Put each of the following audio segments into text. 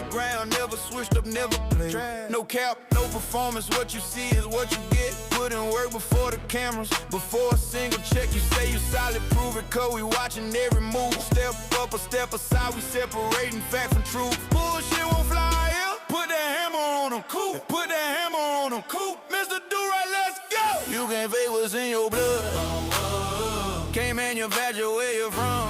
solid ground, never switched up, never played. No cap, no performance, what you see is what you get. Put in work before the cameras, before a single check. You say you solid, prove it, cause we watching every move. Step up or step aside, we separating fact from truth. Bullshit won't fly here. Put that hammer on them, cool. Put that hammer on them, cool. Mr. Do-Right, let's go. You can't fake what's in your blood. Can't manufacture where you're from.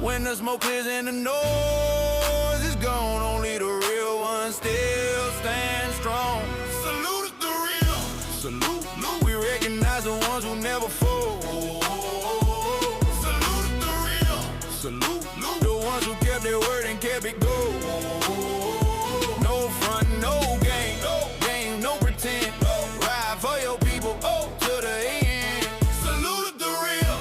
When the smoke clears and the noise is gone, only the real ones still stand strong. Salute is the real. Salute. We recognize the ones who never fold. Salute is the real. Salute. The ones who kept their word and kept it gold. No front, no game. No game, no pretend. Ride for your people to the end. Salute is the real.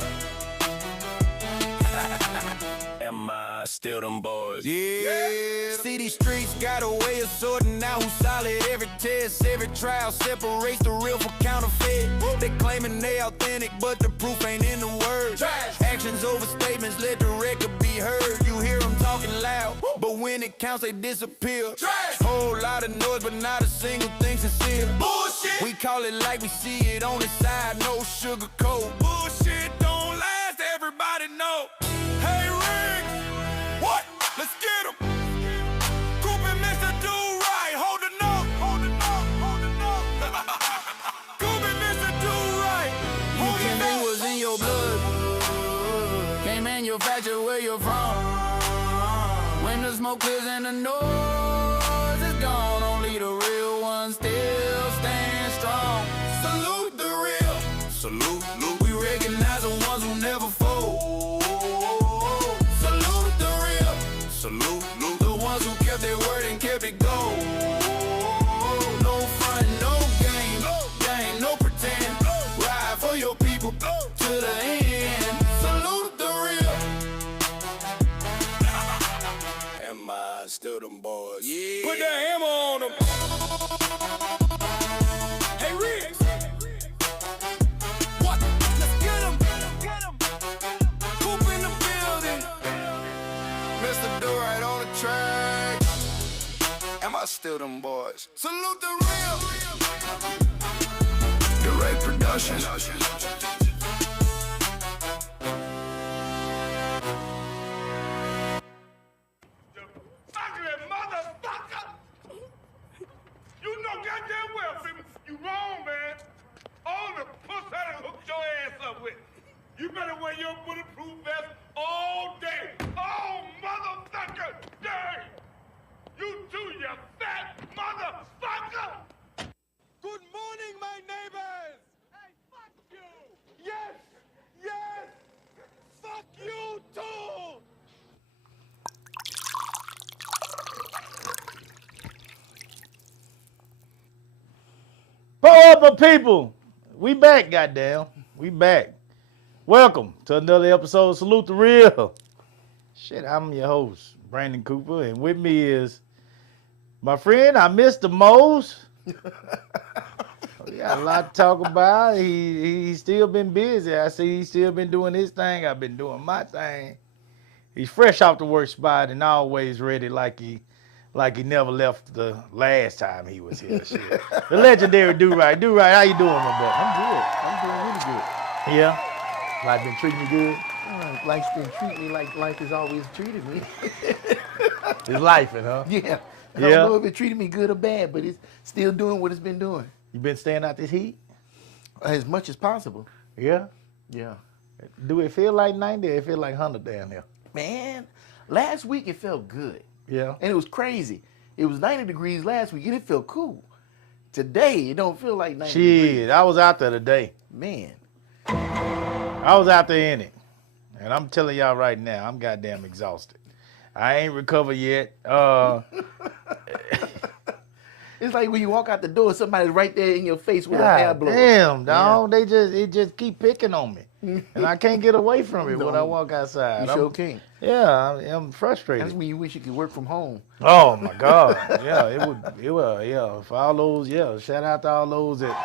Am I still them boys? Yeah. See, these streets got a way of sorting out who's solid. Every test, every trial separates the real from counterfeit. They claiming they authentic, but the proof ain't in the words. Actions over statements, let the record be heard. You hear them talking loud, but when it counts, they disappear. Whole lot of noise, but not a single thing sincere. Bullshit. We call it like we see it on the side, no sugar coat. Bullshit don't last, everybody know. Hey, Rick, what? Let's get him. Coop and Mr. Do-Right, hold the note, hold the note, hold the note. Coop and Mr. Do-Right, hold the note. Was in your blood. Can't manufacture where you're from. When the smoke clears and the noise is gone, only the real ones still stand strong. Salute the real. Salute. We recognize the ones who never fold. Salute the real. Salute. The ones who kept their word and kept it gold. No front, no game. No pretend. Ride for your people to the end. Salute the real. Am I still them boys? Yeah. Put the hammer on them. Hey, Rick. What? Let's get him. Coop in the building. Mr. Do-Right on the track. Am I still them boys? Salute the real. Direct production. Ugly motherfucker! You know goddamn well, baby, you wrong, man. All the puss I done hooked your ass up with. You better wear your bulletproof vest all day. Oh, motherfucker! Day! You too, you fat motherfucker! Good morning, my neighbors! Hey, fuck you! Yes! Fuck you too! Power people, we back, goddamn. We back. Welcome to another episode of Salute the Real. Shit, I'm your host, Brandon Cooper, and with me is my friend I miss the most. We got a lot to talk about. He's still been busy. I see he's still been doing his thing. I've been doing my thing. He's fresh off the work spot and always ready like he never left the last time he was here. Shit. The legendary Do-Right. Do-Right, how you doing, my boy? I'm doing really good. Yeah? Life been treating you good? Life's been treating me like life has always treated me. It's life, huh? Yeah. I Yeah. don't know if it treated me good or bad, but it's still doing what it's been doing. You been staying out this heat? As much as possible. Yeah? Yeah. Do it feel like 90 or it feel like 100 down there? Man, last week it felt good. Yeah. And it was crazy. It was 90 degrees last week and it felt cool. Today, it don't feel like 90 degrees. Shit, I was out there today. Man. I was out there in it. And I'm telling y'all right now, I'm goddamn exhausted. I ain't recovered yet. It's like when you walk out the door, somebody's right there in your face with a hair blower. Damn, dog. Yeah. It just keep picking on me. And I can't get away from it when I walk outside. You sure can't. Yeah, I'm frustrated. That's when you wish you could work from home. Oh my God. Yeah, it would, yeah. For all those, yeah, shout out to all those that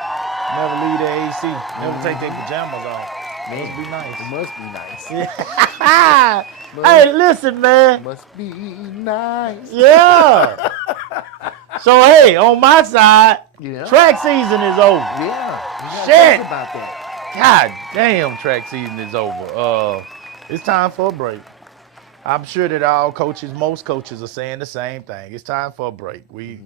never leave their AC, never take their pajamas off. Man, Must be nice. It must be nice. Hey, listen, man. Must be nice. Yeah. So hey, on my side, Yeah. track season is over. Yeah. You gotta Shit. talk about that. God damn, track season is over. It's time for a break. I'm sure that most coaches are saying the same thing. It's time for a break. We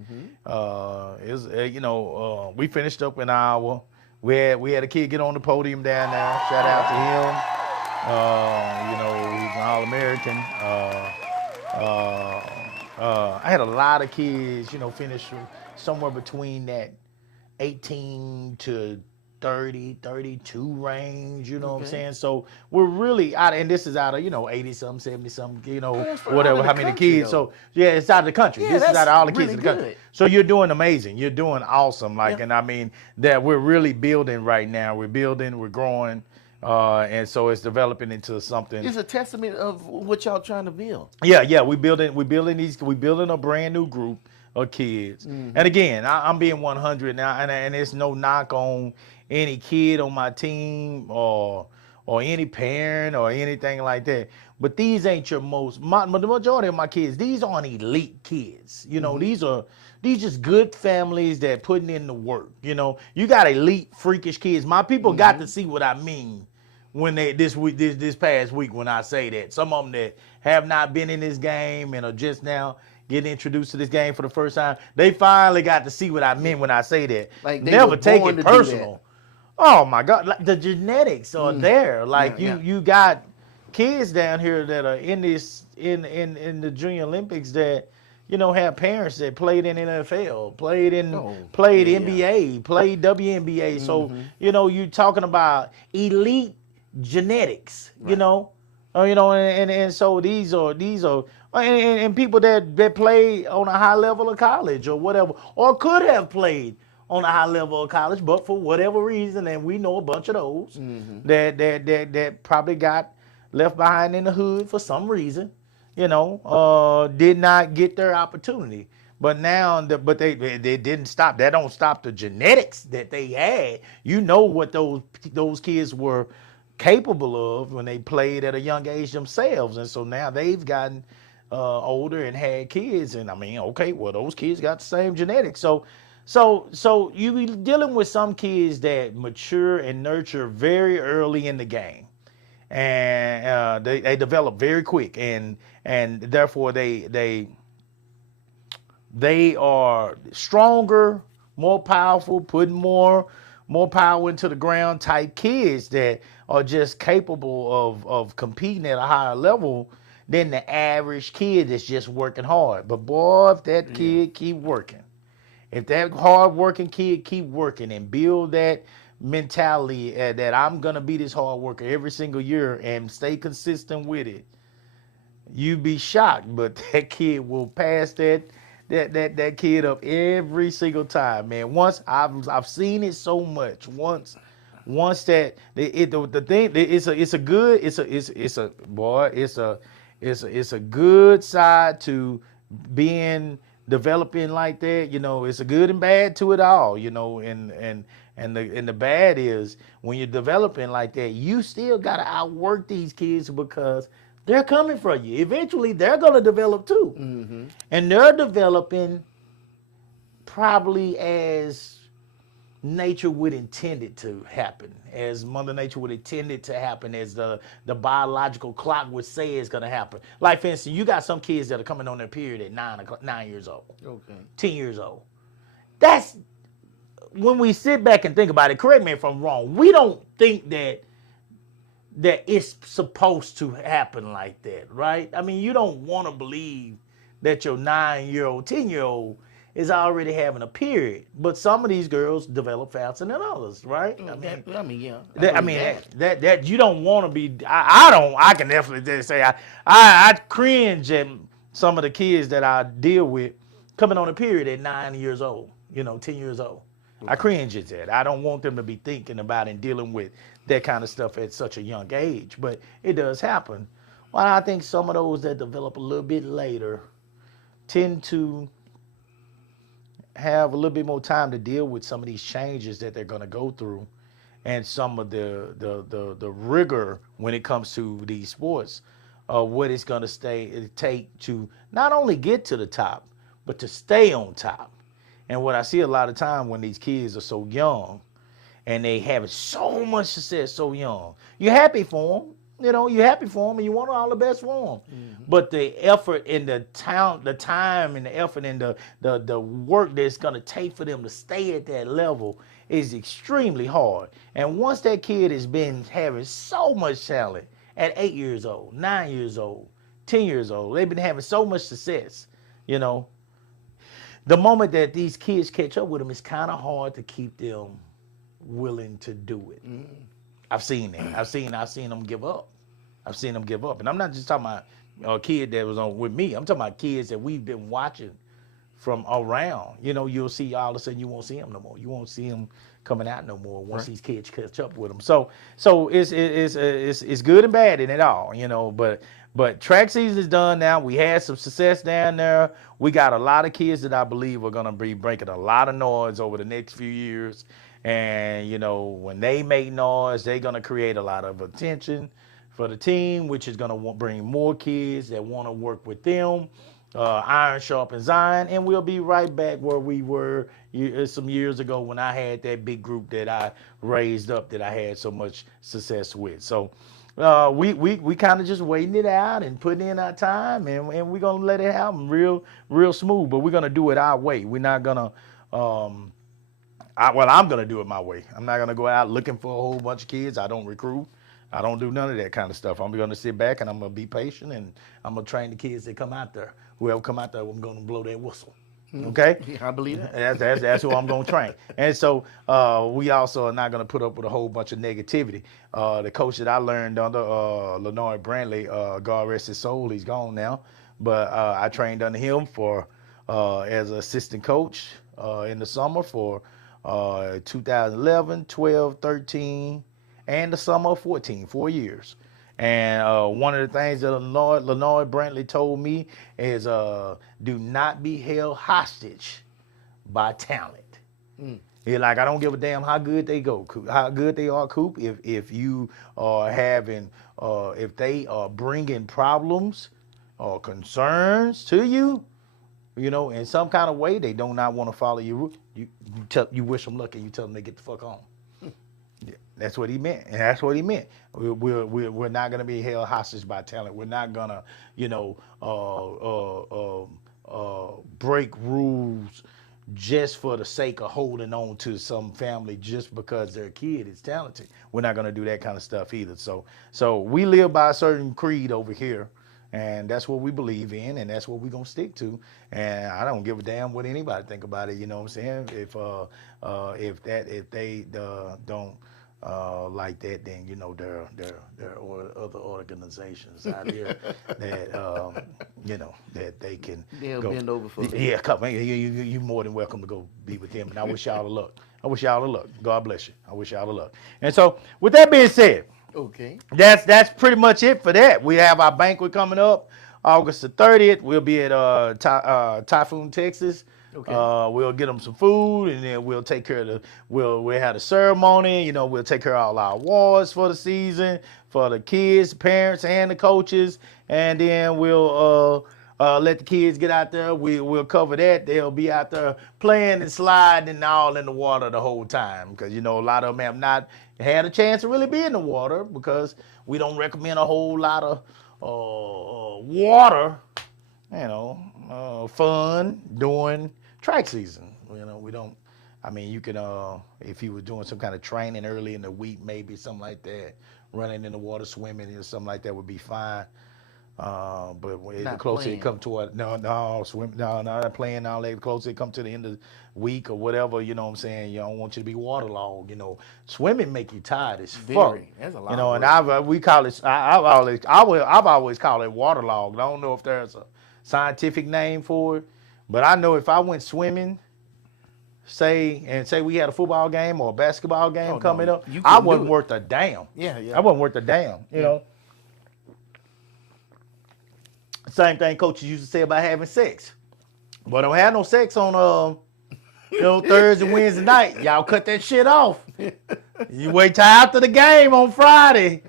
finished up an hour. We had a kid get on the podium down there. Shout out to him. He's an All-American. I had a lot of kids, finish somewhere between that 18 to 30, 32 range, you know what I'm saying? So we're really out, and this is out of, 80 something, 70 something, whatever, how many kids. Though. So yeah, it's out of the country. Yeah, This is out of all the really kids in the country. good. So you're doing amazing. You're doing awesome. And I mean that we're really building right now. We're building, we're growing. And so it's developing into something. It's a testament of what y'all trying to build. Yeah. We're building a brand new group of kids. And again, I'm being 100 now, and it's no knock on any kid on my team or any parent or anything like that. But these ain't the majority of my kids, these aren't elite kids. These just good families that putting in the work. You got elite freakish kids. My people got to see what I mean when this past week when I say that. Some of them that have not been in this game and are just now getting introduced to this game for the first time, they finally got to see what I meant when I say that. Like they never were take born it to do personal. Oh my God, like the genetics are there. Like you got kids down here that are in the Junior Olympics that have parents that played in NFL, played NBA, played WNBA. So you talking about elite genetics. And so these are and people that play on a high level of college or whatever, or could have played on a high level of college, but for whatever reason, and we know a bunch of those that probably got left behind in the hood for some reason, did not get their opportunity. But now, they didn't stop. That don't stop the genetics that they had. What those kids were capable of when they played at a young age themselves, and so now they've gotten older and had kids, and I mean, okay, well, those kids got the same genetics. So you be dealing with some kids that mature and nurture very early in the game, and they develop very quick, and therefore they are stronger, more powerful, putting more power into the ground type kids that are just capable of competing at a higher level than the average kid that's just working hard. But boy, if that kid keep working, if that hard-working kid keep working and build that mentality that I'm going to be this hard worker every single year and stay consistent with it, you'd be shocked. But that kid will pass that kid up every single time, man. Once I've seen it so much. Once that the thing it's a good side to being developing like that. It's a good and bad to it all. And the bad is when you're developing like that, you still gotta outwork these kids because they're coming for you. Eventually, they're gonna develop too, and they're developing probably as nature would intend it to happen, as Mother Nature would intend it to happen, as the biological clock would say it's gonna happen. Like for instance, you got some kids that are coming on their period at 9 years old, 10 years old. That's when we sit back and think about it. Correct me if I'm wrong. We don't think that it's supposed to happen like that, right? I mean, you don't want to believe that your 9-year-old, 10-year-old is already having a period, but some of these girls develop faster than others, right? That you don't want to be. I can definitely say I cringe at some of the kids that I deal with coming on a period at 9 years old, 10 years old. I cringe at that. I don't want them to be thinking about and dealing with that kind of stuff at such a young age, but it does happen. Well, I think some of those that develop a little bit later tend to have a little bit more time to deal with some of these changes that they're going to go through and some of the rigor when it comes to these sports, what it's going to take to not only get to the top, but to stay on top. And what I see a lot of time when these kids are so young and they have so much success so young, you're happy for them. You know, you're happy for them and you want all the best for them. Mm-hmm. But the effort and the time and the effort and the work that's going to take for them to stay at that level is extremely hard. And once that kid has been having so much talent at 8 years old, 9 years old, 10 years old, they've been having so much success, you know, the moment that these kids catch up with them, it's kind of hard to keep them willing to do it. Mm-hmm. I've seen that. I've seen them give up. I've seen them give up. And I'm not just talking about a kid that was on with me. I'm talking about kids that we've been watching from around. You know, you'll see all of a sudden you won't see them no more. You won't see them coming out no more once these kids catch up with them. So it's good and bad in it all, you know. But track season is done now. We had some success down there. We got a lot of kids that I believe are going to be breaking a lot of noise over the next few years. And, you know, when they make noise, they're going to create a lot of attention for the team, which is going to bring more kids that want to work with them. Iron sharpens iron, and we'll be right back where we were some years ago when I had that big group that I raised up that I had so much success with. So we kind of just waiting it out and putting in our time, and we're going to let it happen real smooth, but we're going to do it our way. We're not going to I'm going to do it my way. I'm not going to go out looking for a whole bunch of kids. I don't recruit. I don't do none of that kind of stuff. I'm going to sit back and I'm going to be patient and I'm going to train the kids that come out there. Whoever come out there, I'm going to blow their whistle. Okay? Yeah, I believe that. That's who I'm going to train. And so we also are not going to put up with a whole bunch of negativity. The coach that I learned under, Lenore Brantley, God rest his soul, he's gone now. But I trained under him for as an assistant coach in the summer for 2011, 12, 13, and the summer of 14, 4 years. And one of the things that Lenore Brantley told me is do not be held hostage by talent. He's like, I don't give a damn how good they go, how good they are, Coop. If you are having, if they are bringing problems or concerns to you, you know, in some kind of way, they do not want to follow you. You wish them luck and you tell them to get the fuck on. Yeah, that's what he meant, and that's what he meant. We're not going to be held hostage by talent. We're not going to, you know, break rules just for the sake of holding on to some family just because their kid is talented. We're not going to do that kind of stuff either. So we live by a certain creed over here. And that's what we believe in, and that's what we're gonna stick to. And I don't give a damn what anybody think about it. You know what I'm saying? If they don't like that, then you know there are other organizations out here that you know that they can they'll go bend over for. Yeah, come on. You more than welcome to go be with them. And I wish y'all the luck. God bless you. I wish y'all the luck. And so, with that being said. Okay. That's pretty much it for that. We have our banquet coming up August the 30th. We'll be at Typhoon, Texas. Okay. We'll get them some food, and then we'll take care of we'll have a ceremony. You know, we'll take care of all our awards for the season for the kids, parents, and the coaches, and then we'll let the kids get out there. We'll cover that. They'll be out there playing and sliding and all in the water the whole time because, you know, a lot of them have not had a chance to really be in the water because we don't recommend a whole lot of water, you know, fun during track season. You know, we don't, I mean, you can, if you were doing some kind of training early in the week, maybe something like that, running in the water, swimming or something like that would be fine. But the closer it come to it, not playing all that. The closer it come to the end of the week or whatever, you know what I'm saying. You don't want you to be waterlogged. You know, swimming make you tired as fuck. That's a lot. You know, of and we call it. I've always called it waterlogged. I don't know if there's a scientific name for it, but I know if I went swimming, say we had a football game or a basketball game coming up, I wasn't worth a damn. Yeah. I wasn't worth a damn. You know. Same thing coaches used to say about having sex. But don't have no sex on Thursday, Wednesday night. Y'all cut that shit off. You wait till after the game on Friday,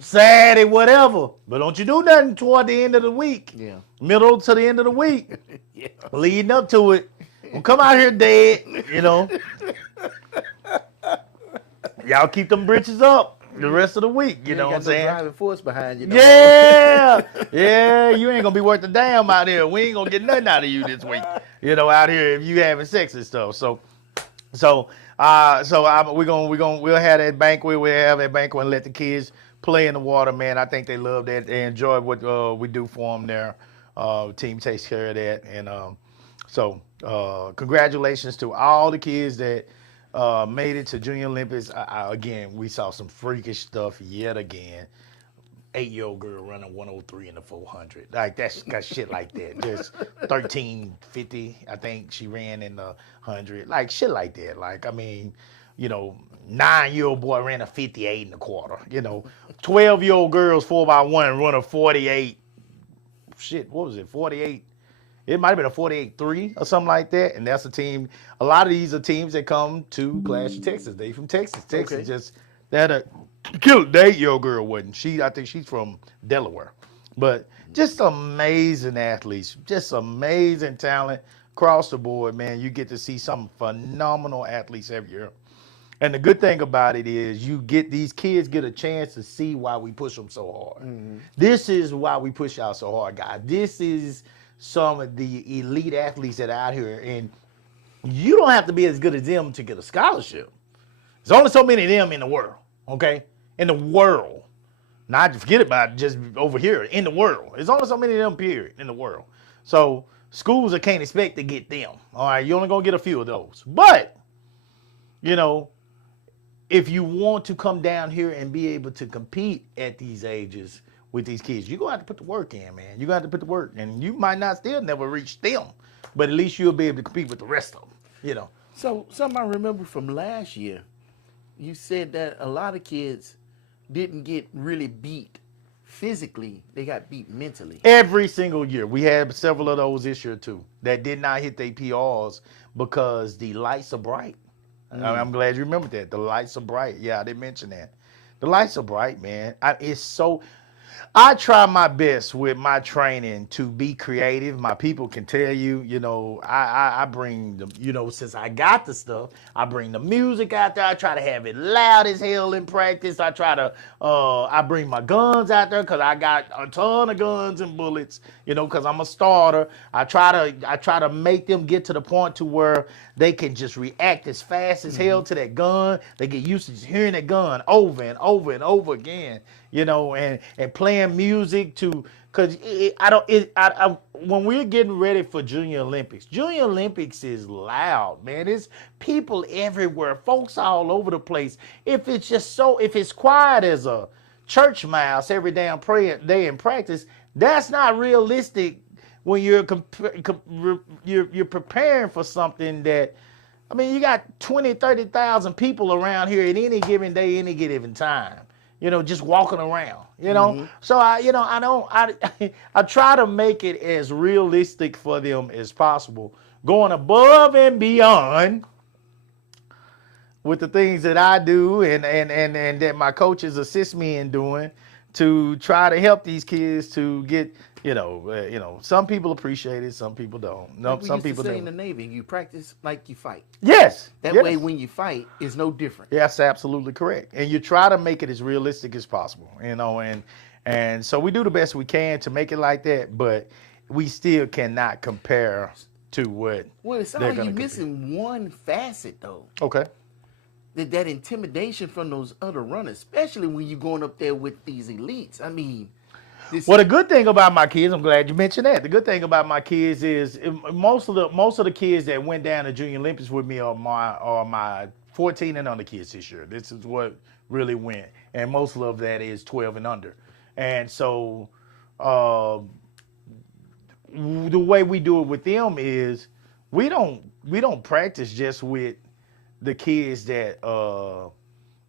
Saturday, whatever. But don't you do nothing toward the end of the week. Yeah. Middle to the end of the week. Yeah. Leading up to it. Don't come out here dead, you know. Y'all keep them britches up the rest of the week, you know what I'm saying? Driving force behind you. Know? Yeah, yeah, you ain't gonna be worth a damn out here. We ain't gonna get nothing out of you this week, you know, out here if you having sex and stuff. We'll have that banquet. We'll have that banquet and let the kids play in the water, man. I think they love that. They enjoy what we do for them there. Team takes care of that, and congratulations to all the kids that made it to Junior Olympics. Again, we saw some freakish stuff yet again. 8-year-old girl running 103 in the 400. Like, that's got shit like that. Just 13:50, I think she ran in the 100. Like, shit like that. Like, I mean, you know, 9-year-old boy ran a 58 in the quarter. You know, 12-year-old girls 4x1 run a 48. Shit, what was it? 48. It might have been a 48-3 or something like that. And that's a team. A lot of these are teams that come to Clash of Texas. They from Texas. Texas just that killed the 8-year-old girl wasn't. I think she's from Delaware. But just amazing athletes. Just amazing talent across the board, man. You get to see some phenomenal athletes every year. And the good thing about it is these kids get a chance to see why we push them so hard. Mm-hmm. This is why we push out so hard, guys. This is some of the elite athletes that are out here. And you don't have to be as good as them to get a scholarship. There's only so many of them in the world, okay? In the world. Not forget about just over here, in the world. There's only so many of them, period, in the world. So schools can't expect to get them, all right? You're only going to get a few of those. But, you know, if you want to come down here and be able to compete at these ages with these kids, you're going to have to put the work in, man. You're going to have to put the work in. And you might not still never reach them, but at least you'll be able to compete with the rest of them, you know. So something I remember from last year, you said that a lot of kids didn't get really beat physically. They got beat mentally. Every single year. We had several of those this year, too, that did not hit their PRs because the lights are bright. I'm glad you remembered that. The lights are bright. Yeah, I didn't mention that. The lights are bright, man. I try my best with my training to be creative. My people can tell you, you know, I bring the, you know, since I got the stuff, I bring the music out there. I try to have it loud as hell in practice. I try to, I bring my guns out there because I got a ton of guns and bullets, you know, because I'm a starter. I try to make them get to the point to where they can just react as fast as hell to that gun. They get used to just hearing that gun over and over and over again. You know, and playing music because when we're getting ready for Junior Olympics is loud, man. It's people everywhere, folks all over the place. If it's quiet as a church mouse every damn day in practice, that's not realistic when you're preparing for something that, I mean, you got 20, 30,000 people around here at any given day, any given time. You know, just walking around, you know? Mm-hmm. So I try to make it as realistic for them as possible, going above and beyond with the things that I do and that my coaches assist me in doing to try to help these kids to get, you know, some people appreciate it, some people don't. No, like some people say don't. In the Navy, you practice like you fight. Yes. That way, when you fight, it's no different. That's absolutely correct. And you try to make it as realistic as possible, you know, and so we do the best we can to make it like that, but we still cannot compare to what. Well, it sounds like you're missing one facet, though. Okay. That intimidation from those other runners, especially when you're going up there with these elites. I mean, well, the good thing about my kids, I'm glad you mentioned that. The good thing about my kids is most of the kids that went down to Junior Olympics with me are my 14 and under kids this year. This is what really went, and most of that is 12 and under. And so, the way we do it with them is we don't practice just with the kids that are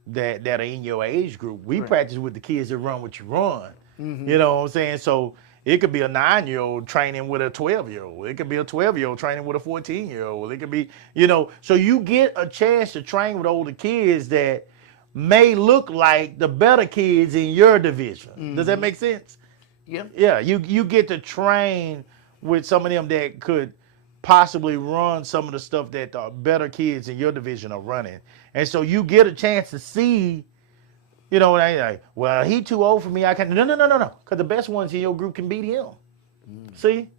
in your age group. We practice with the kids that run what you run. Mm-hmm. You know what I'm saying? So it could be a 9-year-old training with a 12-year-old. It could be a 12-year-old training with a 14-year-old. It could be, you know, so you get a chance to train with older kids that may look like the better kids in your division. Does that make sense? Yeah. Yeah, you get to train with some of them that could possibly run some of the stuff that the better kids in your division are running. And so you get a chance to see, you know, and I like, well, he too old for me. I can't. No. Because the best ones in your group can beat him. See?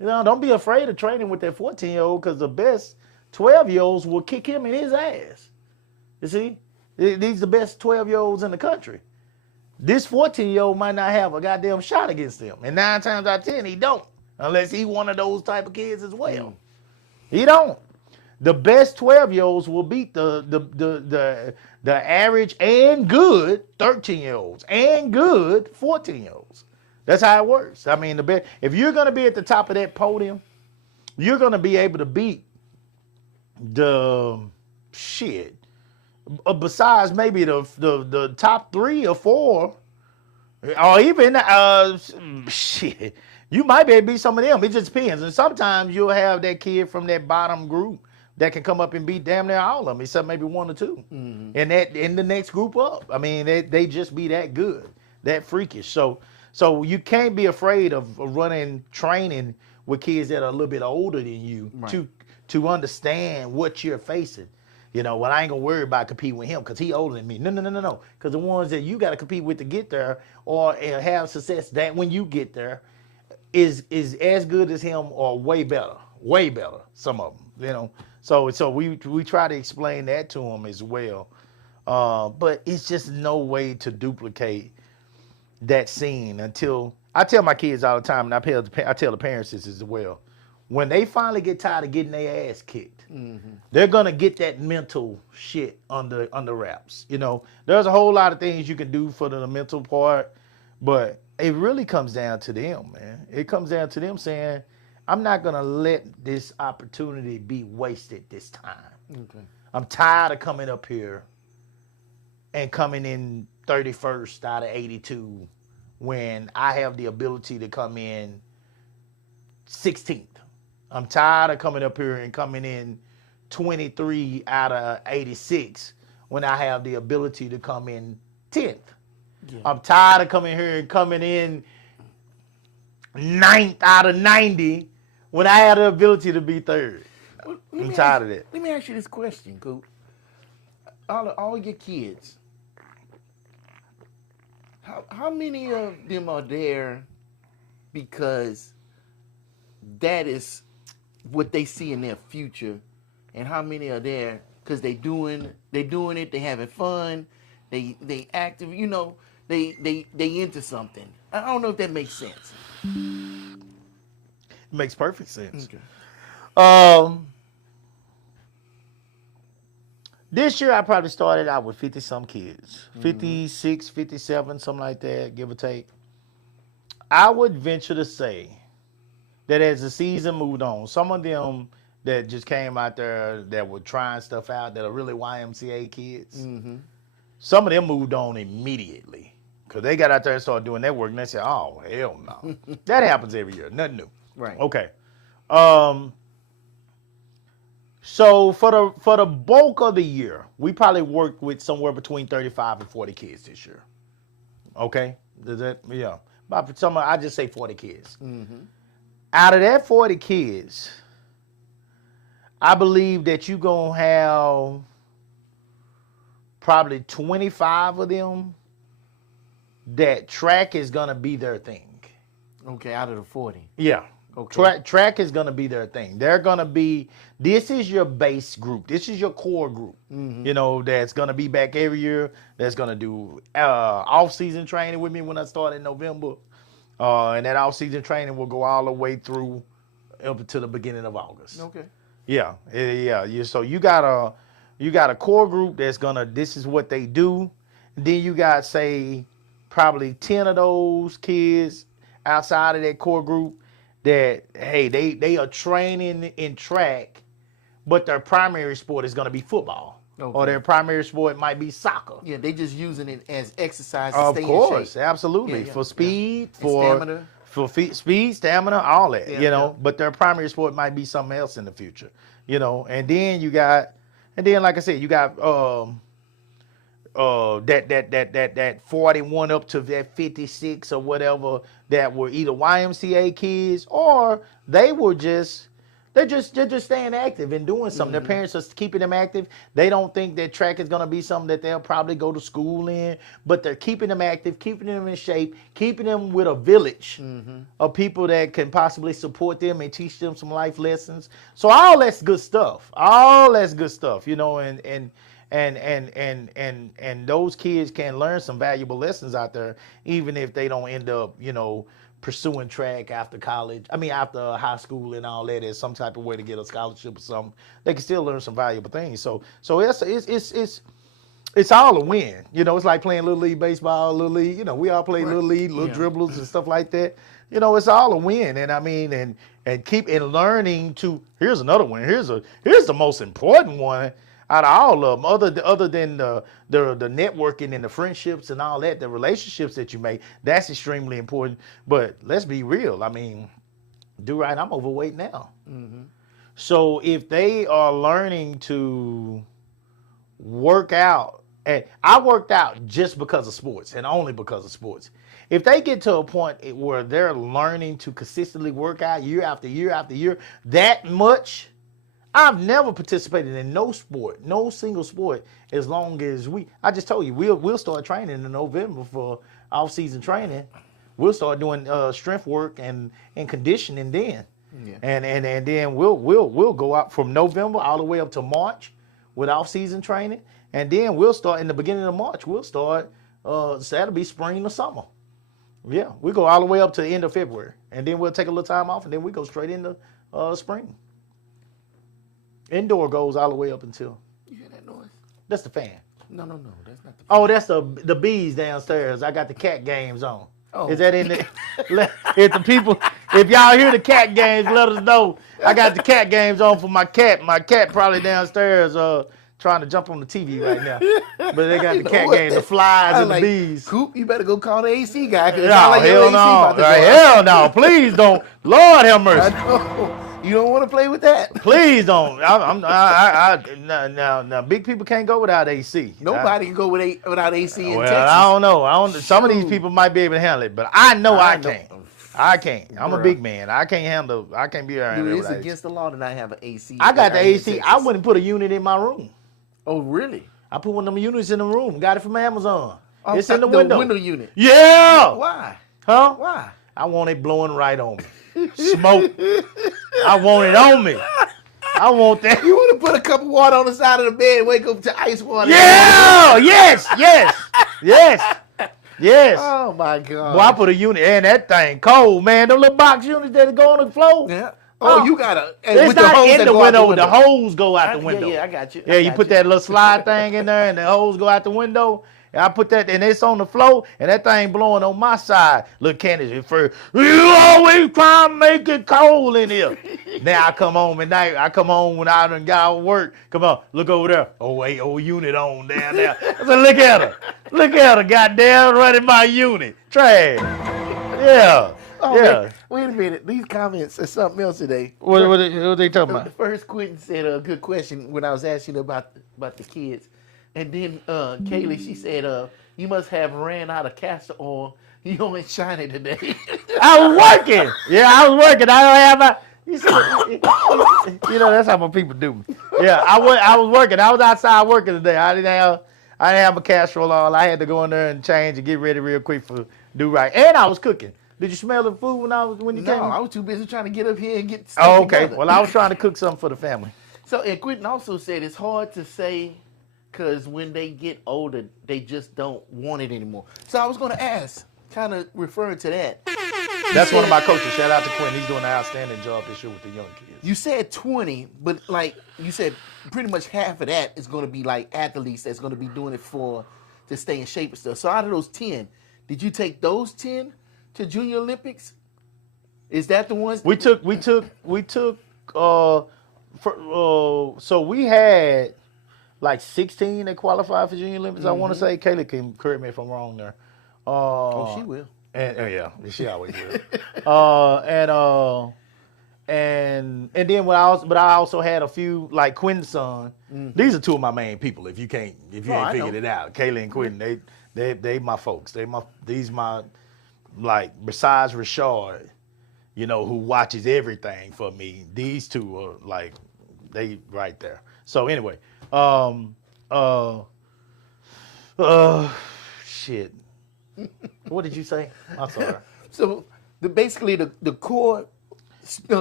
You know, don't be afraid of training with that 14-year-old because the best 12-year-olds will kick him in his ass. You see? These are the best 12-year-olds in the country. This 14-year-old might not have a goddamn shot against them. And 9 times out of 10, he don't. Unless he one of those type of kids as well. He don't. The best 12-year-olds will beat the average and good 13-year-olds and good 14-year-olds. That's how it works. I mean, if you're going to be at the top of that podium, you're going to be able to beat the shit. Besides maybe the top 3 or 4, or even shit. You might be able to beat some of them. It just depends. And sometimes you'll have that kid from that bottom group that can come up and beat damn near all of them, except maybe 1 or 2. And that in the next group up. I mean, they just be that good, that freakish. So you can't be afraid of running training with kids that are a little bit older than you to understand what you're facing. You know, well, I ain't gonna worry about competing with him because he older than me. No. Because the ones that you got to compete with to get there or have success that when you get there is as good as him or way better. Some of them, you know. So we try to explain that to them as well. But it's just no way to duplicate that scene until I tell my kids all the time, and I tell the parents this as well. When they finally get tired of getting their ass kicked, they're gonna get that mental shit under wraps. You know, there's a whole lot of things you can do for the mental part, but it really comes down to them, man. It comes down to them saying, I'm not gonna let this opportunity be wasted this time. Okay. I'm tired of coming up here and coming in 31st out of 82 when I have the ability to come in 16th. I'm tired of coming up here and coming in 23 out of 86 when I have the ability to come in 10th. Yeah. I'm tired of coming here and coming in 9th out of 90 when I have the ability to be 3rd. I'm tired of that. Let me ask you this question, Coop. All your kids, how many of them are there because that is what they see in their future, and how many are there because they doing it, they having fun, they active, you know, they into something. I don't know if that makes sense. It makes perfect sense. Okay. This year I probably started out with 50 some kids, 56, 57, something like that, give or take. I would venture to say that as the season moved on, some of them that just came out there that were trying stuff out that are really YMCA kids, some of them moved on immediately because they got out there and started doing their work and they said, oh, hell no. That happens every year, nothing new. Right. Okay. So for the bulk of the year, we probably worked with somewhere between 35 and 40 kids this year. Okay? Does that, yeah. But for some, I just say 40 kids. Out of that 40 kids, I believe that you're going to have probably 25 of them that track is going to be their thing. Okay, out of the 40. Yeah. Okay. Track is going to be their thing. They're going to be, this is your base group. This is your core group, you know, that's going to be back every year. That's going to do off-season training with me when I start in November. And that off-season training will go all the way through up to the beginning of August. Okay. Yeah. So you got a core group that's going to, this is what they do. Then you got, say, probably 10 of those kids outside of that core group that, hey, they are training in track, but their primary sport is going to be football. Okay. Or their primary sport might be soccer. Yeah, they just using it as exercise to stay in shape. Of course, absolutely. Yeah. For speed, for stamina. For speed, stamina, all that, you know. Yeah. But their primary sport might be something else in the future, you know. And then like I said, you got that 41 up to that 56 or whatever that were either YMCA kids or they're just staying active and doing something. Their parents are keeping them active. They don't think that track is going to be something that they'll probably go to school in, but they're keeping them active, keeping them in shape, keeping them with a village of people that can possibly support them and teach them some life lessons. So all that's good stuff. All that's good stuff, you know, and those kids can learn some valuable lessons out there, even if they don't end up, you know, pursuing track after college. I mean, after high school and all that, as some type of way to get a scholarship or something. They can still learn some valuable things. So it's all a win. You know, it's like playing little league baseball, little league. You know, we all play little league, little dribblers and stuff like that. You know, it's all a win. And I mean, and keep in learning to. Here's another one. Here's the most important one out of all of them, other than the networking and the friendships and all that, the relationships that you make, that's extremely important. But let's be real. I mean, Do-Right, I'm overweight now. So if they are learning to work out, and I worked out just because of sports and only because of sports. If they get to a point where they're learning to consistently work out year after year after year, that much, I've never participated in no sport, no single sport, as long as I just told you, we'll start training in November for off-season training. We'll start doing strength work and conditioning then. Yeah. And then we'll go out from November all the way up to March with off-season training. And then we'll start in the beginning of March, we'll start, so that'll be spring or summer. Yeah, we go all the way up to the end of February. And then we'll take a little time off, and then we go straight into spring. Indoor goes all the way up until. You hear that noise? That's the fan. No, that's not the fan. Oh, that's the bees downstairs. I got the cat games on. Oh. Is that in the? If y'all hear the cat games, let us know. I got the cat games on for my cat. My cat probably downstairs trying to jump on the TV right now. But they got the cat games, the flies and the bees. Coop, you better go call the AC guy. No, hell no. Hell no. Please don't. Lord have mercy. You don't want to play with that. Please don't. Now, big people can't go without AC. Nobody can go without AC in Texas. Well, I don't know. Some of these people might be able to handle it, but I know I can't. I can't. I'm a big man. I can't be around. Dude, it's against the law to not have an AC. I got the AC. I wouldn't put a unit in my room. Oh, really? I put one of them units in the room. Got it from Amazon. Oh, it's in the window. The window unit. Yeah. Why? Huh? Why? I want it blowing right on me. Smoke. I want it on me. I want that. You want to put a cup of water on the side of the bed and wake up to ice water? Yeah. Yes. Oh, my God. Boy, I put a unit in that thing cold, man. Them little box units that go on the floor. Yeah. Oh, you got to. It's not in the window. The hose go out the window. Yeah, I got you. Yeah, you put that little slide thing in there and the hose go out the window. And I put that, and it's on the floor, and that thing blowing on my side. Look, Candace, at first, you always try to make it cold in here. Now I come home at night. I come home when I done got out of work. Come on, look over there. Oh, wait, unit on down there. I said, look at her. Look at her, goddamn, running my unit. Trash. Yeah. Oh, yeah. Man, wait a minute. These comments said something else today. What they talking about? The first Quentin said a good question when I was asking about the kids. And then Kaylee, she said, you must have ran out of castor oil. You only shiny today. I was working. Yeah, I was working. I don't have my. You know, that's how my people do me. Yeah, I was working. I was outside working today. I didn't have a castor oil on. I had to go in there and change and get ready real quick for Do-Right. And I was cooking. Did you smell the food when you came? No, I was too busy trying to get up here and get stuff Oh, okay. together. Well, I was trying to cook something for the family. So, and Quentin also said it's hard to say because when they get older, they just don't want it anymore. So I was going to ask, kind of referring to that. That's one of my coaches. Shout out to Quinn. He's doing an outstanding job this year with the young kids. You said 20, but like you said, pretty much half of that is going to be like athletes that's going to be doing it to stay in shape and stuff. So out of those 10, did you take those 10 to Junior Olympics? Is that the ones? So we had like 16 that qualified for Junior Olympics. I want to say. Kayla can correct me if I'm wrong there. She will. And yeah, she always will. And then I also had a few like Quinn's son. These are two of my main people. If you ain't I figured know. it out, Kayla and Quentin, they my folks. These my like besides Rashard, you know, who watches everything for me. These two are like they right there. So anyway, shit. What did you say? I'm sorry. So basically the core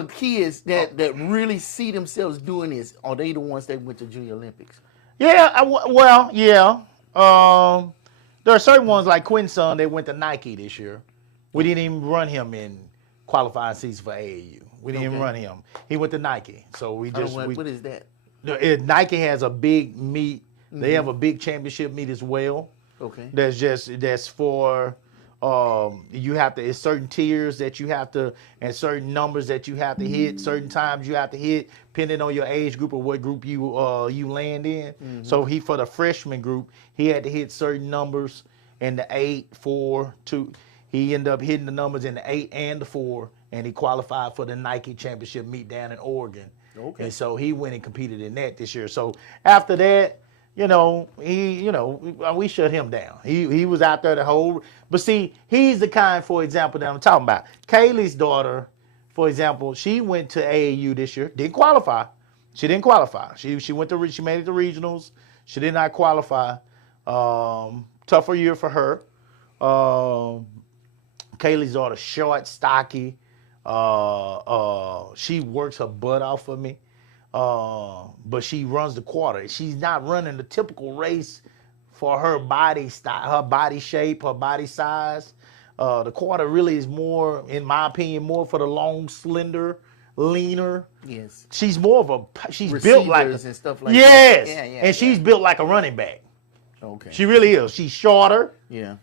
kids that really see themselves doing this, are they the ones that went to Junior Olympics? Yeah, well, yeah. There are certain ones like Quinn's son. They went to Nike this year. We didn't even run him in qualifying season for AAU. We didn't even run him. He went to Nike. So we just What is that? Nike has a big meet. They have a big championship meet as well. Okay. That's for you have to, it's certain tiers that you have to, and certain numbers that you have to hit, certain times you have to hit, depending on your age group or what group you land in. So for the freshman group, he had to hit certain numbers in the 8, 4, 2. He ended up hitting the numbers in the 8 and the 4, and he qualified for the Nike championship meet down in Oregon. Okay. And so he went and competed in that this year. So after that, we shut him down. He was out there the whole, but see, he's the kind, for example, that I'm talking about. Kaylee's daughter, for example, she went to AAU this year, didn't qualify. She didn't qualify. She made it to regionals. She did not qualify. Tougher year for her. Kaylee's daughter, short, stocky. She works her butt off for me. But she runs the quarter. She's not running the typical race for her body style, her body shape, her body size. The quarter really is more, in my opinion, more for the long, slender, leaner. Yes. She's more of she's Receivers built like and stuff like yes, that. Yeah, and she's built like a running back. Okay. She really is. She's shorter, With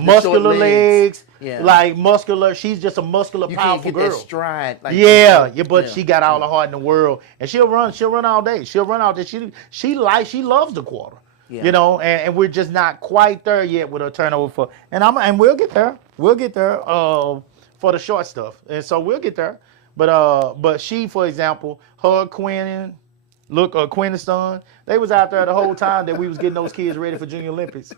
muscular the short legs, Yeah. like muscular. She's just a muscular, you powerful can't get girl. that stride. Like But she got all the heart in the world, and she'll run all day. She'll run all day. She loves the quarter, and we're just not quite there yet with her turnover and we'll get there. We'll get there for the short stuff, and so we'll get there. But she, for example, her Quinn's son, they was out there the whole time that we was getting those kids ready for Junior Olympics,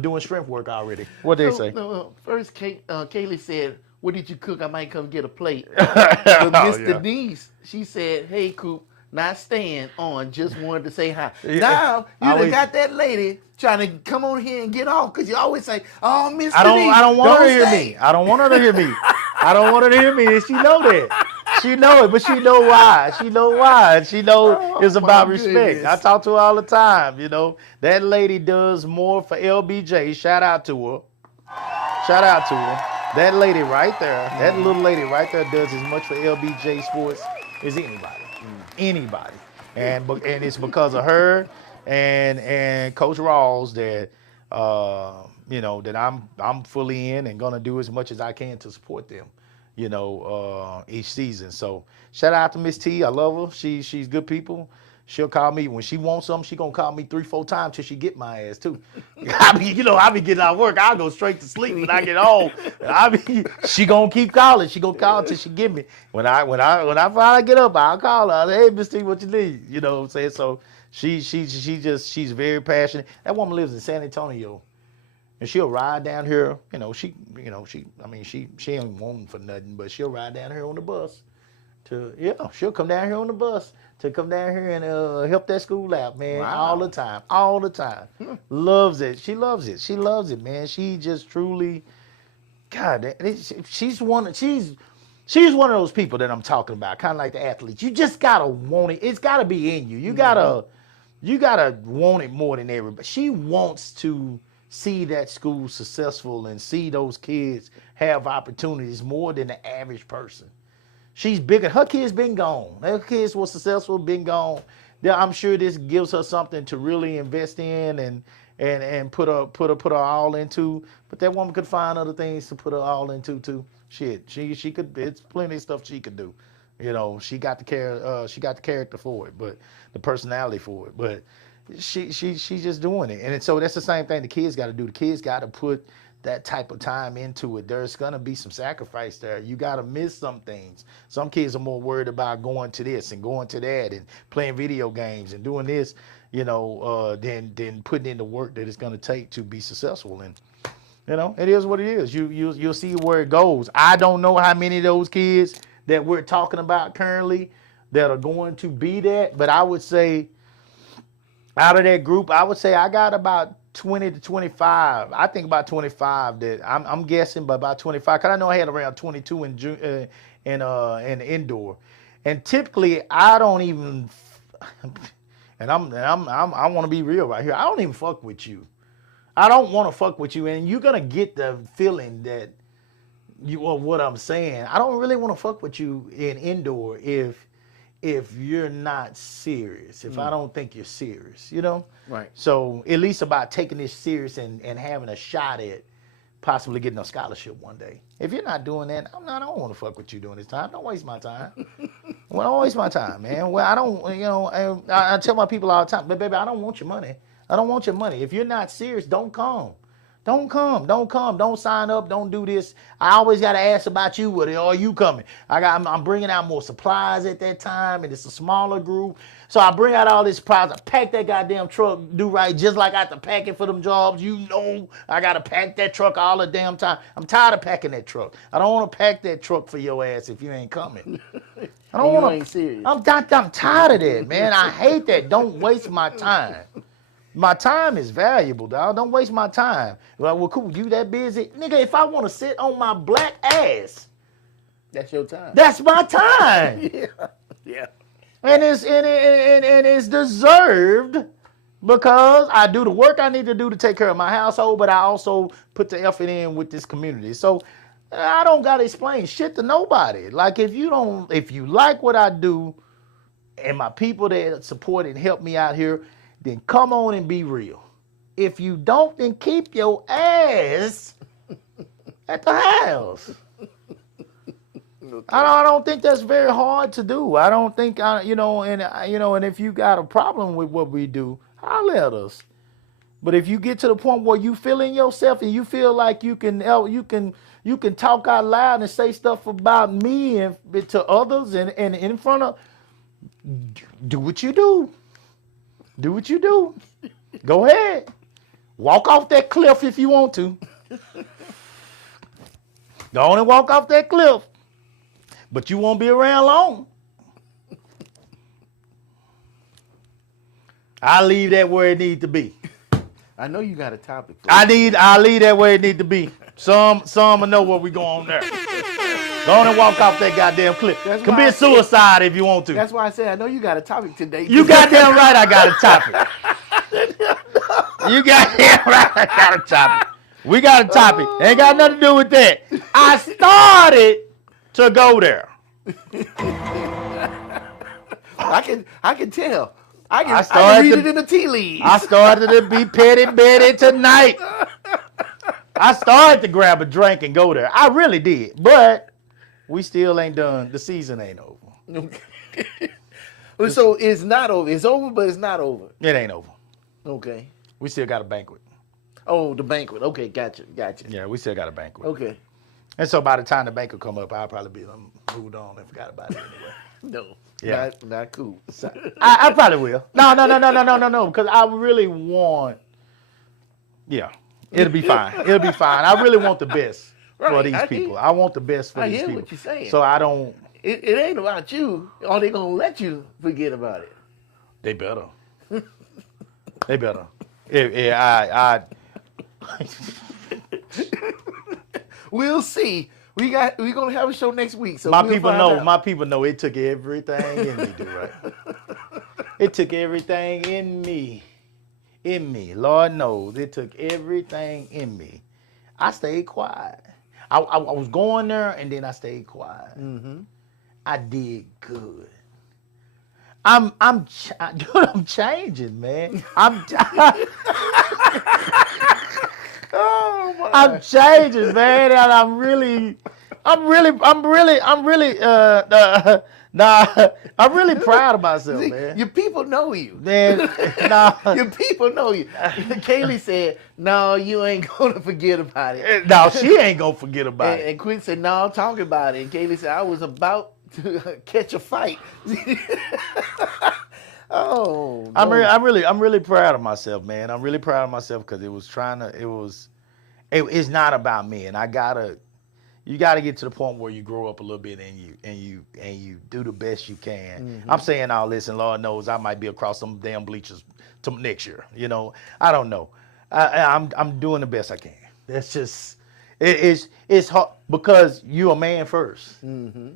doing strength work already. What did they say? No, first, Kaylee said, "What did you cook? I might come get a plate." But Miss Denise, she said, "Hey, Coop, not staying on. Just wanted to say hi." Yeah. Now you Always- done got that lady trying to come on here and get off because you always say, "Oh, Miss I Denise, don't want her to hear stay." me. I don't want her to hear me. I don't want her to hear me, and she know that. She know it, but she know why. She know why. And she know it's about respect. goodness. I talk to her all the time, That lady does more for LBJ. Shout out to her. Shout out to her. That lady right there, that little lady right there does as much for LBJ Sports as anybody. Anybody. And it's because of her and Coach Rawls that that I'm fully in and gonna do as much as I can to support them, each season. So shout out to Miss T. I love her. She's good people. She'll call me when she wants something. She gonna call me 3-4 times till she get my ass too. I be getting out of work. I'll go straight to sleep when I get home. She gonna keep calling. She gonna call till she get me. When I finally get up, I'll call her. I'll say, "Hey, Miss T, what you need?" You know what I'm saying? So she's very passionate. That woman lives in San Antonio. And she'll ride down here, she ain't wanting for nothing, but she'll ride down here on the bus she'll come down here on the bus to come down here and help that school out, man. Wow. all the time. Loves it. She loves it, man. She just truly, God, she's one of those people that I'm talking about, kind of like the athletes. You just gotta want it. It's gotta be in you. You gotta want it more than everybody. She wants to see that school successful and see those kids have opportunities more than the average person. She's bigger. Her kids been gone. Her kids were successful, been gone. I'm sure this gives her something to really invest in and put her all into. But that woman could find other things to put her all into too. Shit, she could. It's plenty of stuff she could do. She got the character for it, but the personality for it. But she's just doing it, and so that's the same thing the kids got to do. The kids got to put that type of time into it, there's gonna be some sacrifice there. You gotta miss some things. Some kids are more worried about going to this and going to that and playing video games and doing this, than putting in the work that it's gonna take to be successful. And it is what it is. You'll see where it goes. I don't know how many of those kids that we're talking about currently that are going to be that, but I would say out of that group, I would say I got about 20 to 25. I think about 25 that I'm guessing, but about 25. Cause I know I had around 22 in indoor, and typically I don't even. And I want to be real right here. I don't even fuck with you. I don't want to fuck with you, and you're gonna get the feeling that what I'm saying. I don't really want to fuck with you in indoor if you're not serious, if I don't think you're serious, Right. So at least about taking this serious and having a shot at possibly getting a scholarship one day. If you're not doing that, I don't want to fuck with you during this time. Don't waste my time. Well, don't waste my time, man. Well, I don't, I tell my people all the time, but baby, I don't want your money. I don't want your money. If you're not serious, don't come. Don't come. Don't sign up. Don't do this. I always got to ask about you. Are you coming? I'm bringing out more supplies at that time, and it's a smaller group. So I bring out all this supplies. I pack that goddamn truck, do right, just like I have to pack it for them jobs. I got to pack that truck all the damn time. I'm tired of packing that truck. I don't want to pack that truck for your ass if you ain't coming. I don't want to. Ain't serious. I'm tired of that, man. I hate that. Don't waste my time. My time is valuable, dog. Don't waste my time. Well, cool. You that busy? Nigga, if I want to sit on my black ass, that's your time. That's my time. Yeah. And it's deserved because I do the work I need to do to take care of my household, but I also put the effort in with this community. So I don't gotta explain shit to nobody. Like if you like what I do and my people that support and help me out here, then come on and be real. If you don't, then keep your ass at the house. I don't think that's very hard to do. I don't think, and if you got a problem with what we do, holler at us. But if you get to the point where you feeling yourself and you feel like you can talk out loud and say stuff about me and to others and in front of, do what you do. Do what you do. Go ahead. Walk off that cliff if you want to. Go on and walk off that cliff. But you won't be around long. I'll leave that where it needs to be. I know you got a topic. I'll leave that where it needs to be. Some will know where we go on there. Go on and walk off that goddamn cliff. Commit suicide if you want to. That's why I said I know you got a topic today. You goddamn right I got a topic. You goddamn right I got a topic. We got a topic. Ain't got nothing to do with that. I started to go there. I can tell. I can read it in the tea leaves. I started to be petty Betty tonight. I started to grab a drink and go there. I really did. But we still ain't done. The season ain't over. Okay. So it's not over. It's over, but it's not over. It ain't over. Okay. We still got a banquet. Oh, the banquet. Okay, gotcha. Yeah, we still got a banquet. Okay. And so by the time the banquet come up, I'll probably be moved on and forgot about it anyway. No. Yeah. Not cool. So, I probably will. No, because I really want. Yeah, it'll be fine. It'll be fine. I really want the best for these people. I want the best for these people. I hear what you're saying. So I don't. It ain't about you. Or they gonna let you forget about it. They better. They better. I We'll see. We gonna have a show next week. So my people know it took everything in me, dude, right? It took everything in me. In me. Lord knows it took everything in me. I stayed quiet. I was going there and then I stayed quiet. Mm-hmm. I did good. I'm changing, man. Oh my. I'm changing, man, and I'm really I'm really I'm really proud of myself, See, man. your people know you. Man, nah, Your people know you. Kaylee said, "No, you ain't gonna forget about it." no, she ain't gonna forget about it. And Quinn said, "No, talk about it." And Kaylee said, "I was about to catch a fight." Oh, I'm no. really proud of myself, man. I'm really proud of myself because it's not about me, and you gotta get to the point where you grow up a little bit and you do the best you can. Mm-hmm. I'm saying all this, and Lord knows I might be across some damn bleachers to next year. You know, I don't know. I'm doing the best I can. That's just it's hard because you're a man 1st. Mm-hmm.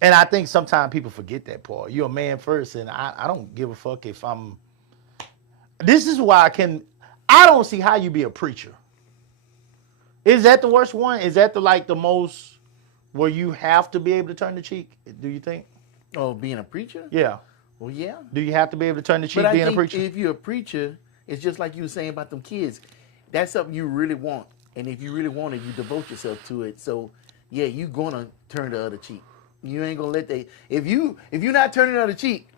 And I think sometimes people forget that part. You're a man first, and I don't give a fuck if I'm. This is why I don't see how you be a preacher. Is that the worst one? Is that the most where you have to be able to turn the cheek? Do you think? Oh, being a preacher? Yeah. Well, yeah. Do you have to be able to turn the cheek But I being a think preacher? if you're a preacher, it's just like you were saying about them kids. That's something you really want, and if you really want it, you devote yourself to it. So, yeah, you gonna turn the other cheek. You ain't gonna let if you're not turning the other cheek,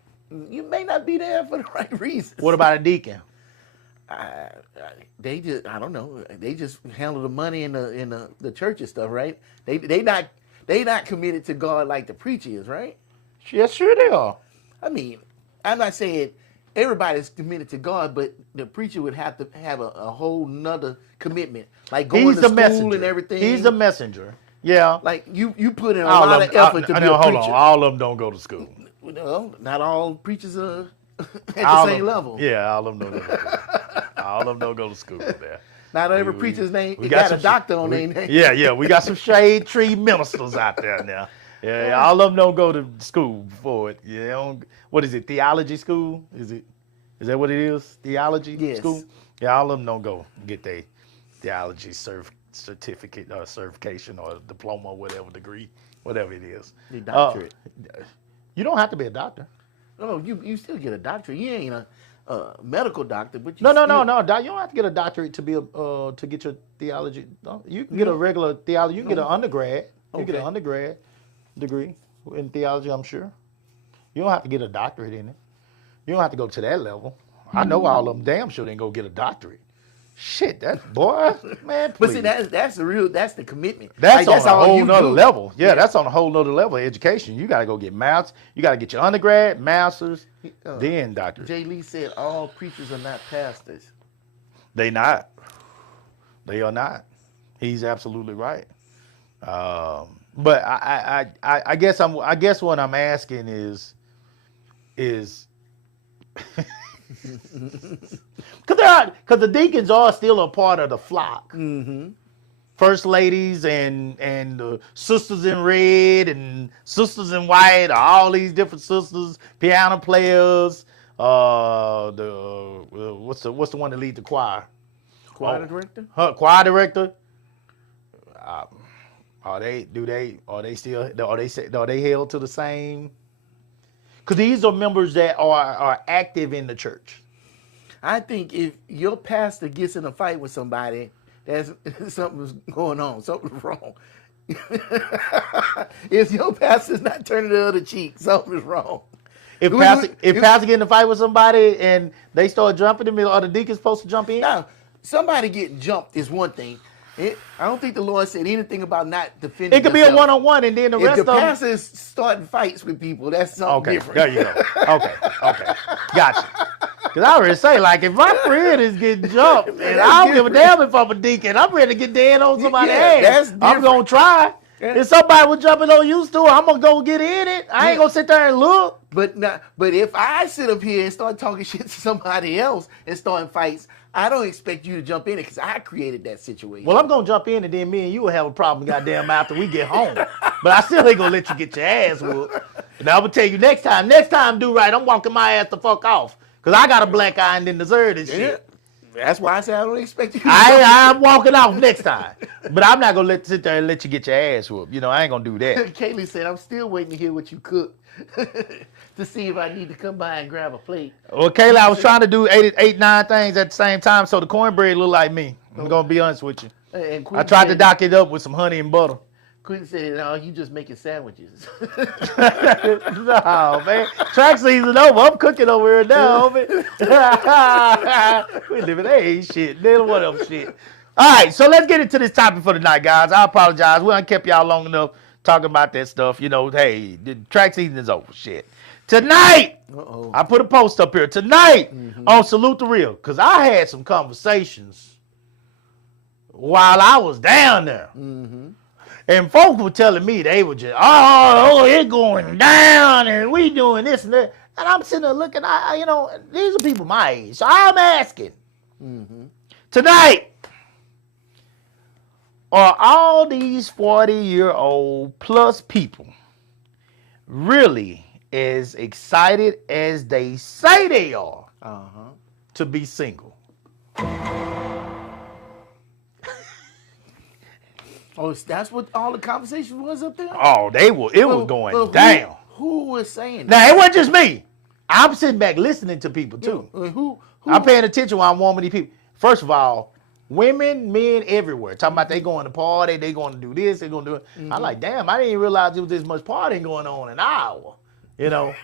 you may not be there for the right reasons. What about a deacon? They just, I don't know. They just handle the money in the church and stuff, right? They not committed to God like the preacher is, right? Yes, sure they are. I mean, I'm not saying everybody's committed to God, but the preacher would have to have a whole nother commitment, like going He's to the school messenger. and everything. He's the messenger. Yeah. Like you put in a lot of effort to be a hold preacher. on. All of them don't go to school. Well, not all preachers are at All the of same them- level. Yeah, all of them don't go to school. All of them don't go to school there. Not every preacher's name we got a some- doctor on their name. Yeah, we got some shade tree ministers out there now. Yeah, all of them don't go to school for it. Yeah, they don't, what is it? Theology school? Is that what it is? Theology Yes. school? Yeah, all of them don't go get their theology certificate or certification or diploma or whatever degree, whatever it is. The doctorate. You don't have to be a doctor. No, you still get a doctorate. You ain't a medical doctor, but you No. still, You don't have to get a doctorate to be to get your theology. No, you can get a regular theology. You can get an undergrad. You can get an Okay. undergrad degree in theology. I'm sure. You don't have to get a doctorate in it. You don't have to go to that level. I know all of them damn sure didn't go get a doctorate. Shit, that boy, man. But Please. see, that's the commitment. That's Like, on a all whole you nother do. level. Yeah, that's on a whole nother level of education. You got to go get master's. You got to get your undergrad, master's, then doctorate. Jay Lee said all preachers are not pastors. They not. They are not. He's absolutely right. But I guess what I'm asking is because the deacons are still a part of the flock. Mm-hmm. First ladies and the sisters in red and sisters in white, all these different sisters, piano players. What's the one that lead the choir? Choir director? Choir director. Are they held to the same? Because these are members that are active in the church. I think if your pastor gets in a fight with somebody, there's something's going on, something's wrong. If your pastor's not turning the other cheek, something's wrong. If pastor get in a fight with somebody and they start jumping him, are the deacons supposed to jump in? Now, somebody getting jumped is one thing. I don't think the Lord said anything about not defending. It could be a one-on-one, and then the If rest the of them. pastor is starting fights with people, that's something Okay, different. there you go. Okay, gotcha. Because I already say, like, if my friend is getting jumped, and That's I don't give a different. damn if I'm a deacon, I'm ready to get dead on somebody's Yeah, ass. that's I'm different. going to try. Yeah. If somebody was jumping on you, Stu, I'm going to go get in it. I ain't going to sit there and look. But if I sit up here and start talking shit to somebody else and starting fights, I don't expect you to jump in it because I created that situation. Well, I'm going to jump in, and then me and you will have a problem goddamn after we get home. But I still ain't going to let you get your ass whooped. And I'm going to tell you next time, do right, I'm walking my ass the fuck off. Because I got a black eye and didn't deserve this Yeah. shit. That's why I said I don't expect you to I'm walking off next time. But I'm not going to sit there and let you get your ass whooped. You know, I ain't going to do that. Kaylee said, I'm still waiting to hear what you cook to see if I need to come by and grab a plate. Well, Kayla, I was trying to do 9 things at the same time, so the cornbread looked like me. I'm going to be honest with you. And I tried to dock it up with some honey and butter. Quentin said, "No, you just making sandwiches." No, man. Track season over. I'm cooking over here now, homie. We living ain't shit. Neither one of them shit. All right, so let's get into this topic for tonight, guys. I apologize. We done kept y'all long enough talking about that stuff. You know, hey, the track season is over. Shit. Tonight, I put a post up here. Tonight on Salute the Real, because I had some conversations while I was down there. And folks were telling me they were just, oh, it's going down and we doing this and that. And I'm sitting there looking, you know, these are people my age. So I'm asking, tonight, are all these 40-year-old plus people really as excited as they say they are to be single? Oh, that's what all the conversation was up there? Oh, it was going down. Who was saying that? Now, it wasn't just me. I'm sitting back listening to people, too. Who? I'm paying attention while I'm warming these people. First of all, women, men everywhere. Talking about they going to party, they going to do this, they going to do it. I'm like, damn, I didn't even realize there was this much partying going on in an hour. You know?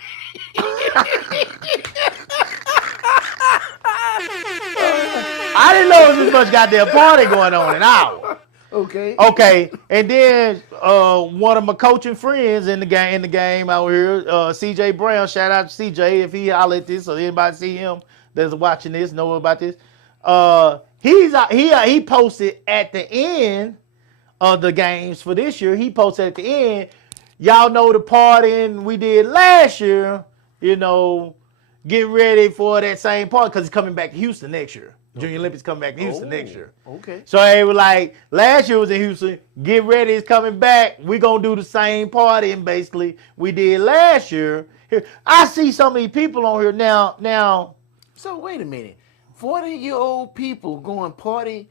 I didn't know there was this much goddamn party going on in an hour. Okay, and then one of my coaching friends in the game out here, CJ Brown. Shout out to CJ if he holler at this or anybody see him that's watching this, know about this. He posted at the end of the games for this year. He posted at the end, y'all know the partying we did last year. You know, get ready for that same party because it's coming back to Houston next year. Junior Olympics coming back to Houston next year. Okay. So they were like, last year was in Houston. Get ready, it's coming back. We're going to do the same partying basically we did last year. Here, I see so many people on here now. So wait a minute. 40-year-old people going party.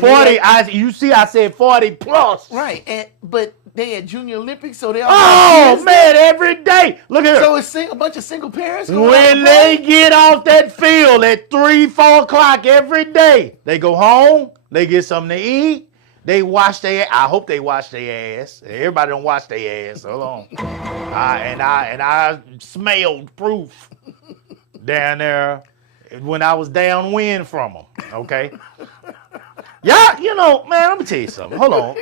40, I said 40 plus. Right, but they at Junior Olympics, so they all. Oh man, every day. Look here. So it's a bunch of single parents. When they get off that field at 3-4 o'clock every day, they go home. They get something to eat. They wash their. I hope they wash their ass. Everybody don't wash their ass. Hold on. I smelled proof down there when I was downwind from them. Okay. Y'all, you know, man, let me tell you something. Hold on.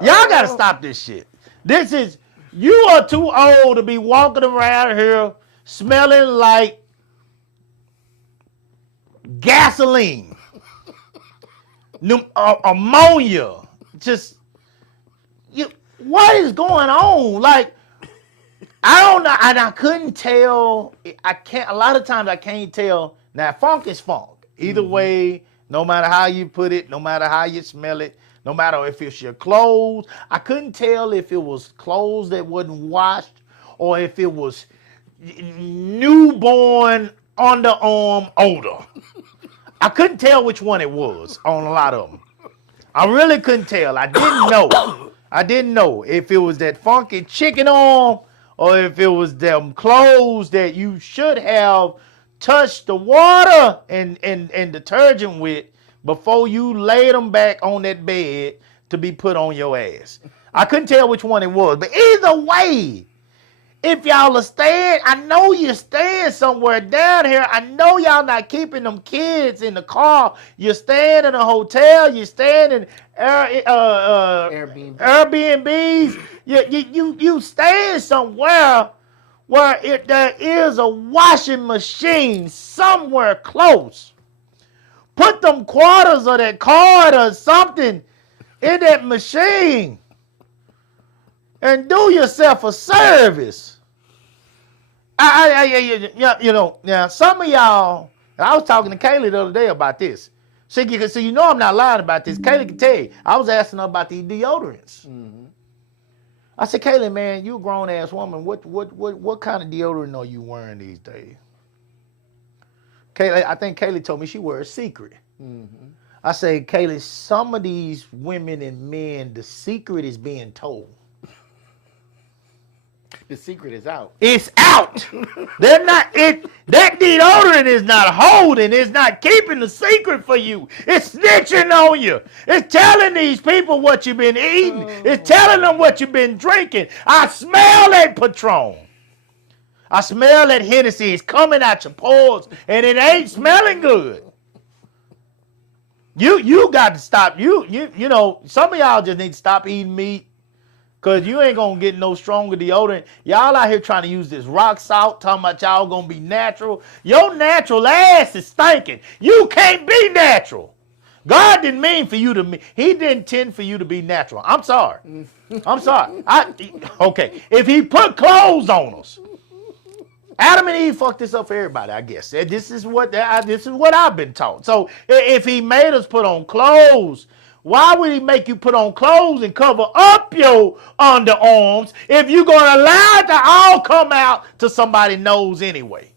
Y'all gotta stop this shit. You are too old to be walking around here smelling like gasoline, ammonia. What is going on? Like, I don't know, and I couldn't tell. A lot of times I can't tell. Now, funk is funk. Either way, no matter how you put it, no matter how you smell it, no matter if it's your clothes. I couldn't tell if it was clothes that wasn't washed or if it was newborn underarm odor. I couldn't tell which one it was on a lot of them. I really couldn't tell. I didn't know. I didn't know if it was that funky chicken arm or if it was them clothes that you should have touched the water and detergent with before you laid them back on that bed to be put on your ass. I couldn't tell which one it was. But either way, if y'all are staying, I know you're staying somewhere down here. I know y'all not keeping them kids in the car. You're staying in a hotel. You're staying in Airbnbs. You staying somewhere where there is a washing machine somewhere close. Put them quarters or that card or something in that machine and do yourself a service. You know, now some of y'all, I was talking to Kaylee the other day about this. So you know I'm not lying about this. Kaylee can tell you. I was asking her about these deodorants. I said, Kaylee, man, you a grown ass woman. What kind of deodorant are you wearing these days? Kaylee, I think Kaylee told me she wears Secret. I say, Kaylee, some of these women and men, the secret is being told. The secret is out. It's out. They're not it. That deodorant is not holding. It's not keeping the secret for you. It's snitching on you. It's telling these people what you've been eating. It's telling them what you've been drinking. I smell that Patron. I smell that Hennessy. It's coming out your pores, and it ain't smelling good. You got to stop. You know, some of y'all just need to stop eating meat. Because you ain't going to get no stronger deodorant. Y'all out here trying to use this rock salt, talking about y'all going to be natural. Your natural ass is stinking. You can't be natural. God didn't mean for you to be. He didn't intend for you to be natural. I'm sorry. I'm sorry. Okay. If he put clothes on us, Adam and Eve fucked this up for everybody, I guess. This is what I've been taught. So if he made us put on clothes, why would he make you put on clothes and cover up your underarms if you're going to allow it to all come out to somebody's nose anyway?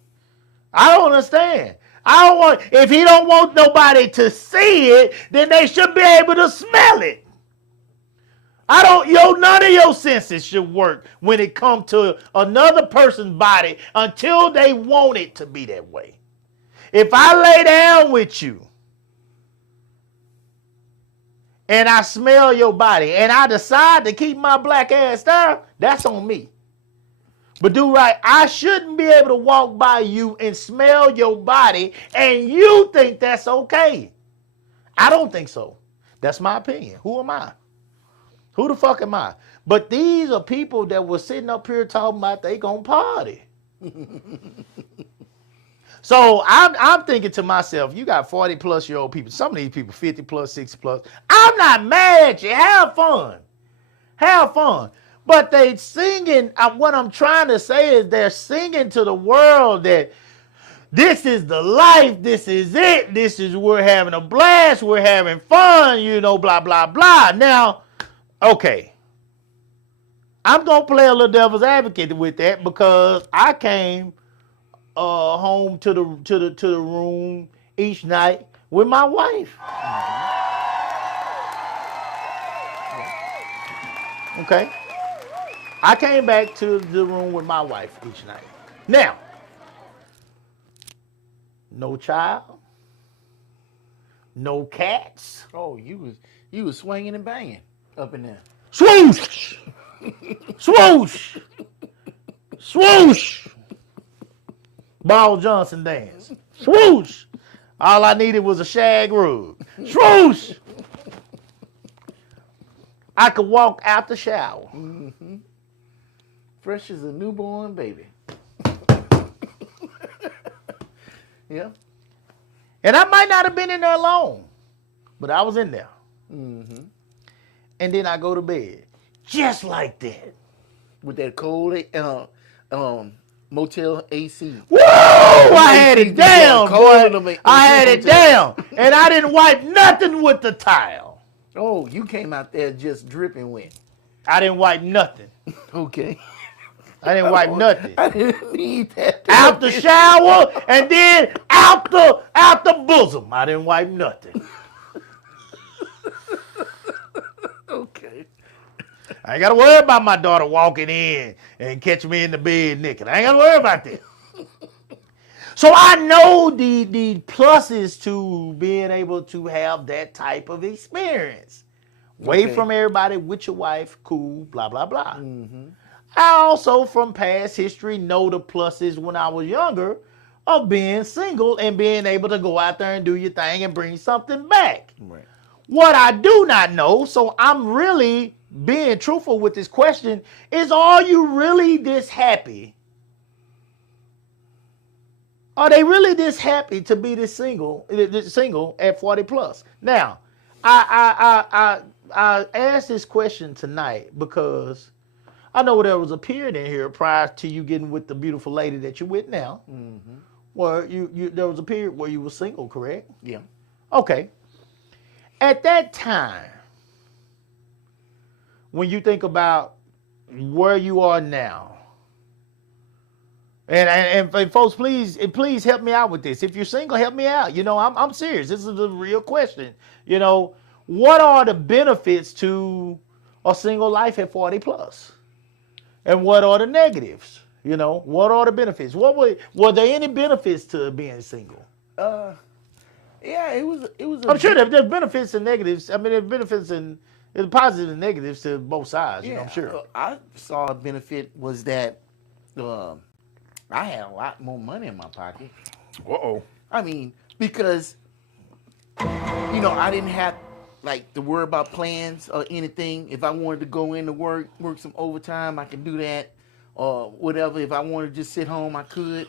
I don't understand. If he don't want nobody to see it, then they should be able to smell it. None of your senses should work when it comes to another person's body until they want it to be that way. If I lay down with you, and I smell your body, and I decide to keep my black ass down, that's on me. But do right, I shouldn't be able to walk by you and smell your body, and you think that's okay. I don't think so. That's my opinion. Who am I? Who the fuck am I? But these are people that were sitting up here talking about they gonna party. So I'm thinking to myself, you got 40 plus year old people. Some of these people 50 plus, 60 plus. I'm not mad at you. Have fun. Have fun. But they singing, what I'm trying to say is they're singing to the world that this is the life, this is it, we're having a blast, we're having fun, blah, blah, blah. Now, okay. I'm going to play a little devil's advocate with that because I came home to the room each night with my wife. Okay. I came back to the room with my wife each night. Now, no child, no cats. Oh, you was swinging and banging up in there. Swoosh, swoosh, swoosh. Ball Johnson dance. Swoosh. All I needed was a shag rug. Swoosh. I could walk out the shower. Mm-hmm. Fresh as a newborn baby. Yeah. And I might not have been in there long, but I was in there. Mm-hmm. And then I go to bed. Just like that. With that cold motel AC. Woo! I had it down, boy. I had it down. And I didn't wipe nothing with the towel. Oh, you came out there just dripping wet. I didn't wipe nothing. Okay. I didn't wipe nothing. I didn't need that. Out the shower and then out the bosom. I didn't wipe nothing. Okay. I ain't got to worry about my daughter walking in and catching me in the bed naked. I ain't got to worry about that. So I know the pluses to being able to have that type of experience. Away from everybody, with your wife, cool, blah, blah, blah. Mm-hmm. I also, from past history, know the pluses when I was younger of being single and being able to go out there and do your thing and bring something back. Right. What I do not know, so I'm really being truthful with this question, is are you really this happy? Are they really this happy to be this single at 40 plus? Now, I asked this question tonight because I know there was a period in here prior to you getting with the beautiful lady that you're with now, mm-hmm. where there was a period where you were single, correct? Yeah. Okay. At that time, when you think about where you are now, and folks, please help me out with this. If you're single, help me out. I'm serious. This is a real question. What are the benefits to a single life at 40 plus? and what are the negatives? You know, what are the benefits? Were there any benefits to being single? Yeah, it was. I'm sure there's benefits and negatives. I mean, there's benefits and there's positives and negatives to both sides. You know, I'm sure. I saw a benefit was that I had a lot more money in my pocket. Uh-oh. I mean, because I didn't have like to worry about plans or anything. If I wanted to go into work some overtime, I could do that, or whatever. If I wanted to just sit home, I could.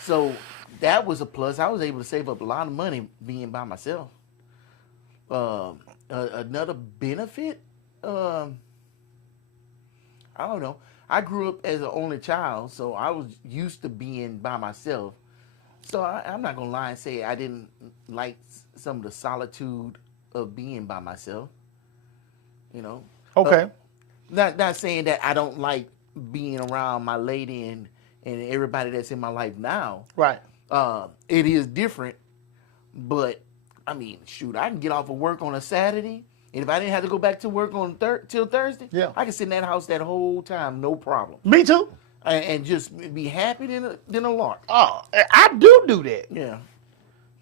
So that was a plus. I was able to save up a lot of money being by myself. Another benefit, I don't know. I grew up as an only child, so I was used to being by myself. So I'm not gonna lie and say I didn't like some of the solitude of being by myself. Okay. Not saying that I don't like being around my lady and everybody that's in my life now. Right. It is different, but I mean, shoot, I can get off of work on a Saturday, and if I didn't have to go back to work on till Thursday, Yeah. I can sit in that house that whole time, no problem, Me too. and just be happy than a lark. Oh, I do that. Yeah.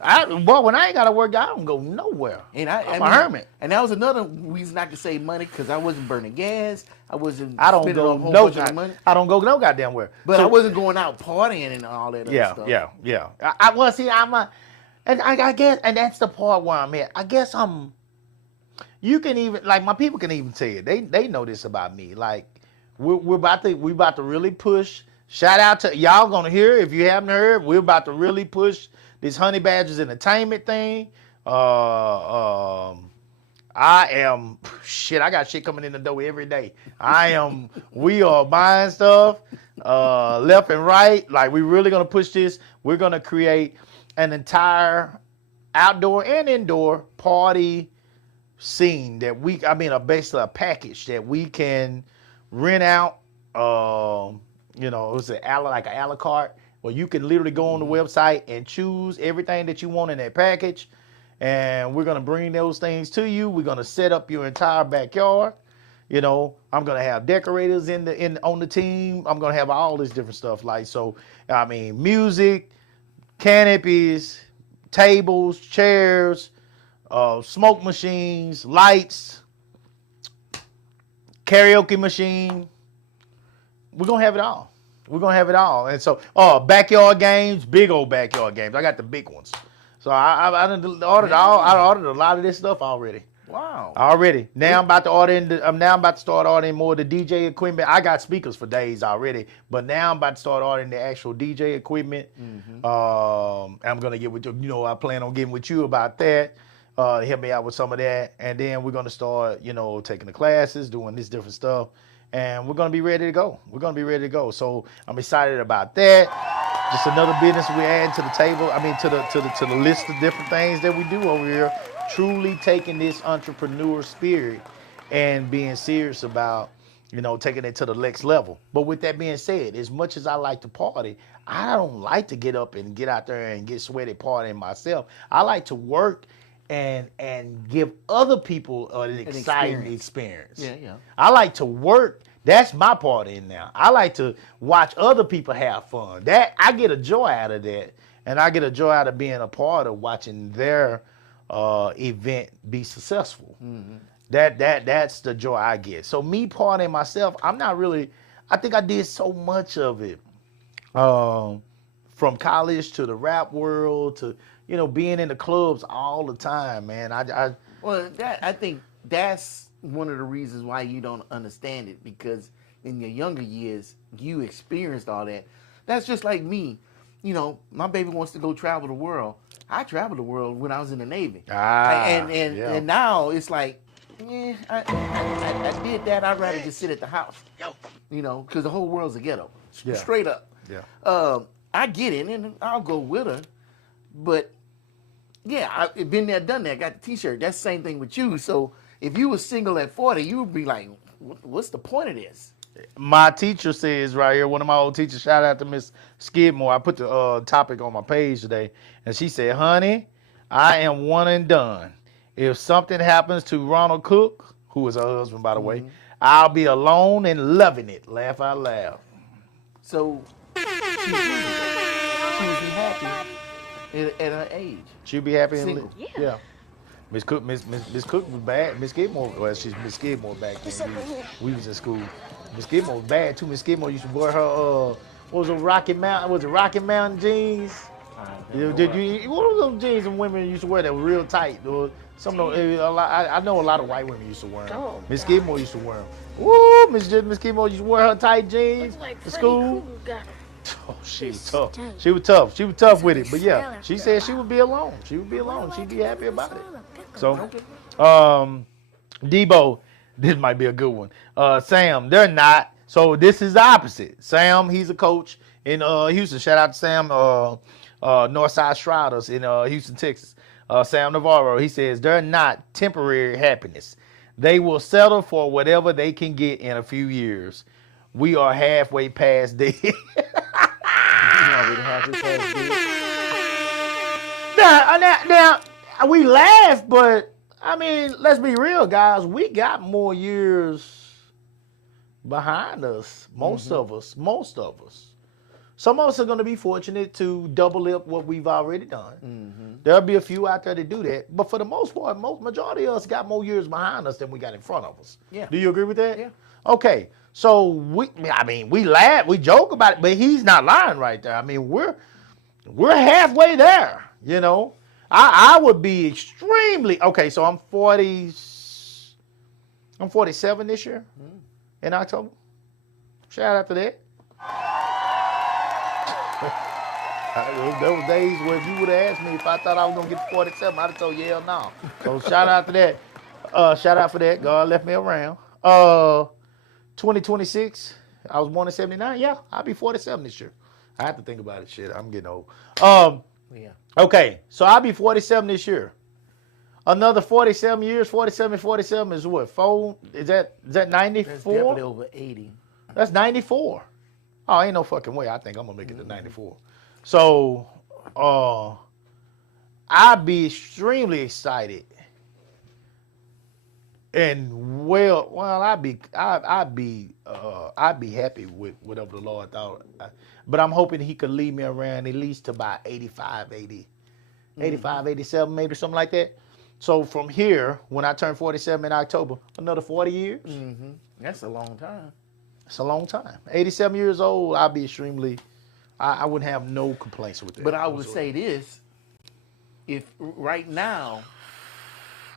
When I ain't got to work, I don't go nowhere. And I'm a hermit. And that was another reason I could save money because I wasn't burning gas. I wasn't. I don't spending go a whole no. bunch of money. I don't go no goddamn where. But So- I wasn't going out partying and all that other stuff. Yeah. Well, see, I guess, and that's the part where I'm at. I guess you can even, like, my people can even tell you, they know this about me. Like, we're about to really push. Shout out to y'all gonna hear, if you haven't heard, we're about to really push this Honey Badgers Entertainment thing. I got shit coming in the door every day. We are buying stuff left and right. Like, we really gonna push this. We're gonna create an entire outdoor and indoor party scene that basically a package that we can rent out. It's like a la carte, where you can literally go on the website and choose everything that you want in that package. And we're gonna bring those things to you. We're gonna set up your entire backyard. I'm gonna have decorators on the team. I'm gonna have all this different stuff. Music, canopies, tables, chairs, smoke machines, lights, karaoke machine. We're gonna have it all. And so, backyard games, big old backyard games. I got the big ones. So I ordered a lot of this stuff already. Wow. Already. Now I'm about to start ordering more of the DJ equipment. I got speakers for days already, but now I'm about to start ordering the actual DJ equipment. I'm gonna get with you. I plan on getting with you about that. Help me out with some of that, and then we're gonna start, taking the classes, doing this different stuff, and we're gonna be ready to go. So I'm excited about that. Just another business we add to the table. To the list of different things that we do over here. Truly taking this entrepreneur spirit and being serious about, taking it to the next level. But with that being said, as much as I like to party, I don't like to get up and get out there and get sweaty partying myself. I like to work and give other people an exciting experience. Yeah. I like to work. That's my part in now. I like to watch other people have fun. That I get a joy out of that, and I get a joy out of being a part of watching their event be successful. That's the joy I get. So me partying myself, I think I did so much of it, from college to the rap world to being in the clubs all the time, man. I think that's one of the reasons why you don't understand it, because in your younger years you experienced all that. That's just like me. My baby wants to go travel the world. I traveled the world when I was in the Navy. And now it's like, I did that. I'd rather just sit at the house. Because the whole world's a ghetto. Yeah. Straight up. Yeah. I get it, and I'll go with her. But yeah, I've been there, done that. Got the T-shirt. That's the same thing with you. So if you were single at 40, you would be like, what's the point of this? My teacher says right here, one of my old teachers, shout out to Miss Skidmore. I put the topic on my page today, and she said, honey, I am one and done. If something happens to Ronald Cook, who is her husband, by the way, I'll be alone and loving it. Laugh out loud. So she would be happy at her age. She'll be happy and Single. yeah. Miss Cook was bad. Miss Skidmore, well, she's Miss Skidmore back then. We was in school. Miss Skidmore was bad too. Miss Skidmore used to wear her what was it, Rocky Mountain? Was it Rocky Mountain jeans? Did you? What were those jeans and women used to wear that were real tight? Or some of them, I know a lot of white women used to wear them. Oh, Miss Skidmore used to wear them. Woo! Miss Skidmore used to wear her tight jeans like to Freddy school. Krueger. Oh, she was tough. She was tough. She was tough with it. But yeah, she said she would be alone. She would be alone. She'd be happy about it. So, Debo, this might be a good one. Sam, they're not. So this is the opposite. Sam, he's a coach in Houston. Shout out to Sam, Northside Striders in Houston, Texas. Sam Navarro, he says they're not temporary happiness. They will settle for whatever they can get in a few years. We are halfway past dead. Now, we laugh, but I mean, let's be real, guys. We got more years behind us. Most of us. Some of us are going to be fortunate to double up what we've already done. There'll be a few out there that do that, but for the most part, majority of us got more years behind us than we got in front of us. Yeah. Do you agree with that? Yeah. Okay. So we laugh, we joke about it, but he's not lying right there. I mean, we're halfway there, you know. I would be extremely okay. So I'm 47 this year in October. Shout out to that. Those days where if you would have asked me if I thought I was gonna get to 47, I'd have told you hell no. So shout out to that. Shout out for that. God left me around. 2026. I was born in 79. Yeah, I'll be 47 this year. I have to think about it. Shit, I'm getting old. Yeah. Okay, so I'll be 47 this year. Another 47 years. 47 is what? 4? Is that 94? That's definitely over 80. That's 94. Oh, ain't no fucking way. I think I'm gonna make it to 94. So, I'd be extremely excited, and I'd be happy with whatever the Lord thought. But I'm hoping He could lead me around at least to about 85, 87, maybe something like that. So from here, when I turn 47 in October, another 40 years. That's a long time. It's a long time. 87 years old, I'll be extremely. I wouldn't have no complaints with that. But I would say this: if right now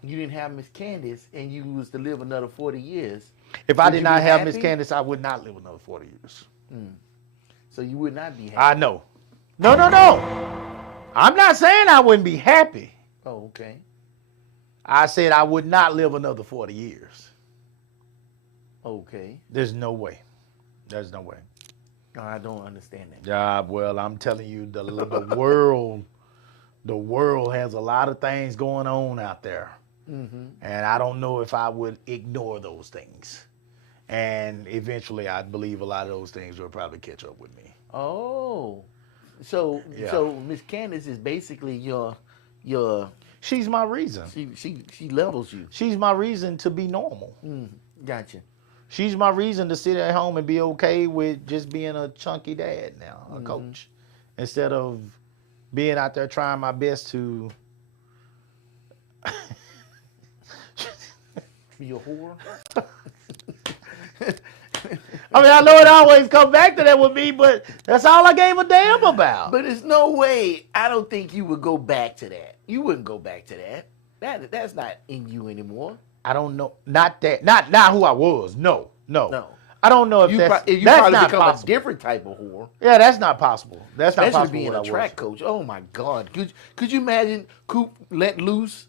you didn't have Miss Candace and you was to live another 40 years, if I would did you not be have Miss happy? Candace, I would not live another 40 years. So you would not be happy. I know. No. I'm not saying I wouldn't be happy. Oh, okay. I said I would not live another 40 years. Okay. There's no way. There's no way. No, I don't understand that. Yeah, well, I'm telling you, the world has a lot of things going on out there. And I don't know if I would ignore those things. And eventually, I believe a lot of those things will probably catch up with me. Oh, so Miss Candace is basically your. She's my reason. She levels you. She's my reason to be normal. Gotcha. She's my reason to sit at home and be okay with just being a chunky dad now, a coach, instead of being out there trying my best to. Be a whore. I mean, I know it always comes back to that with me, but that's all I gave a damn about. But there's no way. I don't think you would go back to that. You wouldn't go back to that. That's not in you anymore. I don't know. Not that. Not who I was. No. I don't know if You that's probably not become possible. a different type of whore. Yeah, that's not possible. That's not Especially possible. being what a I was. track coach. Oh my God. Could you imagine Coop let loose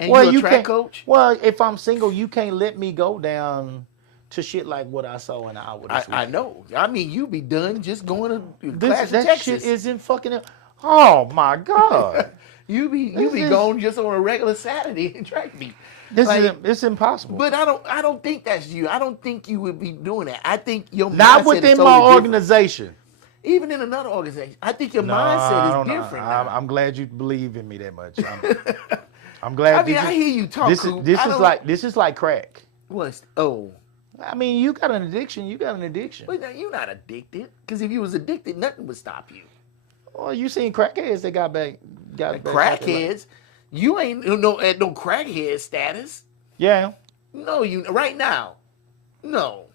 and Well, you're a you track can't. coach? Well, if I'm single, you can't let me go down to shit like what I saw in the hour. This I week. know. I mean, you be done just going to This, class in that Texas. shit isn't fucking. Oh my God. You be This is- going just on a regular Saturday in track meet. This Like, is it's impossible. But I don't think that's you. I don't think you would be doing that. I think your Not mindset within is my totally different. organization. Even in another organization, I think your No, I mindset don't is know. different. now. I'm glad you believe in me that much. I'm glad. I mean, I hear you talk. This Coop. is I don't- like crack. What's oh I mean, you got an addiction. You got an addiction. But now you're not addicted. Because if you was addicted, nothing would stop you. Well, you seen crackheads that got back out their life. Crackheads, you ain't at no crackhead status. Yeah. No, you right now. No.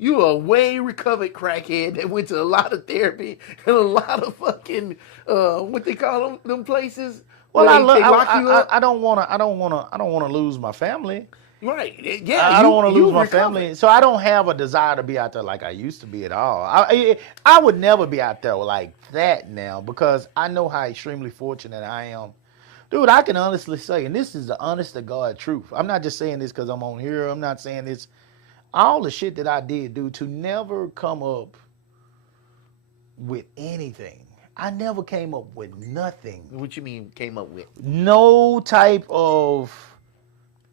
You a way recovered crackhead that went to a lot of therapy and a lot of fucking what they call them places. Well, where they lock you up. I don't want to lose my family. Right. Yeah. I don't want to lose my recovered. family, so I don't have a desire to be out there like I used to be at all. I would never be out there like that now because I know how extremely fortunate I am. Dude, I can honestly say, and this is the honest to God truth. I'm not just saying this because I'm on here. I'm not saying this. All the shit that I did, dude, to never come up with anything. I never came up with nothing. What you mean came up with? No type of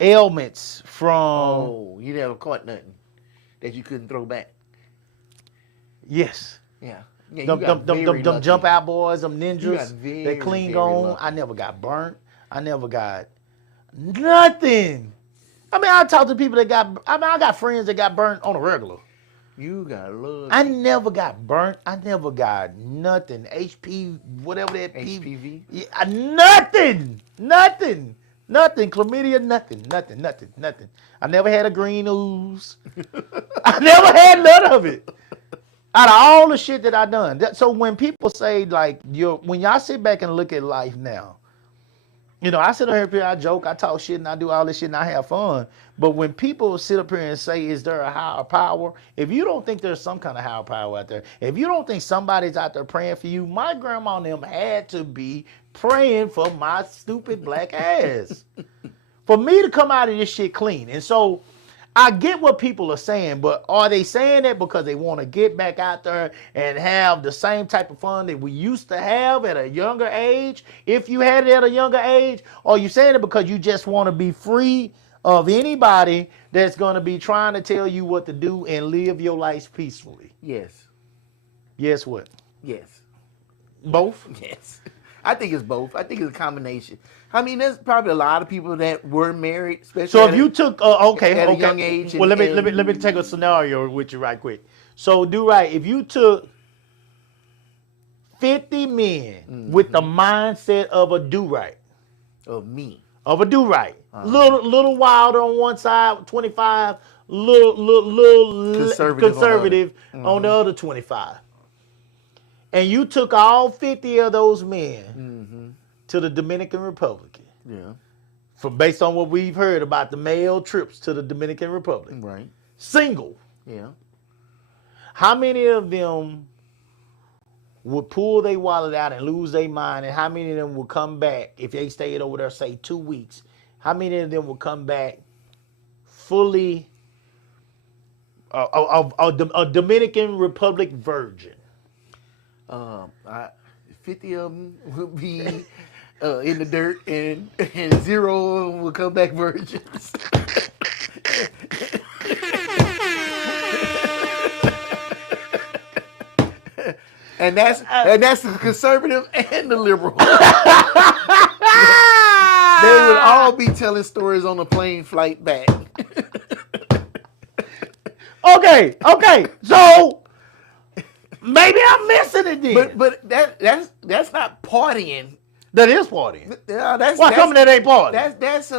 ailments from. Oh, you never caught nothing that you couldn't throw back. Yes. Yeah. Yeah, Them jump out boys, them You got ninjas, very, they cling very on. lucky. I never got burnt. I never got nothing. I mean, I talk to people that I got friends that got burnt on a regular. You got love. I never got burnt. I never got nothing. HP, whatever that HPV? Yeah, nothing. Chlamydia, nothing. I never had a green ooze. I never had none of it. Out of all the shit that I done. So when people say like when y'all sit back and look at life now, you know, I sit up here, I joke, I talk shit, and I do all this shit, and I have fun. But when people sit up here and say, is there a higher power? If you don't think there's some kind of higher power out there, if you don't think somebody's out there praying for you, my grandma and them had to be praying for my stupid black ass. For me to come out of this shit clean. And so I get what people are saying, but are they saying that because they want to get back out there and have the same type of fun that we used to have at a younger age, if you had it at a younger age? Or are you saying it because you just want to be free of anybody that's going to be trying to tell you what to do and live your life peacefully? Yes. Yes, what? Yes. Both? Yes. I think it's both. I think it's a combination. I mean, there's probably a lot of people that were married, especially. So if you took at a young age. Well, let me take a scenario with you right quick. So do right. If you took 50 men with the mindset of a do right, Of me. of a do right, little wilder on one side, 25, little conservative on the other 25, and you took all 50 of those men to the Dominican Republic. Yeah. Based on what we've heard about the male trips to the Dominican Republic. Right. Single. Yeah. How many of them would pull their wallet out and lose their mind, and how many of them would come back if they stayed over there, say 2 weeks? How many of them would come back fully a Dominican Republic virgin? 50 of them would be in the dirt, and 0 of them would come back virgins. And that's the conservative and the liberal. They would all be telling stories on a plane flight back. Okay. So maybe I'm missing it then. But that's not partying. That is partying. That's Why coming that ain't partying? That's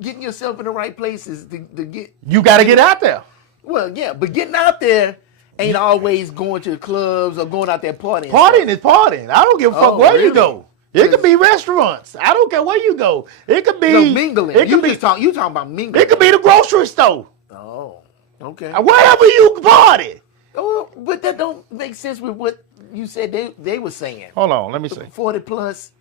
getting yourself in the right places to get. You got to get out there. Well, yeah, but getting out there ain't always going to the clubs or going out there partying. Partying is partying. I don't give a fuck where you really? go. It could be restaurants. I don't care where you go. It could be No, mingling. It could be You talking about mingling. It could be the grocery store. Oh, okay. Wherever you party. Oh, but that don't make sense with what you said they were saying. Hold on, let me see. 40 plus,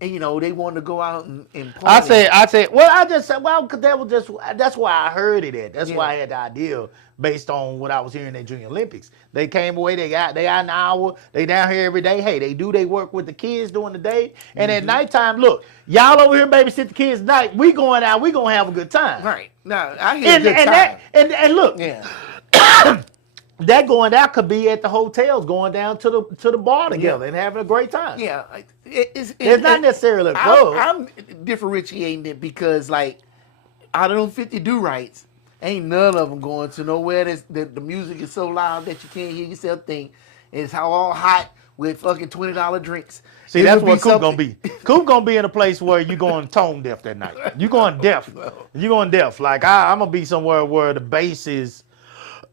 and they wanted to go out and party. I said, well, I just said, well, cause that's why I heard it at. That's why I had the idea based on what I was hearing at Junior Olympics. They came away, they out an hour, they down here every day. Hey, they work with the kids during the day. And at nighttime, look, y'all over here babysit the kids at night. We going out, we gonna have a good time. Right. Now, I hear a good time. And look, Yeah. that could be at the hotels, going down to the bar together and having a great time. Yeah. It's not necessarily a club. I'm differentiating it because, like, out of them 50 do-rights, Ain't none of them going to nowhere. The music is so loud that you can't hear yourself think. And it's all hot with fucking $20 drinks. See, It that's would what be Coop gonna be. Coop gonna be in a place where you going tone deaf that night. You going deaf. You going deaf. Like I'm gonna be somewhere where the bass is,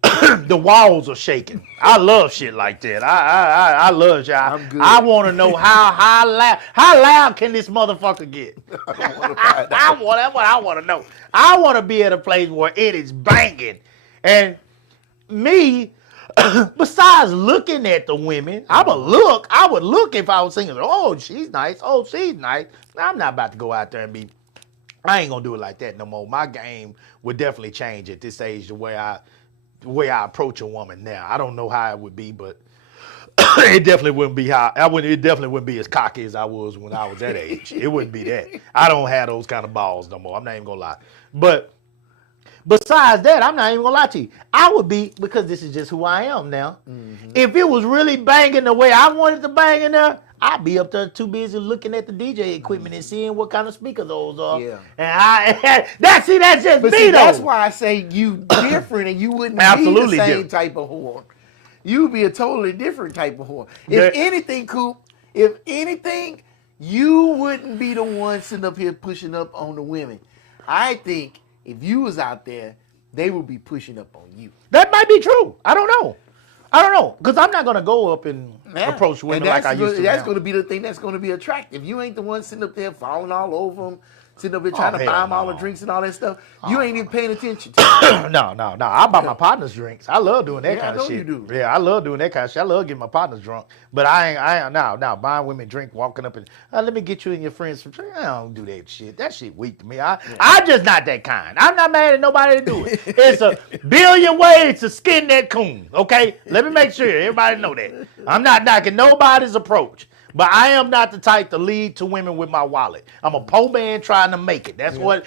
the walls are shaking. I love shit like that. I love shit. I'm good. I want to know how loud can this motherfucker get? That's what I want to know. I want to be at a place where it is banging, and me. Besides looking at the women, I would look if I was singing. Oh, she's nice. Oh, she's nice. I'm not about to go out there and be. I ain't gonna do it like that no more. My game would definitely change at this age the way I approach a woman now. I don't know how it would be, but it definitely wouldn't be how I would. It definitely wouldn't be as cocky as I was when I was that age. It wouldn't be that. I don't have those kind of balls no more. I'm not even gonna lie, but. Besides that, I'm not even gonna lie to you. I would be, because this is just who I am now. Mm-hmm. If it was really banging the way I wanted to bang in there, I'd be up there too busy looking at the DJ equipment and seeing what kind of speaker those are. Yeah. And that's just But me see, though. that's why I say you different and you wouldn't Absolutely be the same different. type of whore. You'd be a totally different type of whore. If anything, Coop, you wouldn't be the one sitting up here pushing up on the women. I think if you was out there, they would be pushing up on you. That might be true. I don't know. Because I'm not going to go up and approach women like I used to. That's going to be the thing that's going to be attractive. You ain't the one sitting up there falling all over them, sitting up there trying to buy them all the drinks and all that stuff. You ain't even paying attention to it. No. I buy my partners drinks. I love doing that kind of shit. I know you do. Yeah, I love doing that kind of shit. I love getting my partners drunk. But I ain't buying women drink, walking up and let me get you and your friends some drink. I don't do that shit. That shit weak to me. I'm just not that kind. I'm not mad at nobody to do it. It's a billion ways to skin that coon. Okay, let me make sure everybody know that. I'm not knocking nobody's approach. But I am not the type to lead to women with my wallet. I'm a poor man trying to make it. That's what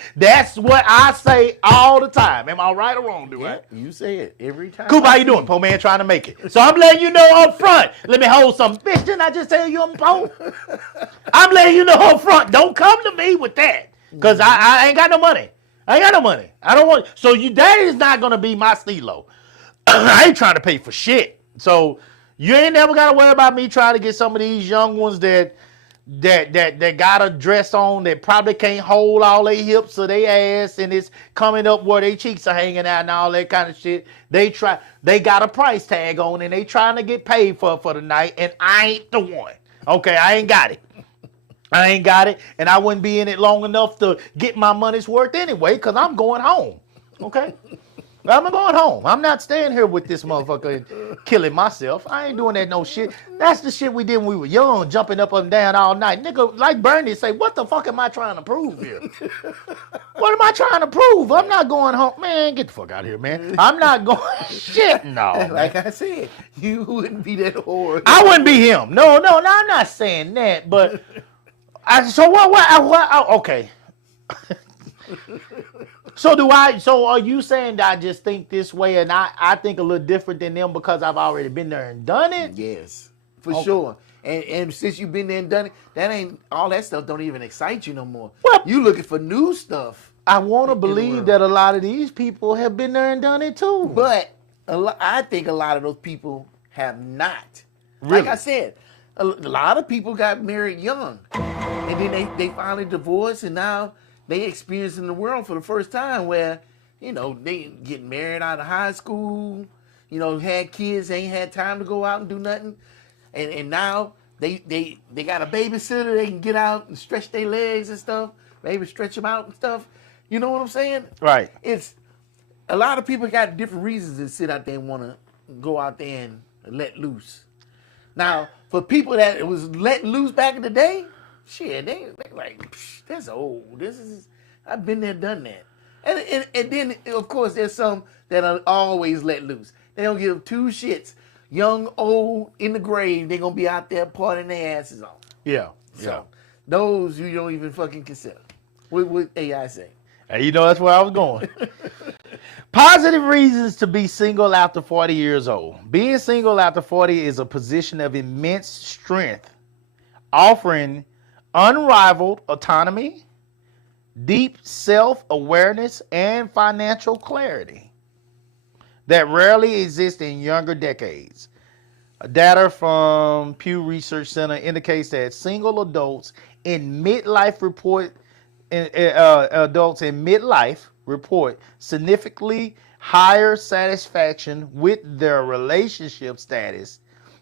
I say all the time. Am I right or wrong, dude? Yeah, you say it every time. Coop, how you doing? Poor man trying to make it. So I'm letting you know up front. Let me hold some. Bitch, didn't I just tell you I'm poor? I'm letting you know up front. Don't come to me with that. Because I ain't got no money. I don't want. So that is not going to be my stilo. I ain't trying to pay for shit. So you ain't never got to worry about me trying to get some of these young ones that got a dress on that probably can't hold all their hips or their ass and it's coming up where their cheeks are hanging out and all that kind of shit. They got a price tag on and they trying to get paid for the night, and I ain't the one. Okay, I ain't got it. And I wouldn't be in it long enough to get my money's worth anyway, because I'm going home. Okay? I'm going home. I'm not staying here with this motherfucker and killing myself. I ain't doing that no shit. That's the shit we did when we were young, jumping up and down all night. Nigga, like Bernie say, what the fuck am I trying to prove here? What am I trying to prove? I'm not going home. Man, get the fuck out of here, man. I'm not going. Shit, no. Like I said, you wouldn't be that whore. I wouldn't be him. No, I'm not saying that. But, okay. So are you saying that I just think this way and I think a little different than them because I've already been there and done it? Yes, for sure. And since you've been there and done it, that ain't all that stuff don't even excite you no more. Well, you looking for new stuff. I want to believe that a lot of these people have been there and done it too. But I think a lot of those people have not. Really? Like I said, a lot of people got married young. And then they finally divorced and now they experiencing the world for the first time where, they get married out of high school, had kids, ain't had time to go out and do nothing. And now they got a babysitter, they can get out and stretch their legs and stuff, maybe stretch them out and stuff. You know what I'm saying? Right. It's a lot of people got different reasons to sit out there and want to go out there and let loose. Now, for people that was letting loose back in the day, shit, they like, that's old. I've been there, done that. And then, of course, there's some that are always let loose. They don't give two shits. Young, old, in the grave, they're going to be out there partying their asses off. Yeah. So, those you don't even fucking consider. What AI say? Hey, that's where I was going. Positive reasons to be single after 40 years old. Being single after 40 is a position of immense strength, offering unrivaled autonomy, deep self-awareness, and financial clarity that rarely exist in younger decades. Data from Pew Research Center indicates that single adults in midlife report significantly higher satisfaction with their relationship status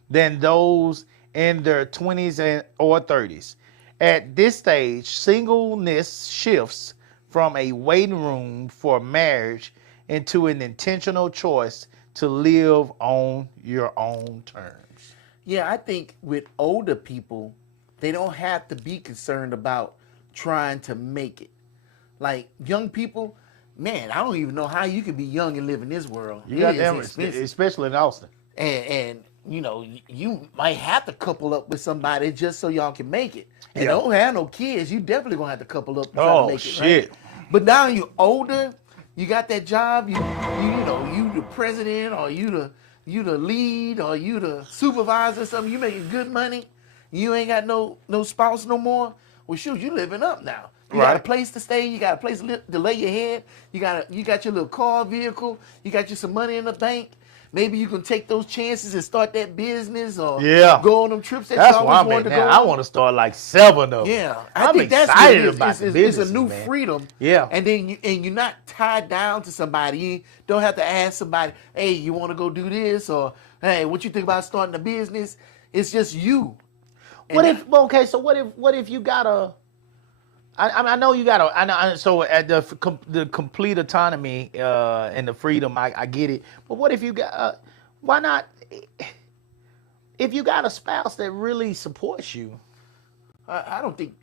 than those in their 20s or 30s. At this stage, singleness shifts from a waiting room for marriage into an intentional choice to live on your own terms. Yeah, I think with older people, they don't have to be concerned about trying to make it. Like young people, man, I don't even know how you can be young and live in this world. You got It is them, expensive. especially in Austin. And you know, you might have to couple up with somebody just so y'all can make it. And Yeah. don't have no kids, you definitely gonna have to couple up and try Oh, to make it. shit. Right? But now you older, you got that job, you know, you the president or you the lead or you the supervisor or something, you making good money, you ain't got no spouse no more. Well shoot, you living up now. You got a Right. place to stay, you got a place to lay your head, you got your little car vehicle, you got you some money in the bank. Maybe you can take those chances and start that business or go on them trips that That's you why always I'm wanted at to now. go I on. want to start like 7 of them. Yeah, I'm think that's excited what it is. about the It's business, a new man. freedom. Yeah. And then you're not tied down to somebody. You don't have to ask somebody, hey, you want to go do this? Or, hey, what you think about starting a business? It's just you. What if you got a? I know you got a. So at the complete autonomy and the freedom, I get it. But what if you got? Why not? If you got a spouse that really supports you, I don't think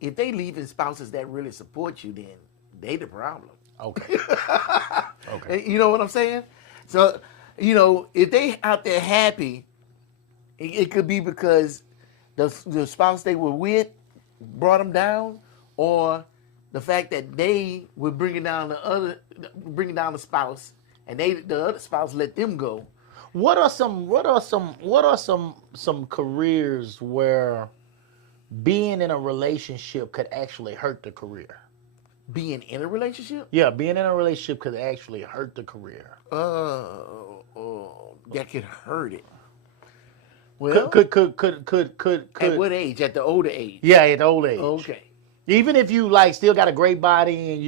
if they leaving spouses that really support you, then they the problem. okay, okay, You know what I'm saying? So, you know, if they out there happy, it could be because the spouse they were with brought them down, or the fact that they were bringing down the spouse, and the other spouse let them go. What are some careers where being in a relationship could actually hurt the career? Being in a relationship, Yeah, being in a relationship could actually hurt the career. that could hurt it. Well, Could at what age? At the older age. Yeah, at old age. Okay. Even if you like still got a great body and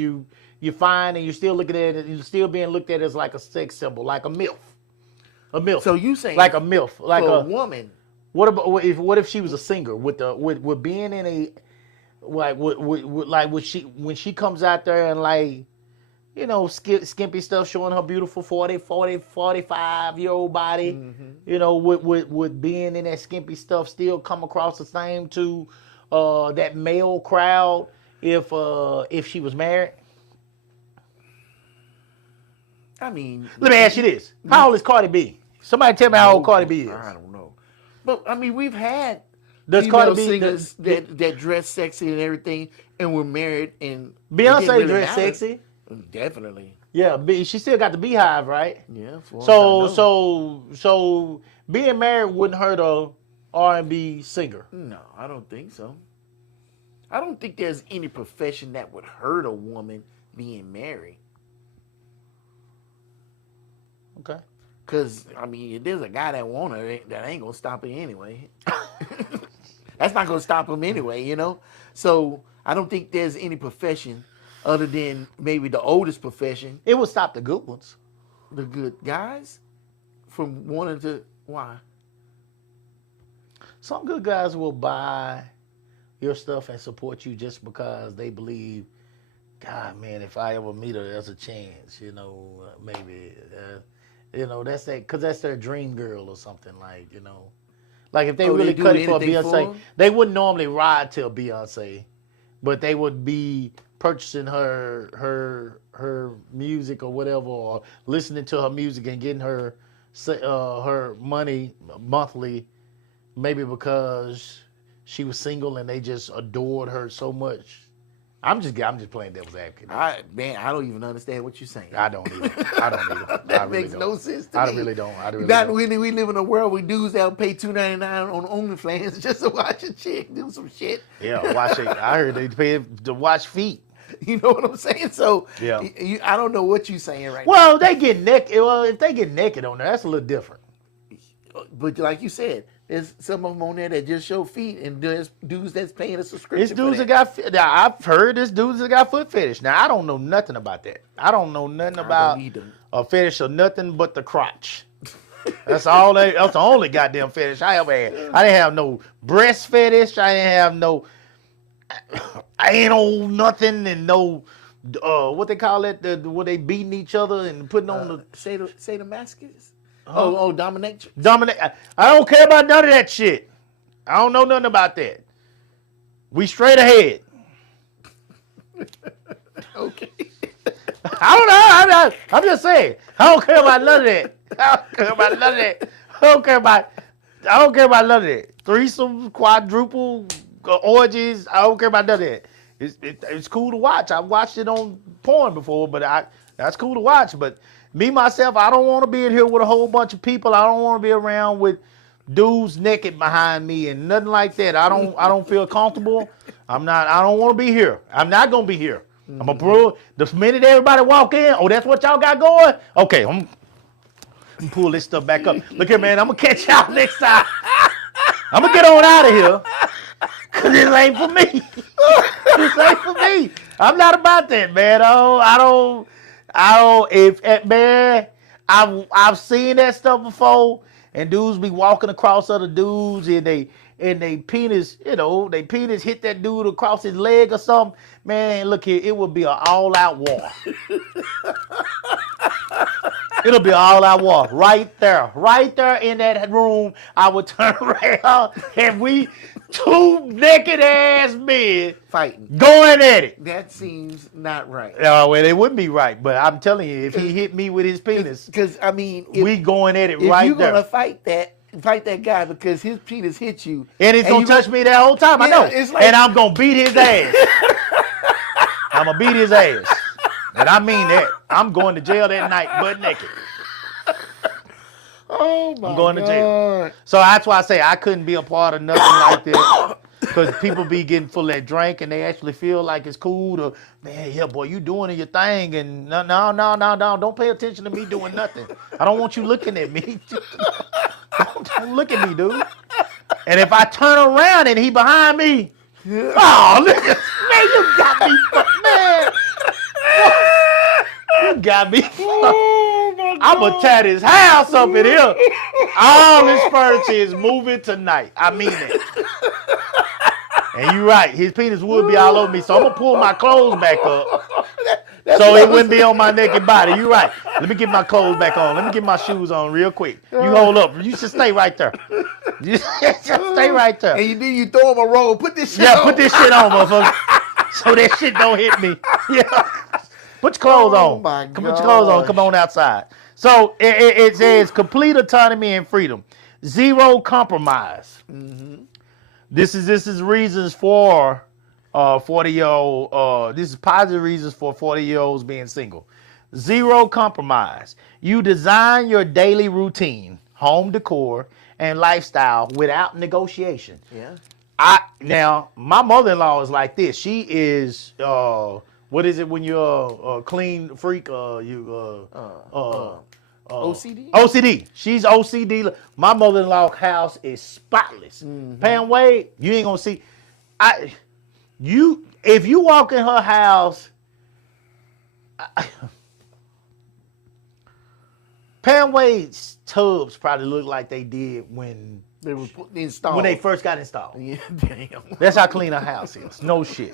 you're fine and you're still looking at it, you're still being looked at as like a sex symbol, like a MILF. A MILF. So you saying like a MILF, like for a a woman? what if she was a singer with being in a like when she comes out there and like, you know, skimpy stuff showing her beautiful 45-year-old body, you know, with being in that skimpy stuff still come across the same to that male crowd if she was married? I mean, Let me ask you this. How old is Cardi B? Somebody tell me how old Cardi B is. I don't know. But I mean, we've had Does female Cardi B singers that dress sexy and everything, and were married, and it Beyonce didn't really dress matter. sexy? Definitely. Yeah, she still got the beehive, right? Yeah. for all I know. So being married wouldn't hurt a R&B singer. No, I don't think so. I don't think there's any profession that would hurt a woman being married. Okay. Cause I mean, if there's a guy that want her, that ain't gonna stop her anyway. That's not gonna stop him anyway, you know. So I don't think there's any profession other than maybe the oldest profession, It would stop the good ones. the good guys, from wanting to. Why? Some good guys will buy your stuff and support you just because they believe, God, man, if I ever meet her, there's a chance, you know, maybe, you know, that's their dream girl or something, like, you know. Like if they Oh, they really do cut it for anything Beyonce, for her? they wouldn't normally ride to a Beyonce, but they would be purchasing her music or whatever, or listening to her music and getting her money monthly, maybe because she was single and they just adored her so much. I'm just playing devil's advocate. I don't even understand what you're saying. I don't either. I That really makes don't. no sense to I me. really don't. Not don't. when we live in a world where dudes that'll pay $2.99 on OnlyFans just to watch a chick do some shit. Yeah, watch it. I heard they pay to watch feet. You know what I'm saying? So Yeah. I don't know what you're saying right now. Well, they get naked. Well, if they get naked on there, that's a little different. But like you said, there's some of them on there that just show feet, and there's dudes that's paying a subscription. It's dudes that got. Now, I've heard this dudes that got foot fetish. Now I don't know nothing about that. I don't know nothing about either. a fetish of nothing but the crotch. That's all. That's the only goddamn fetish I ever had. I didn't have no breast fetish. I didn't have no anal nothing and no what they call it, where they beating each other and putting on the sadomasochism. Oh, dominatrix. I don't care about none of that shit. I don't know nothing about that. We straight ahead. Okay. I don't know. I'm just saying. I don't care about none of that. I don't care about none of that. I don't care about none of that. Threesome, quadruple, orgies. I don't care about none of that. It's cool to watch. I've watched it on porn before, but that's cool to watch. But me, myself, I don't want to be in here with a whole bunch of people. I don't want to be around with dudes naked behind me and nothing like that. I don't feel comfortable. I don't want to be here. I'm not gonna be here. I'm a bro. The minute everybody walk in, oh, that's what y'all got going? Okay, I'm pull this stuff back up. Look here, man, I'm gonna catch y'all next time. I'm gonna get on out of here. Cause this ain't for me. This ain't for me. I'm not about that, man. Man, I've seen that stuff before, and dudes be walking across other dudes, and they penis, they penis hit that dude across his leg or something. Man, look here, it would be an all-out war. It'll be an all-out war right there in that room. I would turn around and we two naked ass men fighting, going at it. That seems not right. Well, it wouldn't be right, but I'm telling you, if he hit me with his penis, because I mean, we going at it right there. If you're gonna fight that guy because his penis hit you, and he's gonna touch me that whole time. I know, and I'm gonna beat his ass. I'm gonna beat his ass, and I mean that. I'm going to jail that night, butt naked. Oh my God. I'm going to jail. So that's why I say I couldn't be a part of nothing like that. Because people be getting full of that drink and they actually feel like it's cool to, man, yeah, boy, you doing your thing. And no, don't pay attention to me doing nothing. I don't want you looking at me. Don't look at me, dude. And if I turn around and he behind me, oh, look, man, you got me, man. You got me. I'm going to tear this house up in here. All this furniture is moving tonight. I mean it. And you're right. His penis would be all over me. So I'm going to pull my clothes back up. So it wouldn't be on my naked body. You're right. Let me get my clothes back on. Let me get my shoes on real quick. You hold up. You should stay right there. You just stay right there. And you throw him a roll. Put this shit on. Yeah, put this shit on, motherfucker. So that shit don't hit me. Yeah. Put your clothes on. My God. Put your clothes on. Come on outside. So it says complete autonomy and freedom. Zero compromise. Mm-hmm. This is reasons for 40-year-old. This is positive reasons for 40-year-olds being single. Zero compromise. You design your daily routine, home decor, and lifestyle without negotiation. Yeah. Now my mother-in-law is like this. She is what is it when you're a clean freak? OCD? OCD. She's OCD. My mother-in-law's house is spotless. Mm-hmm. Pam Wade, you ain't gonna see. If you walk in her house, Pam Wade's tubs probably look like they did when they were installed. When they first got installed. Yeah, damn. That's how clean her house is. No shit.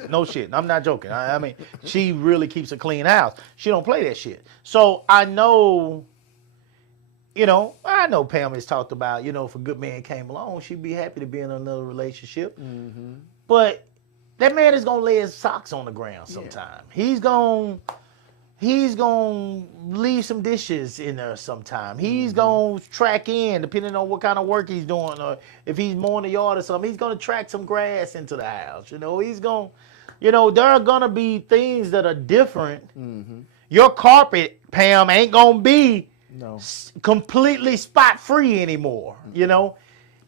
I'm not joking. I mean, she really keeps a clean house. She don't play that shit. So I know Pam has talked about, if a good man came along, she'd be happy to be in another relationship. Mm-hmm. But that man is going to lay his socks on the ground sometime. Yeah. He's gonna leave some dishes in there sometime. He's gonna track in, depending on what kind of work he's doing, or if he's mowing the yard or something, he's gonna track some grass into the house. He's gonna, there are gonna be things that are different. Mm-hmm. Your carpet, Pam, ain't gonna be completely spot free anymore. Mm-hmm.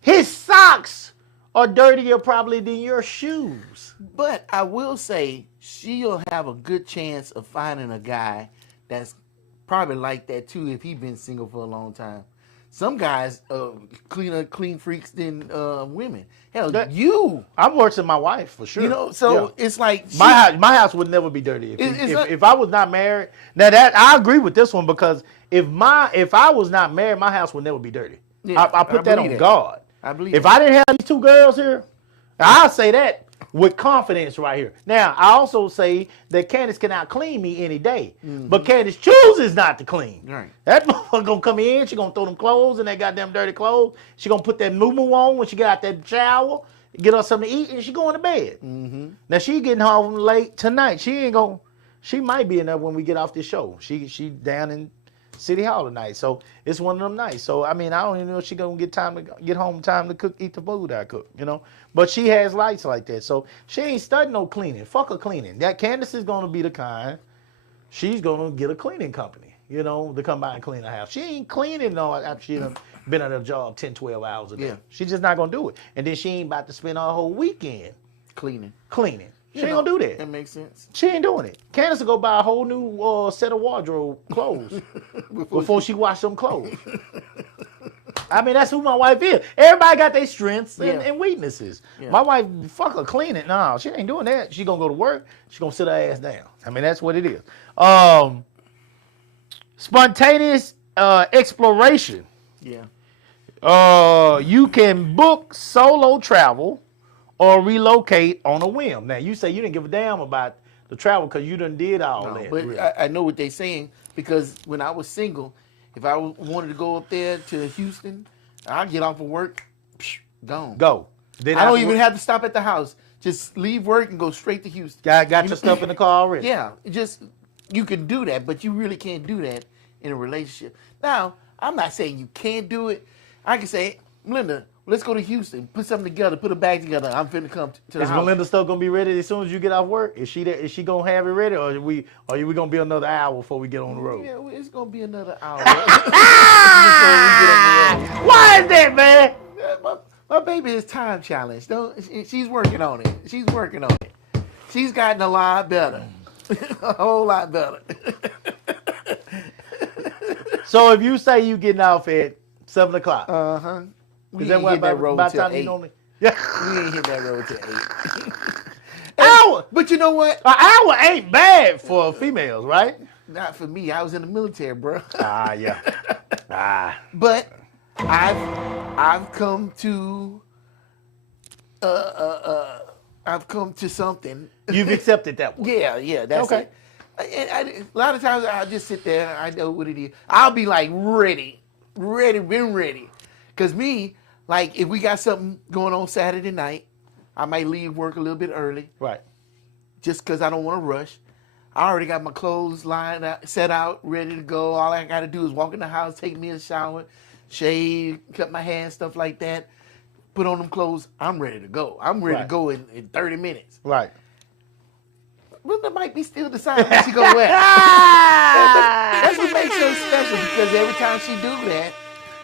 His socks are dirtier probably than your shoes. But I will say, she'll have a good chance of finding a guy that's probably like that too if he's been single for a long time. Some guys clean freaks than women. Hell, I'm worse than my wife for sure. You know, so it's like my house would never be dirty if I was not married. Now that I agree with this one because if I was not married, my house would never be dirty. Yeah, I put that on God. I believe if that. I didn't have these two girls here, I'll say that with confidence right here. Now I also say that Candace can out clean me any day, but Candace chooses not to clean. Right. That motherfucker gonna come in, she gonna throw them clothes in that goddamn dirty clothes. She gonna put that moo on when she get out that shower, get her something to eat, and she going to bed. Mm-hmm. Now she getting home late tonight. She might be in there when we get off this show. She down in City Hall tonight, so it's one of them nights. So I mean, I don't even know if she gonna get home time to cook, eat the food I cook, you know. But she has lights like that, so she ain't studying no cleaning. Fuck her cleaning. That Candace is gonna be the kind. She's gonna get a cleaning company, you know, to come by and clean her house. She ain't cleaning no after she done been at her job 10, 12 hours a day. Yeah. She's just not gonna do it, and then she ain't about to spend her whole weekend cleaning. She ain't gonna do that. That makes sense. She ain't doing it. Candace will go buy a whole new set of wardrobe clothes before she wash them clothes. I mean, that's who my wife is. Everybody got their strengths and weaknesses. Yeah. My wife, fuck her cleaning. No, she ain't doing that. She gonna go to work. She gonna sit her ass down. I mean, that's what it is. Spontaneous exploration. Yeah. You can book solo travel or relocate on a whim. Now, you say you didn't give a damn about the travel because you done did all that. But really. I know what they're saying because when I was single, if I wanted to go up there to Houston, I'd get off of work, gone. Go. Then I don't even have to stop at the house. Just leave work and go straight to Houston. Got your stuff in the car already. Yeah, you can do that, but you really can't do that in a relationship. Now, I'm not saying you can't do it. I can say, Melinda, let's go to Houston. Put something together. Put a bag together. I'm finna come to the house. Is Melinda still gonna be ready as soon as you get off work? Is she there? Is she gonna have it ready, or are we gonna be another hour before we get on the road? Yeah, it's gonna be another hour. Why is that, man? My baby is time challenged. She's working on it. She's gotten a lot better, a whole lot better. So if you say you getting off at 7 o'clock, We is that what that road about till time 8. you normally? Yeah. We ain't hit that road till 8. Hour. But you know what? An hour ain't bad for females, right? Not for me. I was in the military, bro. Yeah. But I've come to something. You've accepted that one. Yeah, that's Okay. it. And a lot of times I'll just sit there and I know what it is. I'll be like ready. Because me, like if we got something going on Saturday night, I might leave work a little bit early. Right. Just because I don't want to rush. I already got my clothes set out, ready to go. All I got to do is walk in the house, take me a shower, shave, cut my hair, stuff like that. Put on them clothes. I'm ready to go. I'm ready to go in 30 minutes. Right. Linda might be still deciding where she go at. That's what makes her special because every time she do that,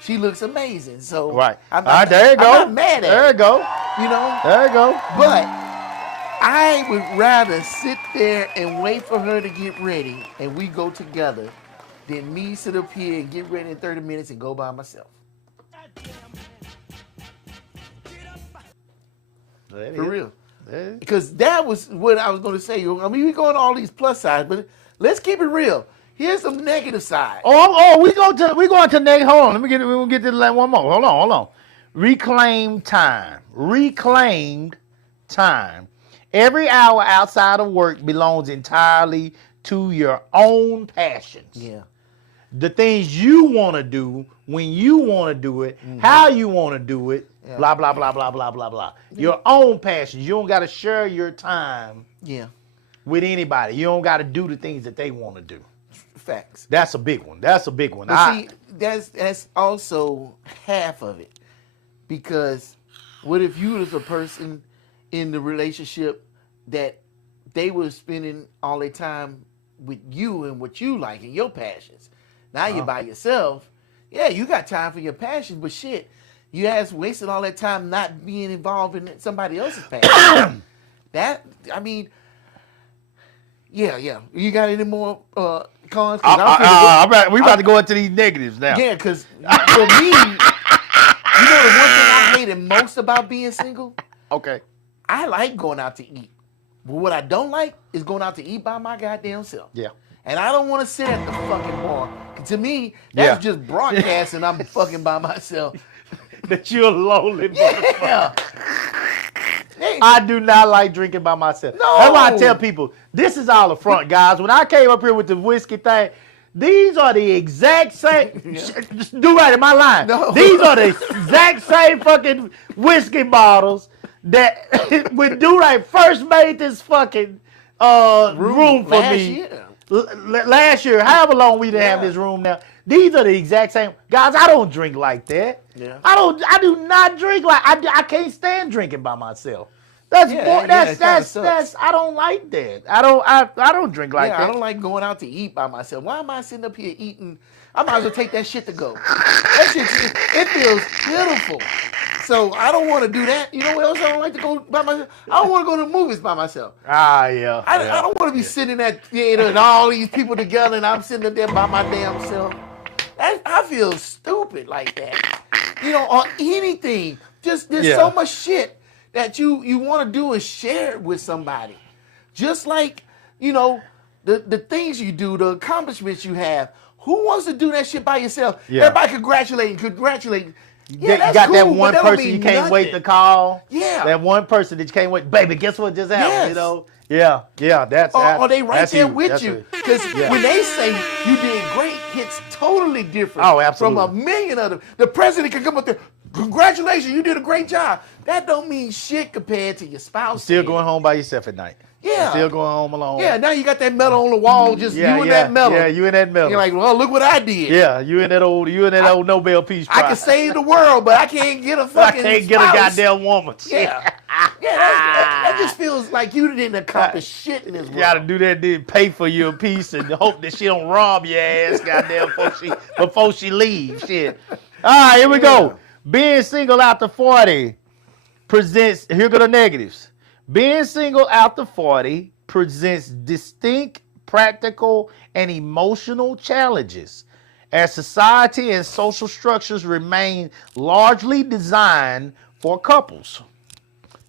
she looks amazing. So right. There you go. I'm not mad at There you go. You know? There you go. But I would rather sit there and wait for her to get ready and we go together than me sit up here and get ready in 30 minutes and go by myself. For real. Because that was what I was going to say. I mean, we're going all these plus sides, but let's keep it real. Here's some negative side. We going to negative. Hold on, we'll get to the one more. Hold on. Reclaimed time. Every hour outside of work belongs entirely to your own passions. Yeah. The things you want to do, when you want to do it, how you want to do it, blah, blah, blah, blah, blah, blah, blah. Your own passions. You don't got to share your time with anybody. You don't got to do the things that they want to do. Facts. That's a big one. But see, that's also half of it. Because what if you was a person in the relationship that they were spending all their time with you and what you like and your passions? Now you're by yourself. Yeah, you got time for your passions, but shit, you has wasted all that time not being involved in somebody else's passion. Yeah. You got any more cons? 'Cause I'm finna we about to go into these negatives now. Yeah, because for me, you know the one thing I hated most about being single? Okay. I like going out to eat. But what I don't like is going out to eat by my goddamn self. Yeah. And I don't want to sit at the fucking bar. To me, that's Yeah. just broadcasting I'm fucking by myself. That you're lonely. Yeah. Hey, I do not like drinking by myself. No. That's why I tell people, this is all the front, guys. When I came up here with the whiskey thing, these are the exact same. Just do right in my line. No. These are the exact same fucking whiskey bottles that when Do-Right first made this fucking room for last me. year. Last year, however long we didn't have Yeah. this room now. These are the exact same. Guys, I don't drink like that. Yeah. I do not drink like I can't stand drinking by myself. That's Yeah, boy, yeah, that's it kinda that's sucks. that's I don't like that. I don't drink like Yeah, that. I don't like going out to eat by myself. Why am I sitting up here eating? I might as well take that shit to go. That shit, it feels pitiful. So I don't want to do that. You know what else I don't like to go by myself? I don't want to go to the movies by myself. Ah, yeah. I don't want to be sitting at the theater and all these people together and I'm sitting up there by my damn self. I feel stupid like that. You know, on anything. Just there's Yeah. so much shit that you want to do and share it with somebody. Just like, you know, the things you do, the accomplishments you have. Who wants to do that shit by yourself? Yeah. Everybody congratulate. Yeah, You that's got cool, that but one that don't person mean you can't wait to nothing. call. Yeah. That one person that you can't wait. Baby, guess what just happened? Yes. You know? Yeah. That's Or they right that's there huge. with That's you. huge. Because Yeah. when they say you did great, it's totally different Oh, absolutely. from a million of them. The president can come up there, congratulations, you did a great job. That don't mean shit compared to your spouse. Still saying. going home by yourself at night. Yeah. Still going home alone. Yeah, now you got that medal on the wall, just you and that medal. Yeah, you in that medal. You're like, well, look what I did. yeah, you in that old Nobel Peace Prize. I can save the world, but I can't get a I fucking can't get a spouse. goddamn woman. Yeah. That just feels like you didn't accomplish shit in this world. You gotta do that, then pay for your piece and hope that she don't rob your ass, goddamn, before she leaves. Shit. All right, here we go. Being single after 40 presents. Here go the negatives. Being single after 40 presents distinct practical and emotional challenges, as society and social structures remain largely designed for couples.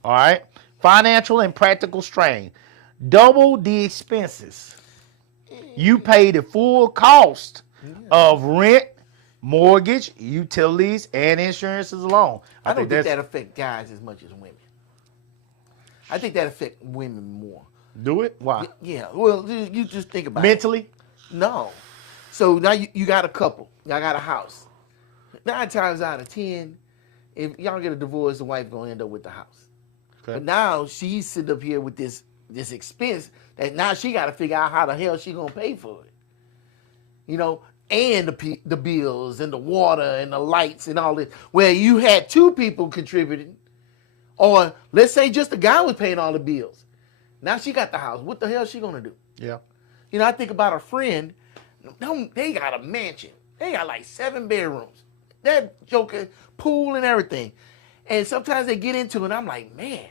All right. Financial and practical strain. Double the expenses. You pay the full cost of rent, mortgage, utilities, and insurances alone. I don't think that's that affect guys as much as women. I think that affect women more. do it. Why? Yeah, well, you just think about Mentally? it. No. So now you got a couple. Y'all got a house. 9 times out of 10, if y'all get a divorce, the wife gonna end up with the house. Okay. But now she's sitting up here with this expense that now she got to figure out how the hell she gonna pay for it. You know, and the bills and the water and the lights and all this. Where you had 2 people contributing, or let's say just the guy was paying all the bills. Now she got the house. What the hell is she gonna do? Yeah. You know, I think about a friend. They got a mansion. They got like 7 bedrooms. That joker, pool and everything. And sometimes they get into it, and I'm like, man,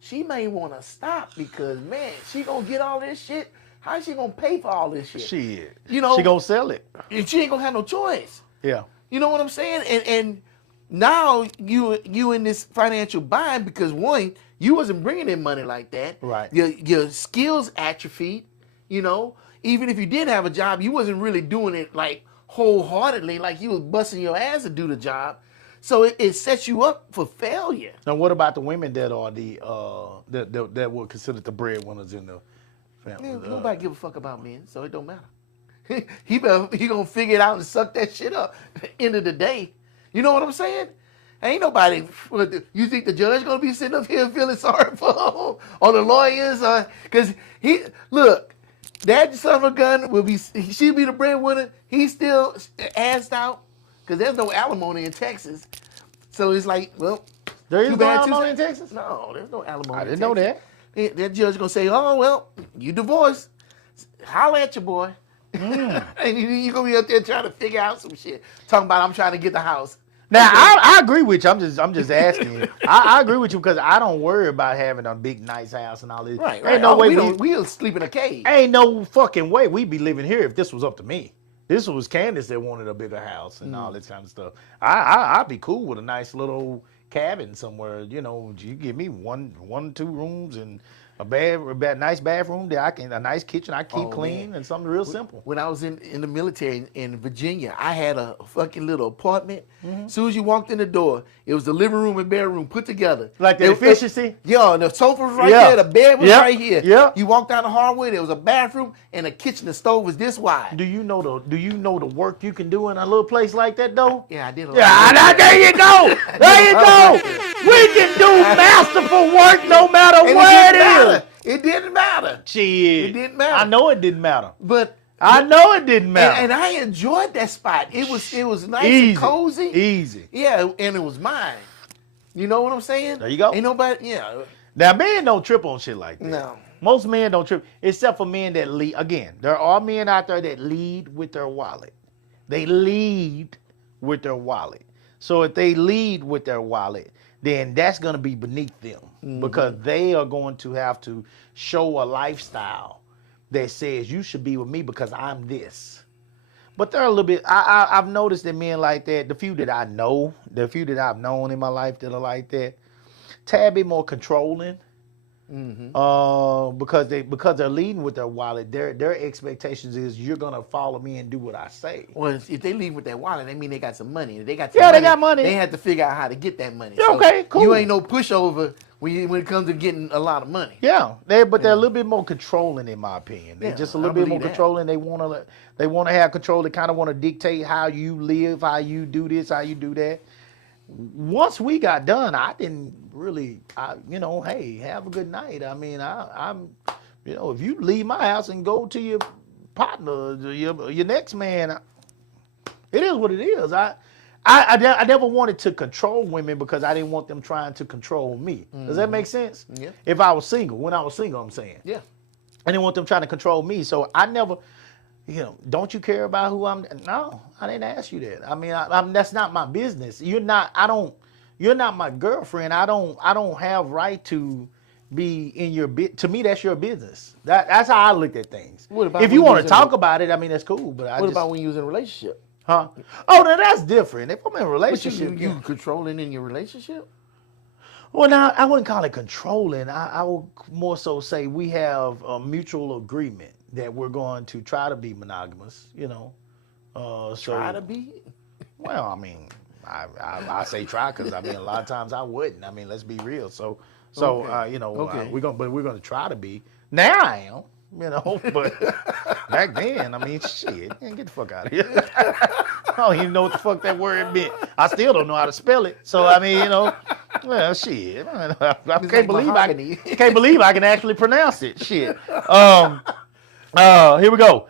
she may want to stop because, man, she gonna get all this shit. How's she gonna pay for all this shit? Shit. You know, she gonna sell it. and she ain't gonna have no choice. Yeah. You know what I'm saying? And now you in this financial bind because one, you wasn't bringing in money like that. Right. Your skills atrophied. You know, even if you did have a job, you wasn't really doing it like wholeheartedly, like you was busting your ass to do the job. So it sets you up for failure. Now, what about the women that are that were considered the breadwinners in the family? Man, nobody give a fuck about men, so it don't matter. He gonna figure it out and suck that shit up. End of the day, you know what I'm saying? Ain't nobody. You think the judge gonna be sitting up here feeling sorry for him, or the lawyers? Because he look, that son of a gun will be. She'll be the breadwinner. He's still assed out because there's no alimony in Texas. So it's like, well, There is too no bad, too alimony sad. in Texas? No, there's no alimony. I in didn't know Texas. that. That judge gonna say, oh, well, you divorced. Holla at your boy. And you gonna be up there trying to figure out some shit. Talking about I'm trying to get the house. Now I agree with you. I'm just asking you. I agree with you because I don't worry about having a big nice house and all this. Right. Ain't no way we'll sleep in a cave. ain't no fucking way we'd be living here if this was up to me. This was Candace that wanted a bigger house and all this kind of stuff. I'd be cool with a nice little cabin somewhere. You know, you give me one, 2 rooms and a nice bathroom that a nice kitchen I keep clean and something real simple. When I was in the military in Virginia, I had a fucking little apartment. Mm-hmm. As soon as you walked in the door, it was the living room and bedroom put together. Like the efficiency? Yeah, and the sofa was right Yeah. there, the bed was Yep. right here. Yep. You walked down the hallway, there was a bathroom, and the kitchen, the stove was this wide. Do you know the work you can do in a little place like that though? Yeah, I did a lot. Yeah, there you go. There you go. We can do masterful work no matter And where it it didn't is. matter. It didn't matter. Shit. It didn't matter. I know it didn't matter. But I know it didn't matter. and I enjoyed that spot. It was nice Easy. and cozy. Easy. Yeah, and it was mine. You know what I'm saying? There you go. Ain't nobody. Yeah. Now men don't trip on shit like that. No. Most men don't trip, except for men that lead. Again, there are men out there that lead with their wallet. They lead with their wallet. So if they lead with their wallet, then that's going to be beneath them because they are going to have to show a lifestyle that says you should be with me because I'm this. But they're a little bit. I've noticed that men like that. The few that I know, the few that I've known in my life that are like that, tad bit more controlling. Because they're leading with their wallet, their expectations is you're gonna follow me and do what I say. Well, if they leave with that wallet, that mean they got some money. If they got some Yeah, money, they got money. They have to figure out how to get that money. Yeah, okay, cool. You ain't no pushover when it comes to getting a lot of money. Yeah, they're a little bit more controlling in my opinion. They're Yeah, just a I little bit more believe that. controlling. They wanna have control. They kind of want to dictate how you live, how you do this, how you do that. Once we got done, I didn't really, hey, have a good night. I mean, I'm, if you leave my house and go to your partner, your next man, it is what it is. I never wanted to control women because I didn't want them trying to control me. Does that make sense? Yeah. If I was single, when I was single, I'm saying. Yeah. I didn't want them trying to control me. So I never, don't you care about who I'm? No, I didn't ask you that. I mean, that's not my business. You're not my girlfriend. I don't have right to be in your to me, that's your business. That's how I looked at things. What about if you when want you to was talk about it, I mean, that's cool. But What about when you was in a relationship? Huh? Oh, now that's different. If I'm in a But relationship, you controlling in your relationship? well, now I wouldn't call it controlling. I would more so say we have a mutual agreement that we're going to try to be monogamous. Try to be? Well, I mean, I say try because I mean a lot of times I wouldn't. I mean, let's be real. So Okay. okay. We're gonna try to be. Now I am. But back then, I mean, shit, man, get the fuck out of here. I don't even know what the fuck that word meant. I still don't know how to spell it. So I mean, well, shit, man, I can't like believe mahogany. can't believe I can actually pronounce it. Shit. Here we go.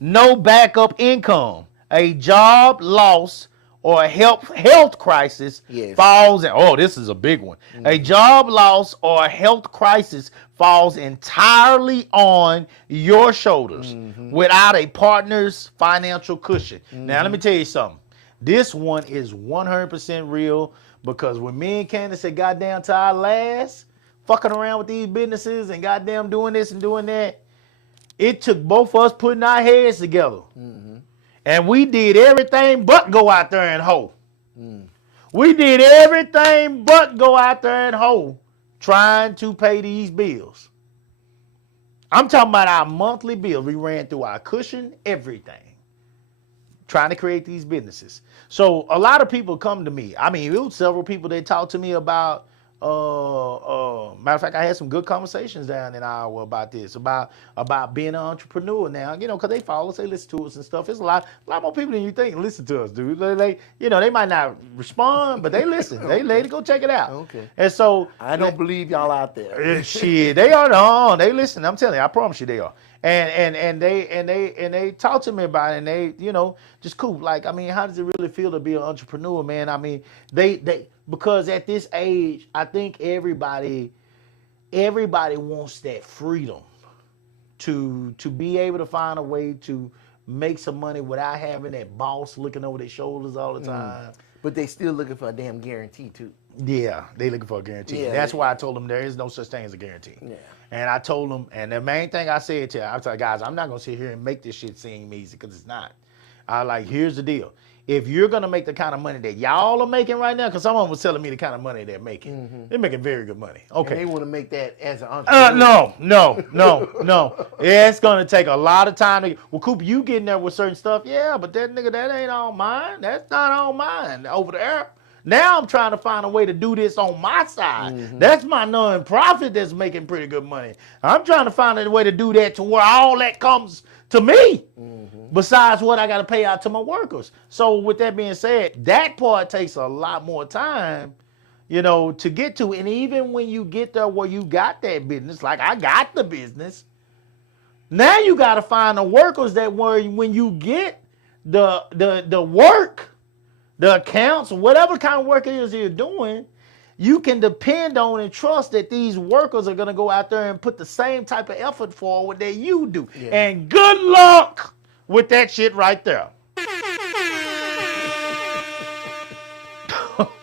No backup income, a job loss or a health crisis Yes. falls in. Oh, this is a big one. A job loss or a health crisis falls entirely on your shoulders without a partner's financial cushion. Now, let me tell you something. This one is 100% real because when me and Candace had got down to our last, fucking around with these businesses and goddamn doing this and doing that, it took both of us putting our heads together. And we did everything but go out there and hoe. We did everything but go out there and hoe trying to pay these bills. I'm talking about our monthly bills. We ran through our cushion, everything, trying to create these businesses. So a lot of people come to me. I mean, it was several people that talked to me about, matter of fact, I had some good conversations down in Iowa about this, about being an entrepreneur now, because they follow us, they listen to us and stuff. There's a lot more people than you think listen to us, dude. They might not respond, but they listen. They go check it out. Okay. And so I don't believe y'all out there. shit, they are. No, they listen. I'm telling you, I promise you, they are. And they talk to me about it, and they, just cool. Like, I mean, how does it really feel to be an entrepreneur, man? I mean, they because at this age, I think everybody wants that freedom to be able to find a way to make some money without having that boss looking over their shoulders all the time. But they still looking for a damn guarantee too. Yeah, they looking for a guarantee. Yeah, That's why I told them there is no such thing as a guarantee. Yeah. And I told them, and the main thing I said to them, I was like, guys, I'm not gonna sit here and make this shit seem easy because it's not. I like, here's the deal. If you're gonna make the kind of money that y'all are making right now, because someone was telling me the kind of money they're making, they're making very good money. Okay. And they want to make that as an entrepreneur. No. It's gonna take a lot of time to. Well, Cooper, you getting there with certain stuff, yeah, but that nigga, that ain't on mine. That's not on mine over there. Now I'm trying to find a way to do this on my side. That's my non-profit that's making pretty good money. I'm trying to find a way to do that to where all that comes to me. Besides what I got to pay out to my workers. So with that being said, that part takes a lot more time, to get to. And even when you get there where you got that business, like I got the business, now you got to find the workers that when you get the work, the accounts, whatever kind of work it is you're doing, you can depend on and trust that these workers are going to go out there and put the same type of effort forward that you do. Yeah. And good luck with that shit right there.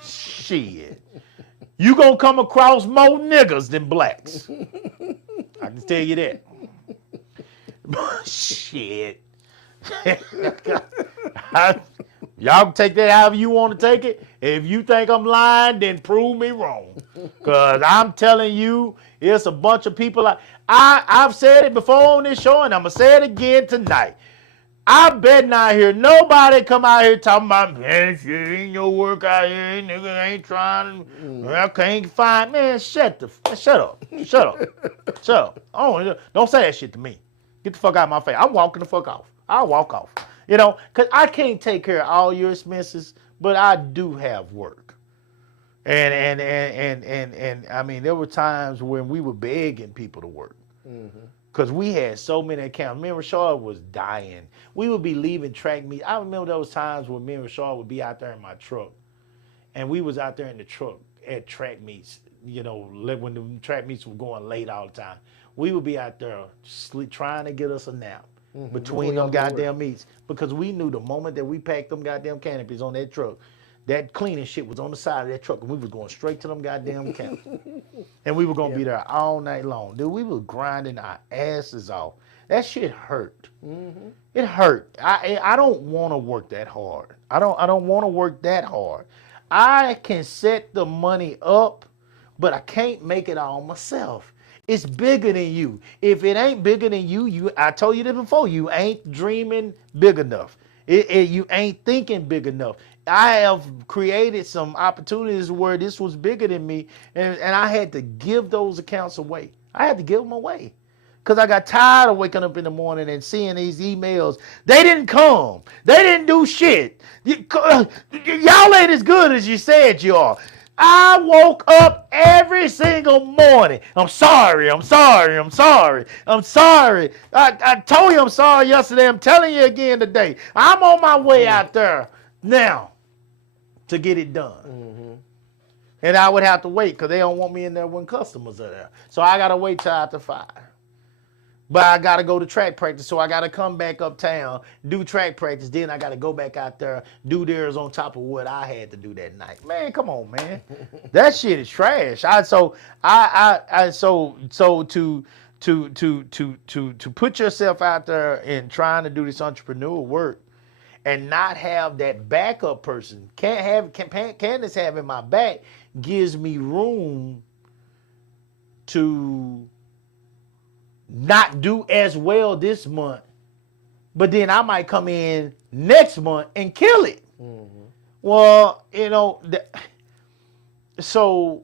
Shit. You going to come across more niggas than blacks. I can tell you that. Shit. Y'all can take that however you want to take it. If you think I'm lying, then prove me wrong. Because I'm telling you, it's a bunch of people. I've said it before on this show, and I'm going to say it again tonight. I bet not hear nobody come out here talking about, man, shit ain't no work out here. Nigga ain't trying. I can't find. Man, shut up. Oh, don't say that shit to me. Get the fuck out of my face. I'm walking the fuck off. I'll walk off. Because I can't take care of all your expenses, but I do have work. And I mean, there were times when we were begging people to work. Because we had so many accounts. Me and Rashard was dying. We would be leaving track meets. I remember those times when me and Rashard would be out there in my truck. And we was out there in the truck at track meets, when the track meets were going late all the time. We would be out there trying to get us a nap. Between them goddamn meats, because we knew the moment that we packed them goddamn canopies on that truck, that cleaning shit was on the side of that truck, and we was going straight to them goddamn canopies. And we were going to be there all night long. Dude, we were grinding our asses off. That shit hurt. It hurt. I don't want to work that hard. I don't want to work that hard. I can set the money up, but I can't make it all myself. It's bigger than you. If it ain't bigger than you, I told you this before, you ain't dreaming big enough. You ain't thinking big enough. I have created some opportunities where this was bigger than me, and I had to give those accounts away. I had to give them away because I got tired of waking up in the morning and seeing these emails. They didn't come. They didn't do shit. Y'all ain't as good as you said you are. I woke up every single morning. I'm sorry. I told you I'm sorry yesterday. I'm telling you again today. I'm on my way out there now to get it done. And I would have to wait because they don't want me in there when customers are there. So I got to wait till after 5. But I got to go to track practice, so I got to come back uptown, do track practice. Then I got to go back out there, do theirs on top of what I had to do that night. Man, come on, man. That shit is trash. So to put yourself out there and trying to do this entrepreneur work and not have that backup person, Candace having my back gives me room to not do as well this month, but then I might come in next month and kill it. Well, so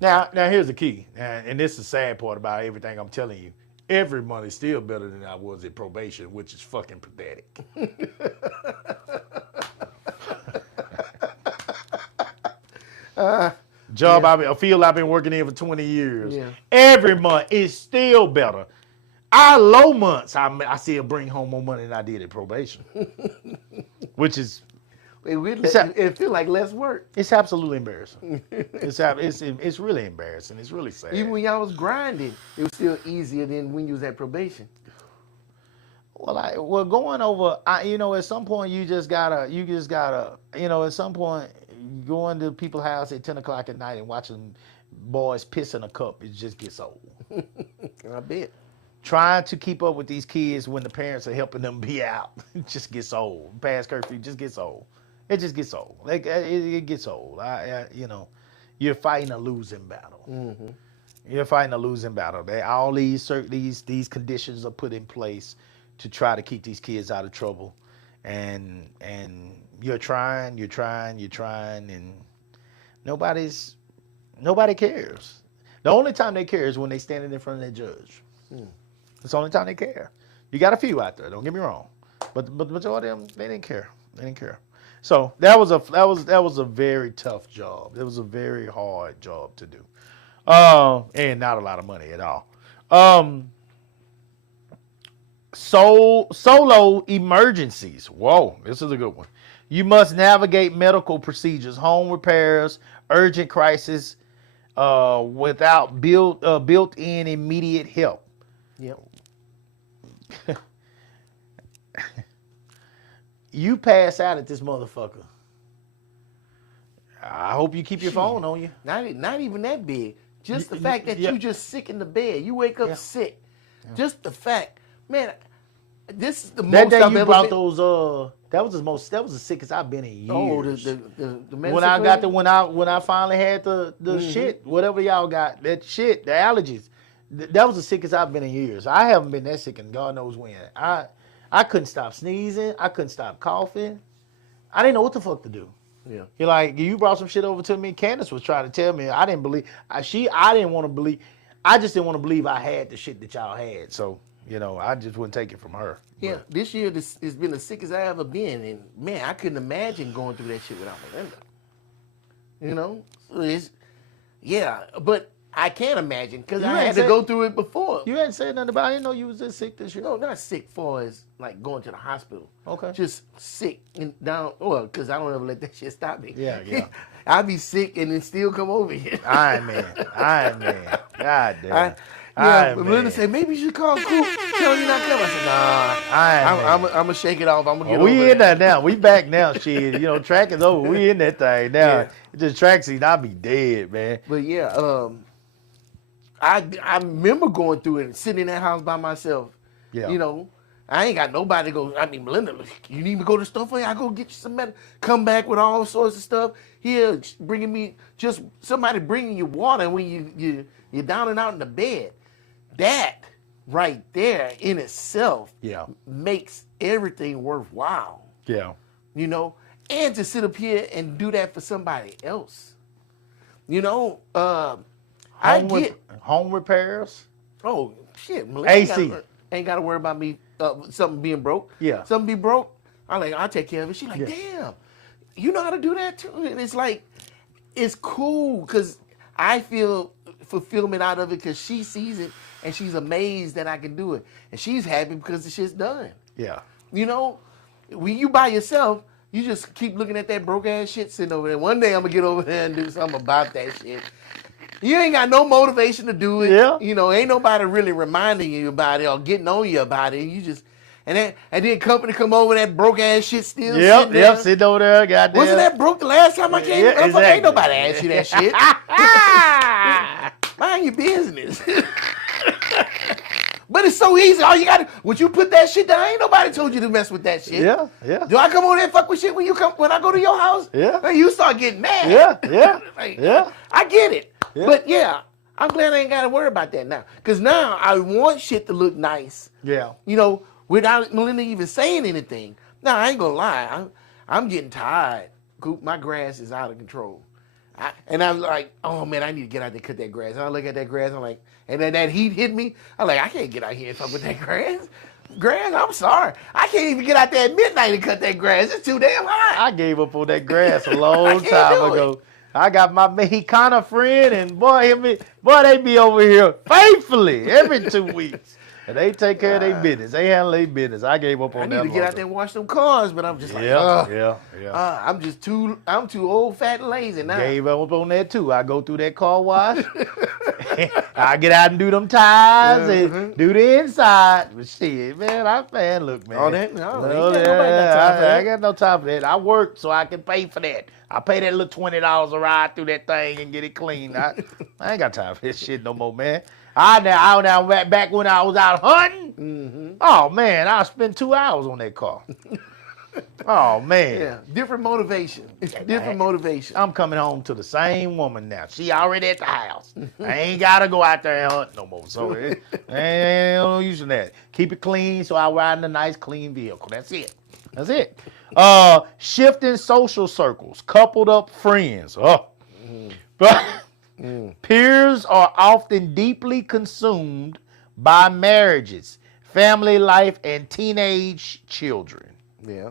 now here's the key, and this is the sad part about everything I'm telling you. Every month is still better than I was at probation, which is fucking pathetic. A field I've been working in for 20 years. Yeah. Every month is still better. Our low months, I still bring home more money than I did at probation, which is it feels like less work. It's absolutely embarrassing. It's really embarrassing. It's really sad. Even when y'all was grinding, it was still easier than when you was at probation. Well, going over, at some point you just gotta, at some point going to people's house at 10 o'clock at night and watching boys piss in a cup, it just gets old. I bet. Trying to keep up with these kids when the parents are helping them be out, it just gets old. Past curfew just gets old. It just gets old. Like it gets old. You're fighting a losing battle. Mm-hmm. You're fighting a losing battle. All these conditions are put in place to try to keep these kids out of trouble, and you're trying, and nobody cares. The only time they care is when they standing in front of their judge. It's the only time they care. You got a few out there, don't get me wrong, but the majority of them, they didn't care. They didn't care. So that was a very tough job. It was a very hard job to do, and not a lot of money at all. Solo emergencies. Whoa, this is a good one. You must navigate medical procedures, home repairs, urgent crisis, without built-in immediate help. Yep. You pass out at this motherfucker. I hope you keep your phone on you. Not even that big. Just the fact that you just sick in the bed. You wake up sick. Yeah. Just the fact, man. This is the that most day I've you ever brought been. those. That was the sickest I've been in years. Oh, the when I got when I finally had the shit, whatever y'all got, that shit, the allergies. That was the sickest I've been in years. I haven't been that sick in God knows when. I couldn't stop sneezing. I couldn't stop coughing. I didn't know what the fuck to do. Yeah. You're like, you brought some shit over to me. Candace was trying to tell me. I didn't believe. I didn't want to believe. I just didn't want to believe I had the shit that y'all had. So, I just wouldn't take it from her. Yeah, this year has been the sickest I ever been. And, man, I couldn't imagine going through that shit without Melinda. But I can't imagine because I had to go through it before. You hadn't said nothing about it. I didn't know you was this sick this year. No, not sick far as like going to the hospital. Okay. Just sick and down. Well, because I don't ever let that shit stop me. Yeah. I'll be sick and then still come over here. Iron Man. God damn. But Melinda said, maybe you should call Coop. Tell him you're not coming. I said, nah. I'm going to shake it off. I'm going to get over it. We in that now. We back now, shit. Track is over. We in that thing now. Yeah. It's just track season. I'll be dead, man. But yeah, I remember going through it and sitting in that house by myself. Yeah. I ain't got nobody to go. I mean, Melinda, you need me to go to the store for you? I go get you some medicine. Come back with all sorts of stuff. Here, bringing me just somebody bringing you water when you're down and out in the bed. That right there in itself makes everything worthwhile. Yeah. And to sit up here and do that for somebody else. Home repairs. Oh shit, AC ain't got to worry about me something being broke. Yeah, something be broke. I'll take care of it. She like, damn, you know how to do that too. And it's like, it's cool because I feel fulfillment out of it because she sees it and she's amazed that I can do it, and she's happy because the shit's done. Yeah, when you by yourself, you just keep looking at that broke ass shit sitting over there. One day I'm gonna get over there and do something about that shit. You ain't got no motivation to do it. Yeah. Ain't nobody really reminding you about it or getting on you about it. You just and then company come over, that broke ass shit still sitting there. Sitting over there, goddamn. Wasn't that broke the last time I came? Yeah, exactly. Ain't nobody asked you that shit. Mind your business. But it's so easy. All you got to, would you put that shit down? Ain't nobody told you to mess with that shit. Yeah. Do I come over there and fuck with shit when I go to your house? Yeah. Like, you start getting mad. Yeah. I get it. Yeah. But yeah, I'm glad I ain't got to worry about that now. Because now I want shit to look nice. Yeah. Without Melinda even saying anything. Now, I ain't going to lie. I'm getting tired. Coop, my grass is out of control. And I'm like, oh man, I need to get out there and cut that grass. And I look at that grass, I'm like, and then that heat hit me. I'm like, I can't get out here and fuck with that grass. I'm sorry. I can't even get out there at midnight and cut that grass. It's too damn hot. I gave up on that grass a long time ago. I got my Mexicana friend, and boy, they be over here faithfully every 2 weeks. And they take care of their business. They handle their business. I gave up on that. I need to get out there and wash them cars, but I'm just like, I'm too old, fat, and lazy now. Gave up on that too. I go through that car wash. I get out and do them ties and do the inside. But shit, man, look, man. Oh, that, no, No, ain't got nobody got time for I that. ain't got no time for that. I work so I can pay for that. I pay that little $20 a ride through that thing and get it clean. I ain't got time for this shit no more, man. Back when I was out hunting. Oh man, I spent 2 hours on that car. Oh man. Yeah, different motivation. Different motivation. I'm coming home to the same woman now. She already at the house. I ain't gotta go out there and hunt no more. So ain't no use in that. Keep it clean so I ride in a nice clean vehicle. That's it. That's it. Shifting social circles, coupled up friends. Peers are often deeply consumed by marriages, family life, and teenage children. Yeah.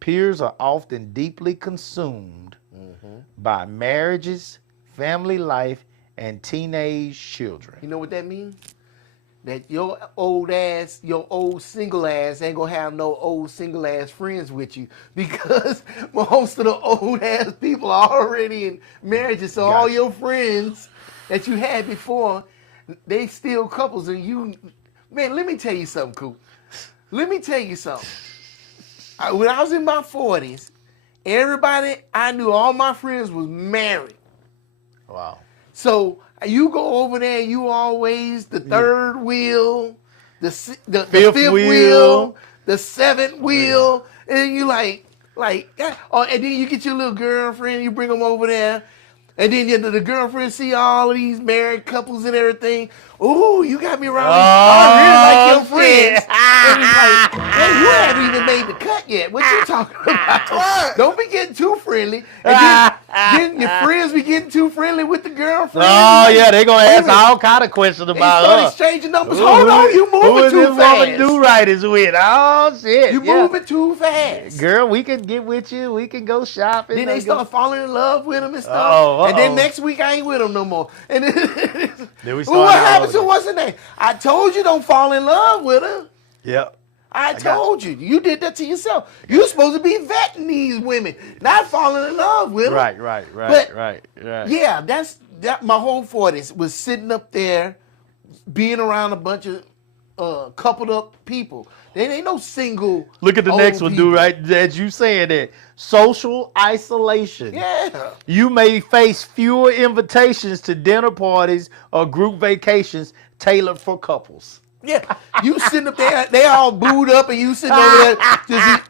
Peers are often deeply consumed by marriages, family life, and teenage children. You know what that means? That your old single ass ain't gonna have no old single ass friends with you because most of the old ass people are already in marriages. So all Gotcha. your friends that you had before, they still couples, and you, man. Let me tell you something, Coop. Let me tell you something. When I was in my 40s, everybody I knew, all my friends was married. Wow. So you go over there, you always the third wheel, the fifth wheel, the seventh wheel, and you like, oh, and then you get your little girlfriend, you bring them over there, and then the girlfriend see all of these married couples and everything. Ooh, you got me around. I really like your friends. And it's like, hey, you haven't even made the cut yet. What you talking about? Don't be getting too friendly. And then your friends be getting too friendly with the girlfriend. Oh yeah, they gonna ask all kind of questions They about start her. exchanging numbers. Hold on, you Who moving is too this woman fast. do right is with? Oh shit. You moving too fast. Girl, we can get with you. We can go shopping. Then they Let's go. start falling in love with him and stuff. Uh-oh. And then next week I ain't with him no more. And then, Then we well, start what all happened to over. what's her name? I told you don't fall in love with her. Yep. I got told you. You did that to yourself. You're supposed to be vetting these women, not falling in love with them. Right. But- Yeah, that. My whole 40s was sitting up there, being around a bunch of coupled up people. There ain't no single. Look at the old next one, people. dude. Right, as you saying that social isolation. Yeah. You may face fewer invitations to dinner parties or group vacations tailored for couples. Yeah. You sitting up there, they all booed up, and you sitting over there just.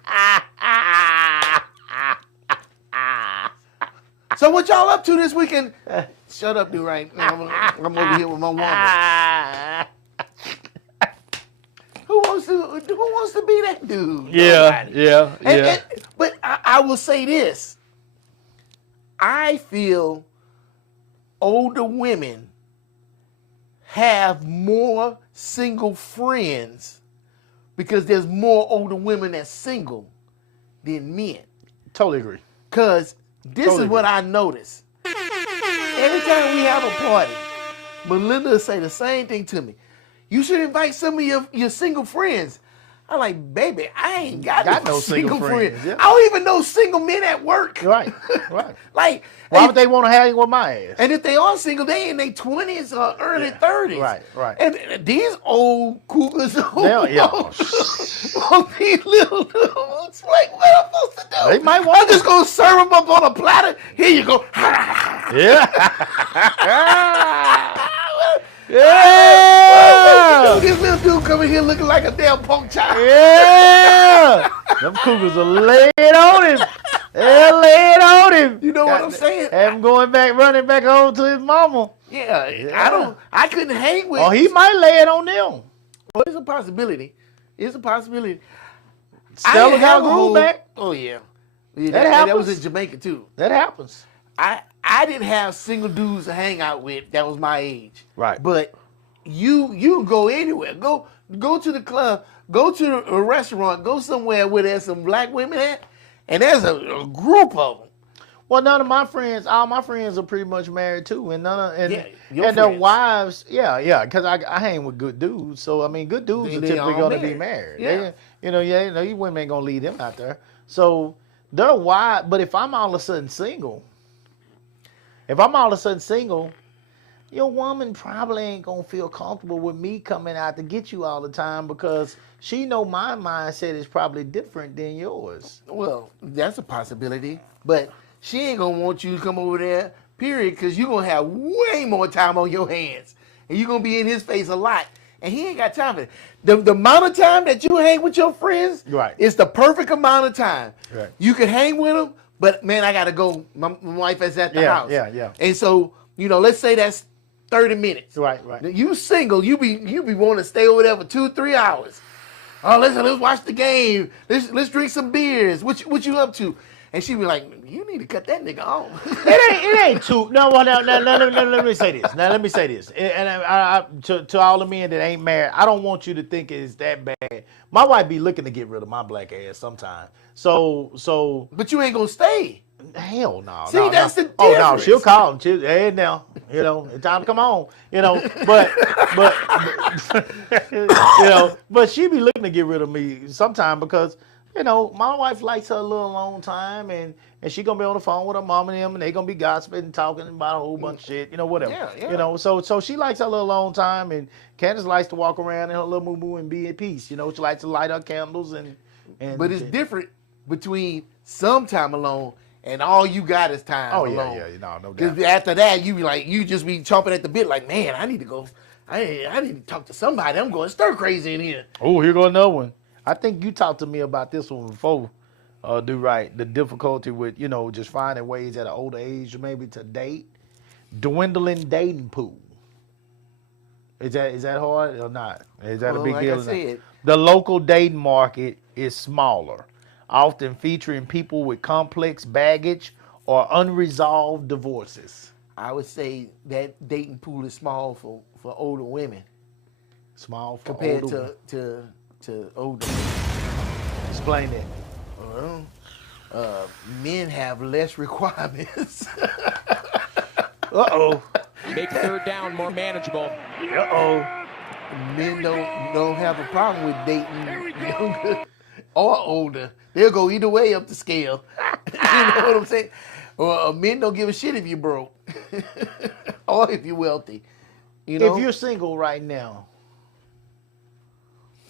So what y'all up to this weekend? Shut up, dude. Right now, I'm over here with my woman. Who wants to be that dude? Nobody. But I will say this. I feel older women have more single friends because there's more older women that's single than men. Totally agree. Because this Totally is what I notice. Every time we have a party, Melinda will say the same thing to me. You should invite some of your single friends. I'm like, baby, I ain't got no single friends. Yeah. I don't even know single men at work. Right. Like, Why would they want to hang with my ass? and if they are single, they in their 20s or early 30s. Right. And these old cougars Yeah. want these little dudes. Like, what am I supposed to do? They might want I'm just going to serve them up on a platter. Here you go. Yeah. Yeah. This little dude coming here looking like a damn punk child. Yeah. Them cougars are laying on him. They're laying on him. You know what I'm saying? Have him running back home to his mama. Yeah. I couldn't hang with. Or he might lay it on them. Well, it's a possibility. It's a possibility. Stella didn't got have a groove whole- back. Oh yeah. That That was happens. in Jamaica too. That happens. I didn't have single dudes to hang out with that was my age. Right. But you go anywhere. Go to the club. Go to a restaurant. Go somewhere where there's some black women at, and there's a group of them. Well, none of my friends, all my friends are pretty much married too, and your and their friends. wives, because I hang with good dudes. So I mean, good dudes are They typically all going to be married. married. Yeah. You women ain't gonna leave them out there. So their wives, but if I'm all of a sudden single, your woman probably ain't gonna feel comfortable with me coming out to get you all the time because she know my mindset is probably different than yours. Well, that's a possibility, but she ain't gonna want you to come over there, period, because you're gonna have way more time on your hands, and you're gonna be in his face a lot, and he ain't got time for it. The amount of time that you hang with your friends Right. is the perfect amount of time. Right. You can hang with them, but man, I gotta go. My wife is at the house. Yeah. And so, let's say that's 30 minutes. Right. You single, you be wanting to stay over there for 2-3 hours. Oh, let's watch the game. Let's drink some beers. What you up to? And she be like, you need to cut that nigga off. It ain't too. No, well, now, let me say this. Now, let me say this. And to all the men that ain't married, I don't want you to think it's that bad. My wife be looking to get rid of my black ass sometime. So. But you ain't gonna stay. Hell no. See, no, that's no. the Oh no, difference. she'll call him. Hey now, it's time to come on. But but she be looking to get rid of me sometime because my wife likes her a little alone time and she gonna be on the phone with her mom and them and they gonna be gossiping and talking about a whole bunch of shit, whatever. Yeah. So she likes her little alone time and Candace likes to walk around in her little moo and be at peace. She likes to light her candles and But it's different between some time alone and all you got is time alone. No doubt. Because after that, you just be chomping at the bit like, man, I need to go. I need to talk to somebody. I'm going stir crazy in here. Oh, here go another one. I think you talked to me about this one before, do right. The difficulty with, just finding ways at an older age maybe to date. Dwindling dating pool. Is that hard or not? Is that a big like deal? I said, the local dating market is smaller, often featuring people with complex baggage or unresolved divorces. I would say that dating pool is small for older women Small for compared older. to older. Explain that. Well, men have less requirements. Uh-oh. Make third down more manageable. Uh-oh. Men don't have a problem with dating younger or older. They'll go either way up the scale. You know what I'm saying? Or men don't give a shit if you're broke or if you're wealthy. If you're single right now,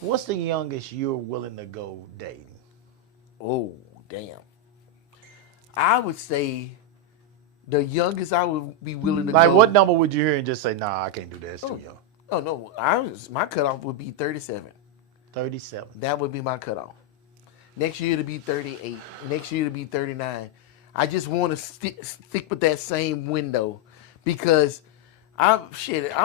what's the youngest you're willing to go dating? Oh, damn. I would say the youngest I would be willing to go. Like, what number would you hear and just say, nah, I can't do that. It's too young. Oh, no. My cutoff would be 37. 37. That would be my cutoff. Next year to be 38. Next year to be 39. I just want to stick with that same window because I'm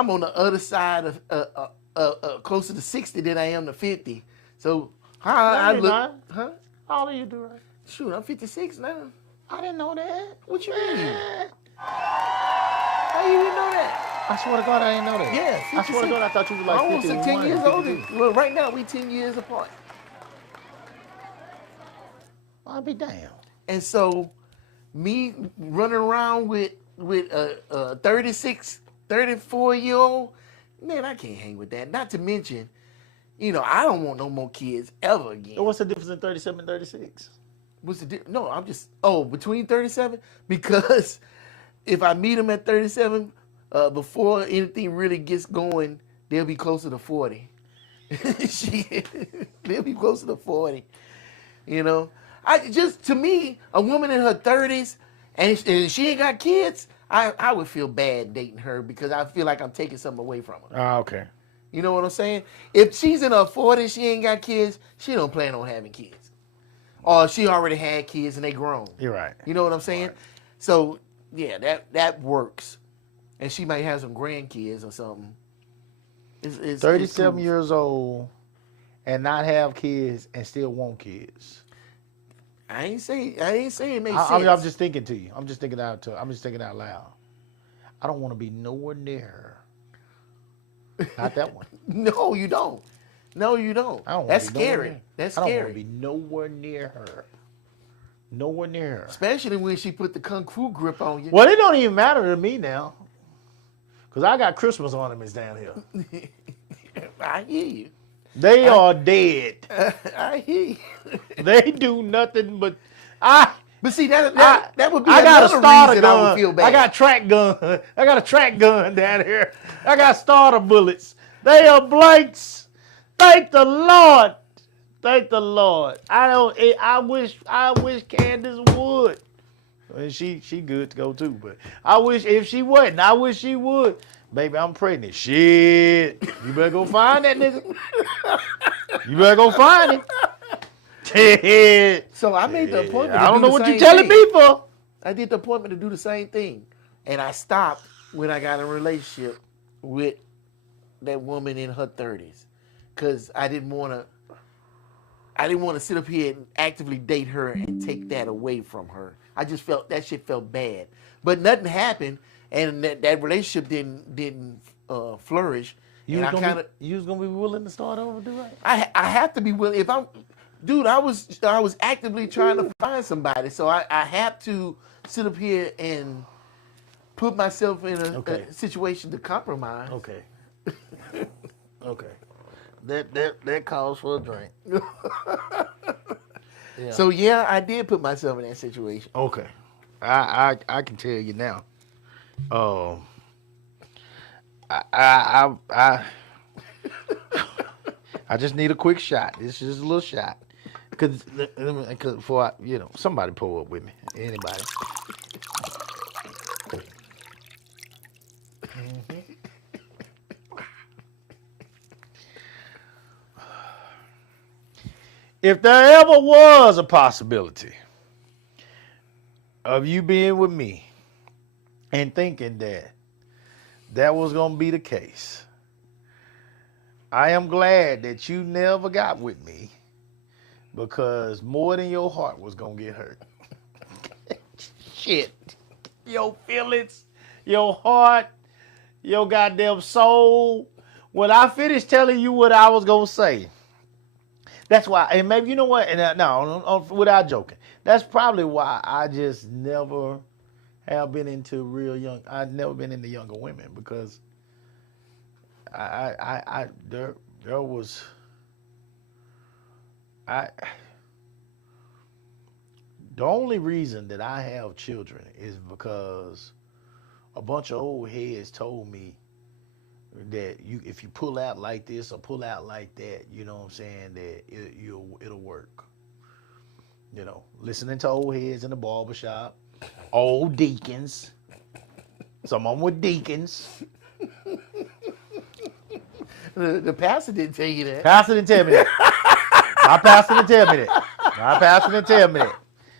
on the other side of closer to 60 than I am to 50. So I look, not. huh? How old are you, do right? Shoot, I'm 56 now. I didn't know that. What you mean? How you didn't know that? I swear to God, I didn't know that. Yeah, I swear to 56. God, I thought you were like I almost 51, 10 years older. 52. Well, right now we 10 years apart. I'll be damned. And so me running around with a 36, 34-year-old, man, I can't hang with that. Not to mention, I don't want no more kids ever again. So what's the difference in 37 and 36? What's the difference? No, I'm just, between 37? Because if I meet them at 37, before anything really gets going, they'll be closer to 40. They'll be closer to 40. To me, a woman in her 30s and she ain't got kids, I would feel bad dating her because I feel like I'm taking something away from her. Ah, okay. You know what I'm saying? If she's in her 40s, she ain't got kids, she don't plan on having kids. Or she already had kids and they grown. You're right. You know what I'm saying? Right. So, yeah, that works. And she might have some grandkids or something. It's 37 years old and not have kids and still want kids. I ain't saying it makes sense. I'm just thinking to you. I'm just thinking out loud. I don't want to be nowhere near her. Not that one. No, you don't. No, you don't. That's scary. That's scary. I don't want to be nowhere near her. Nowhere near her. Especially when she put the kung fu grip on you. Well, it don't even matter to me now. Because I got Christmas ornaments down here. I hear you. They are dead. I hear you. They do nothing but But see, that would be I got a another starter reason I would gun. feel bad. I got track gun. I got a track gun down here. I got starter bullets. They are blanks. Thank the Lord. Thank the Lord. I wish Candace would. And she good to go too. But I wish if she wasn't, I wish she would. Baby, I'm pregnant. Shit. You better go find that nigga. You better go find him. So I made the appointment. I don't know what you're you're telling me for. I did the appointment to do the same thing, and I stopped when I got in a relationship with that woman in her 30s, because I didn't want to sit up here and actively date her and take that away from her. I just felt that shit felt bad, but nothing happened, and that relationship didn't flourish. You and was gonna be willing to start over, do right? I have to be willing. If I'm, dude, I was actively trying to find somebody, so I have to sit up here and put myself in a situation to compromise. Okay. Okay. That calls for a drink. Yeah. So yeah, I did put myself in that situation. Okay. I can tell you now. I just need a quick shot. This is a little shot. Cause before somebody pull up with me. Anybody. If there ever was a possibility of you being with me and thinking that was going to be the case, I am glad that you never got with me, because more than your heart was going to get hurt. Shit. Your feelings, your heart, your goddamn soul. When I finished telling you what I was going to say, that's why, and maybe you know what, and no, without joking, that's probably why I just never have been into I've never been into younger women, because the only reason that I have children is because a bunch of old heads told me that if you pull out like this or pull out like that, you know what I'm saying, that it'll work. You know, listening to old heads in the barbershop, old deacons. Some of them were deacons. The pastor didn't tell you that. Pastor didn't tell me that. My pastor didn't tell me that. My pastor didn't tell me that.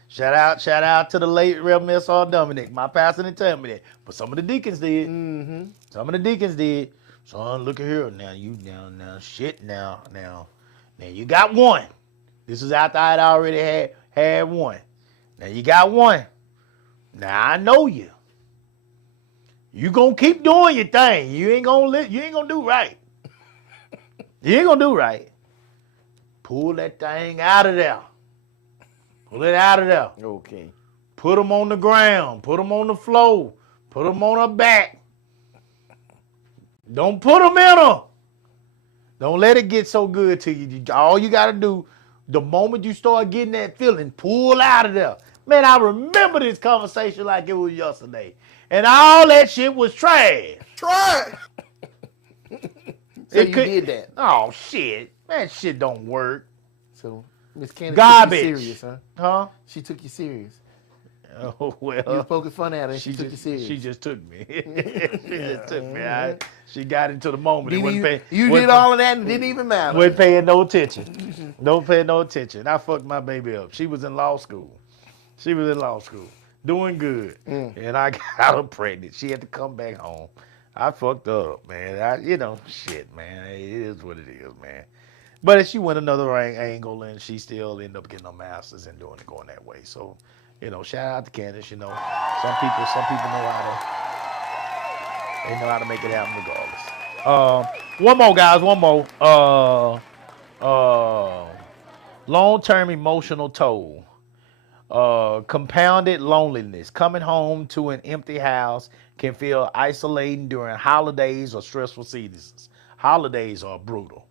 Shout out to the late Reverend S.R. Dominic. My pastor didn't tell me that. But some of the deacons did. Mm-hmm. Some of the deacons did. Son, look at here. Now you got one. This is after I'd already had one. Now you got one. Now I know you. You gonna keep doing your thing. You ain't gonna do right. You ain't gonna do right. Pull that thing out of there. Pull it out of there. Okay. Put them on the ground. Put them on the floor. Put them on her back. Don't put them in her. Don't let it get so good to you. All you got to do, the moment you start getting that feeling, pull out of there. Man, I remember this conversation like it was yesterday. And all that shit was trash. Trash! So you did that? Oh, shit. That shit don't work. So Miss Candace Garbage. took you serious, huh? Huh? She took you serious. Oh, well. You was poking fun at her and she took you serious. She just took me. She just took me. She got into the moment. You did all of that and it didn't even matter. Wasn't paying no attention. Don't pay no attention. I fucked my baby up. She was in law school. Doing good. And I got her pregnant. She had to come back home. I fucked up, man. Shit, man. It is what it is, man. But if she went another angle and she still ended up getting her master's and going that way. So, shout out to Candace. Some people know how to make it happen regardless. One more, guys. One more. Long-term emotional toll. Compounded loneliness. Coming home to an empty house can feel isolating during holidays or stressful seasons. Holidays are brutal.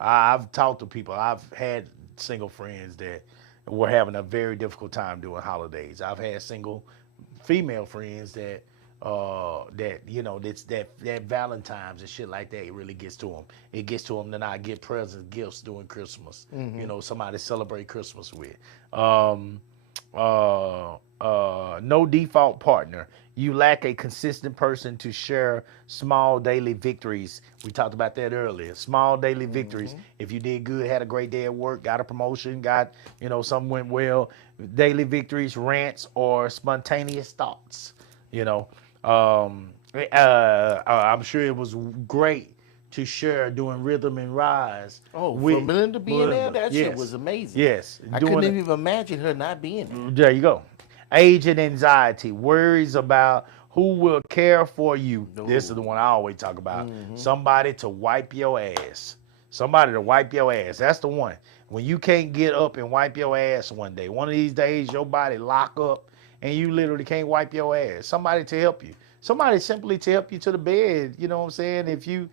I've talked to people. I've had single friends that were having a very difficult time during holidays. I've had single female friends that that Valentine's and shit like that, it really gets to them. It gets to them to not get presents, gifts during Christmas. Somebody celebrate Christmas with. No default partner. You lack a consistent person to share small daily victories. We talked about that earlier. Small daily victories. If you did good, had a great day at work, got a promotion, something went well. Daily victories, rants, or spontaneous thoughts. I'm sure it was great to share doing Rhythm and Rise. Oh, for Melinda being there, that shit was amazing. Yes. I couldn't even imagine her not being there. There you go. Age and anxiety, worries about who will care for you. This is the one I always talk about. Somebody to wipe your ass. Somebody to wipe your ass. That's the one. When you can't get up and wipe your ass one day, one of these days your body lock up and you literally can't wipe your ass. Somebody to help you. Somebody simply to help you to the bed. You know what I'm saying? If your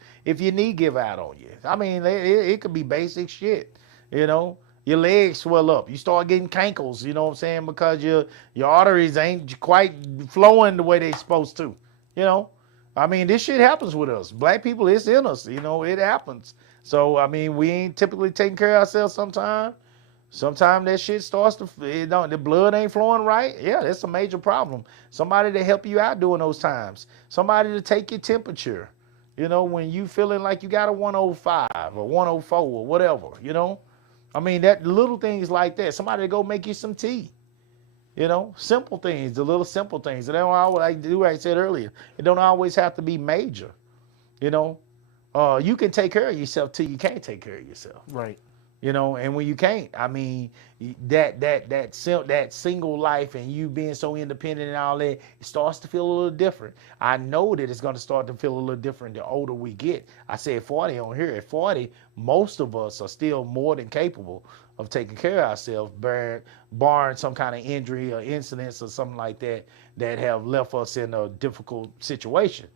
knee give out on you. I mean, it could be basic shit. Your legs swell up. You start getting cankles, you know what I'm saying? Because your arteries ain't quite flowing the way they're supposed to. I mean, this shit happens with us. Black people, it's in us. It happens. So, I mean, we ain't typically taking care of ourselves sometimes. Sometimes that shit starts to, the blood ain't flowing right. Yeah, that's a major problem. Somebody to help you out during those times. Somebody to take your temperature. When you feeling like you got a 105 or 104 or whatever, I mean, that little things like that. Somebody to go make you some tea. Simple things, the little simple things. And I said earlier, it don't always have to be major. You can take care of yourself till you can't take care of yourself. Right. And when you can't, I mean, that single life and you being so independent and all that, it starts to feel a little different. I know that it's going to start to feel a little different the older we get. I said 40 on here. At 40, most of us are still more than capable of taking care of ourselves, barring some kind of injury or incidents or something like that have left us in a difficult situation.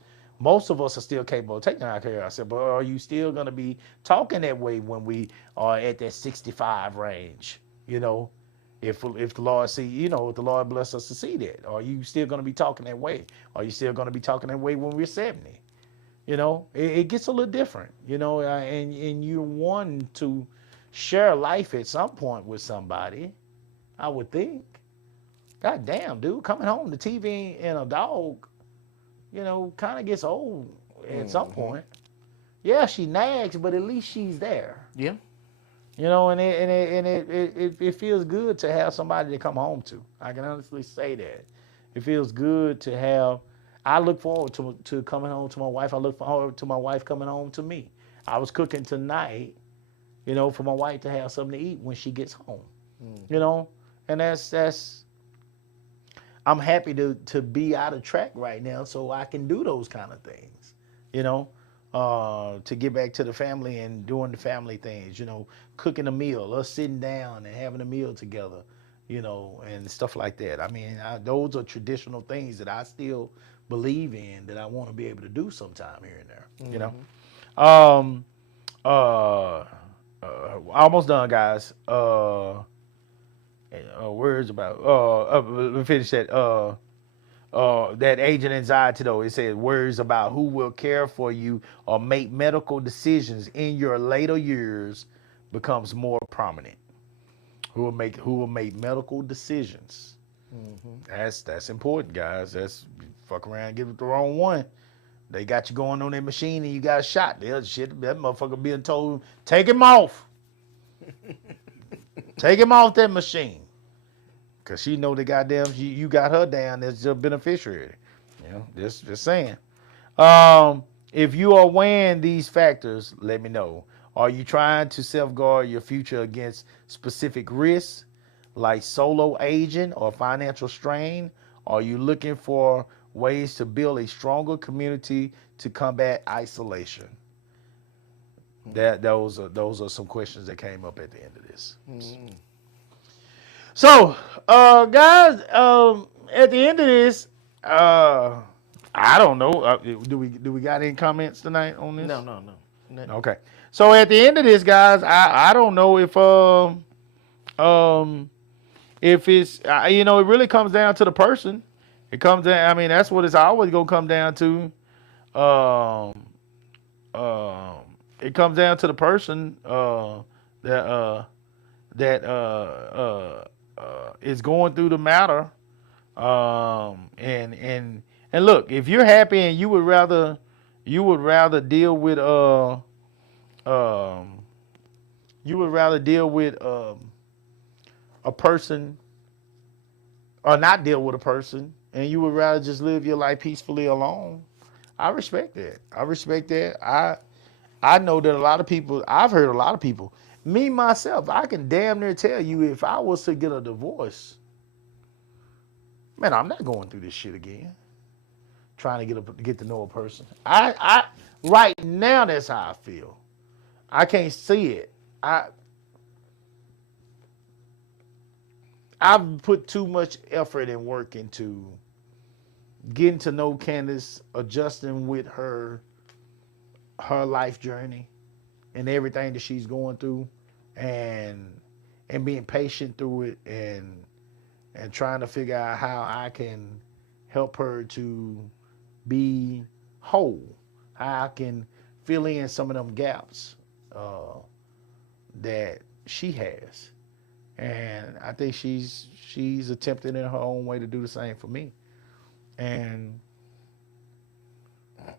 Most of us are still capable of taking care of ourselves, but are you still going to be talking that way when we are at that 65 range? If the Lord if the Lord bless us to see that, are you still going to be talking that way? Are you still going to be talking that way when we're 70? It gets a little different, and you want to share life at some point with somebody, I would think. God damn, dude, coming home to TV and a dog, kind of gets old at some point. Yeah, she nags, but at least she's there. Yeah. And it feels good to have somebody to come home to. I can honestly say that. It feels good to have. I look forward to coming home to my wife. I look forward to my wife coming home to me. I was cooking tonight, for my wife to have something to eat when she gets home. And that's. I'm happy to be out of track right now so I can do those kind of things, to get back to the family and doing the family things, cooking a meal, us sitting down and having a meal together, and stuff like that. I mean, those are traditional things that I still believe in that I want to be able to do sometime here and there, almost done, guys. Words about let me finish that that age and anxiety though. It says words about who will care for you or make medical decisions in your later years becomes more prominent. Who will make medical decisions. That's important, guys. That's fuck around and get with the wrong one. They got you going on that machine and you got shot. That motherfucker being told, take him off. Take him off that machine. Because she know the goddamn, you got her down as a beneficiary. Just saying. If you are weighing these factors, let me know. Are you trying to safeguard your future against specific risks like solo aging or financial strain? Are you looking for ways to build a stronger community to combat isolation? Those are some questions that came up at the end of this. So, guys, at the end of this, I don't know. Do we got any comments tonight on this? No. Okay. So at the end of this, guys, I don't know if if it's, you know, it really comes down to the person. It comes down, I mean, that's what it's always going to come down to. Um, it comes down to the person that is going through the matter. And look, if you're happy and you would rather deal with a person or not deal with a person, and you would rather just live your life peacefully alone, I respect that. I know that a lot of people, I've heard a lot of people, me myself, I can damn near tell you if I was to get a divorce, man, I'm not going through this shit again. Trying to get to know a person. I right now that's how I feel. I can't see it. I've put too much effort and work into getting to know Candace, adjusting with her life journey and everything that she's going through, and being patient through it, and trying to figure out how I can help her to be whole, how I can fill in some of them gaps that she has. And I think she's attempting in her own way to do the same for me. And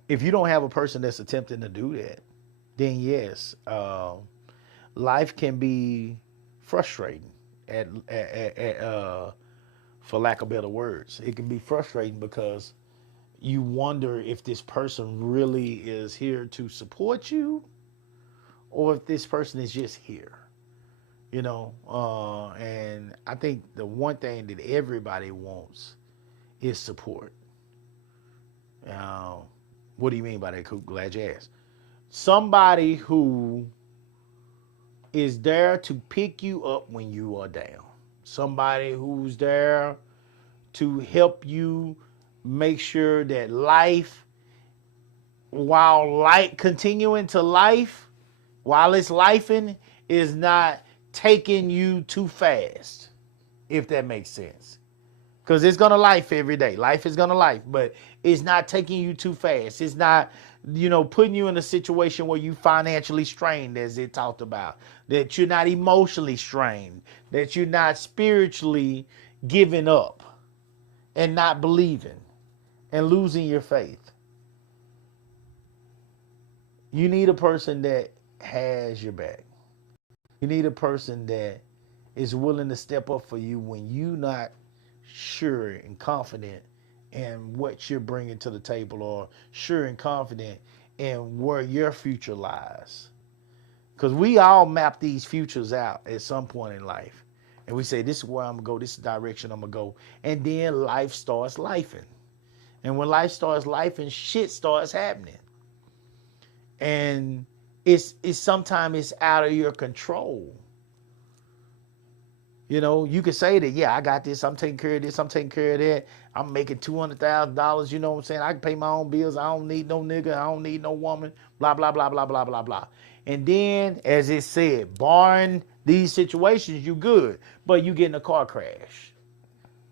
if you don't have a person that's attempting to do that, then yes, life can be frustrating for lack of better words. It can be frustrating because you wonder if this person really is here to support you or if this person is just here. You know, and I think the one thing that everybody wants is support. What do you mean by that, Coop? Glad you asked. Somebody who is there to pick you up when you are down. Somebody who's there to help you make sure that life, while continuing to life, while it's lifing, is not taking you too fast, if that makes sense. Because it's going to life every day. Life is going to life, but it's not taking you too fast. It's not, putting you in a situation where you financially strained, as it talked about, that you're not emotionally strained, that you're not spiritually giving up and not believing and losing your faith. You need a person that has your back. You need a person that is willing to step up for you when you're not sure and confident in what you're bringing to the table, or sure and confident in where your future lies. Because we all map these futures out at some point in life. And we say, this is where I'm going to go, this is the direction I'm going to go. And then life starts lifing. And when life starts lifing, shit starts happening. And it's sometimes it's out of your control. You can say that, yeah, I got this, I'm taking care of this, I'm taking care of that. I'm making $200,000, you know what I'm saying? I can pay my own bills. I don't need no nigga. I don't need no woman, blah, blah, blah, blah, blah, blah, blah. And then, as it said, barring these situations, you good, but you get in a car crash.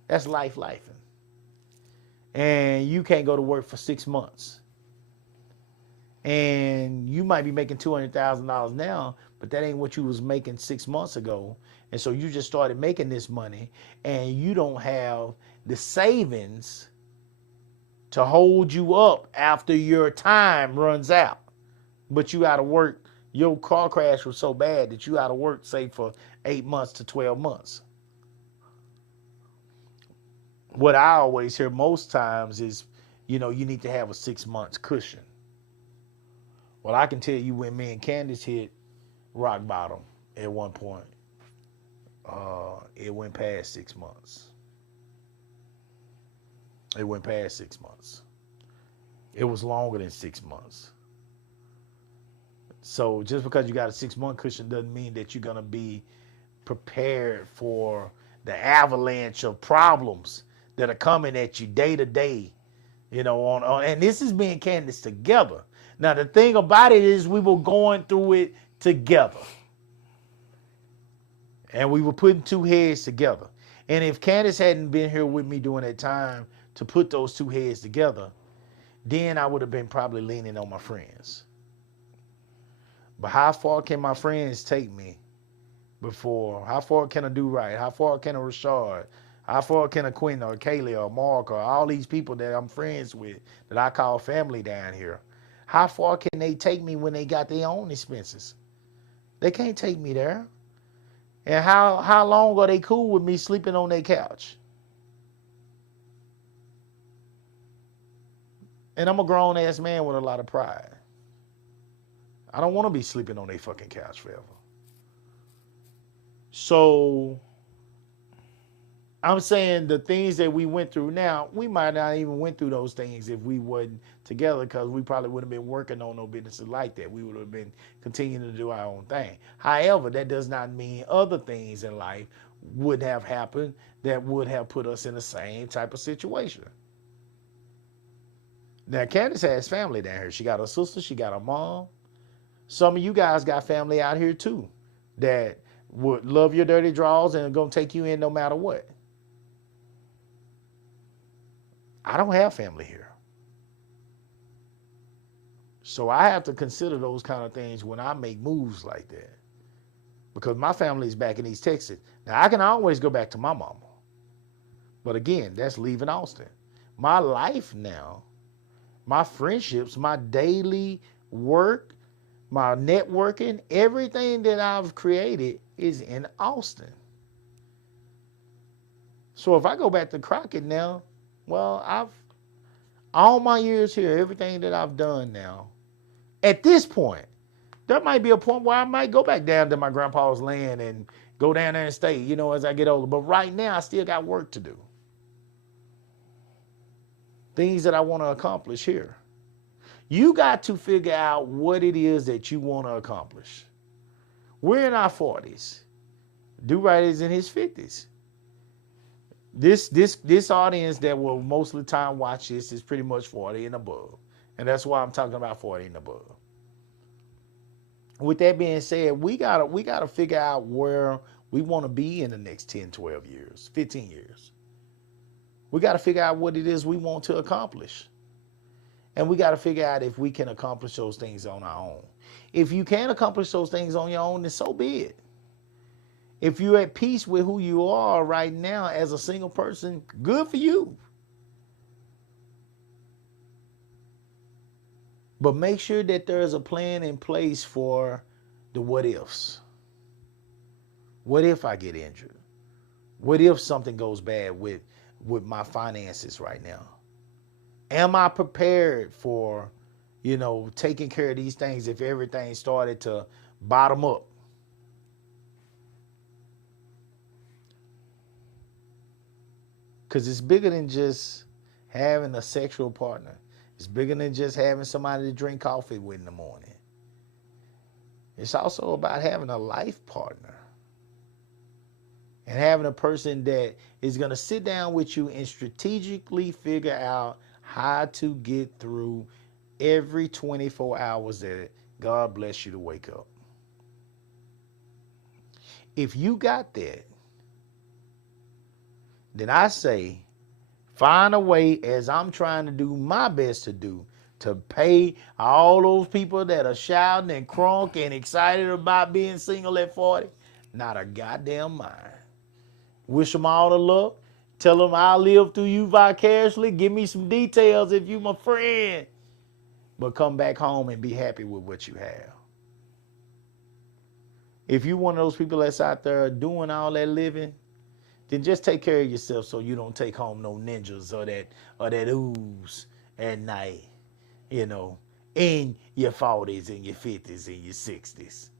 That's lifing. And you can't go to work for 6 months. And you might be making $200,000 now, but that ain't what you was making 6 months ago. And so you just started making this money, and you don't have the savings to hold you up after your time runs out. But you out of work. Your car crash was so bad that you out of work, say, for 8 months to 12 months. What I always hear most times is, you need to have a 6 months cushion. Well, I can tell you when me and Candace hit rock bottom at one point, it went past 6 months. It went past 6 months. It was longer than 6 months. So just because you got a 6 month cushion doesn't mean that you're going to be prepared for the avalanche of problems that are coming at you day to day. And this is me and Candace together. Now, the thing about it is we were going through it together. And we were putting two heads together. And if Candace hadn't been here with me during that time to put those two heads together, then I would have been probably leaning on my friends. But how far can my friends take me before? How far can a Do Right? How far can a Rashard? How far can a Quinn or Kaylee or Mark or all these people that I'm friends with that I call family down here? How far can they take me when they got their own expenses? They can't take me there. And how long are they cool with me sleeping on their couch? And I'm a grown-ass man with a lot of pride. I don't want to be sleeping on their fucking couch forever. So I'm saying the things that we went through now, we might not even went through those things if we wasn't together, because we probably would have been working on no businesses like that. We would have been continuing to do our own thing. However, that does not mean other things in life would have happened that would have put us in the same type of situation. Now, Candace has family down here. She got her sister. She got her mom. Some of you guys got family out here too that would love your dirty draws and are going to take you in no matter what. I don't have family here. So I have to consider those kind of things when I make moves like that. Because my family is back in East Texas. Now, I can always go back to my mama. But again, that's leaving Austin. My life now, my friendships, my daily work, my networking, everything that I've created is in Austin. So if I go back to Crockett now, well, all my years here, everything that I've done now, at this point, there might be a point where I might go back down to my grandpa's land and go down there and stay, as I get older. But right now, I still got work to do. Things that I want to accomplish here. You got to figure out what it is that you want to accomplish. We're in our 40s. Do-Right is in his 50s. This audience that will most of the time watch this is pretty much 40 and above. And that's why I'm talking about 40 and above. With that being said, we gotta figure out where we want to be in the next 10, 12 years, 15 years. We got to figure out what it is we want to accomplish. And we got to figure out if we can accomplish those things on our own. If you can't accomplish those things on your own, then so be it. If you're at peace with who you are right now as a single person, good for you. But make sure that there's a plan in place for the what ifs. What if I get injured? What if something goes bad with my finances right now? Am I prepared for, taking care of these things if everything started to bottom up? Because it's bigger than just having a sexual partner. It's bigger than just having somebody to drink coffee with in the morning. It's also about having a life partner. And having a person that is going to sit down with you and strategically figure out how to get through every 24 hours that God bless you to wake up. If you got that, then I say, find a way, as I'm trying to do my best to do, to pay all those people that are shouting and crunk and excited about being single at 40, not a goddamn mind. Wish them all the luck. Tell them I'll live through you vicariously. Give me some details if you my friend. But come back home and be happy with what you have. If you one of those people that's out there doing all that living, then just take care of yourself so you don't take home no ninjas or that ooze at night, in your 40s and your 50s and your 60s.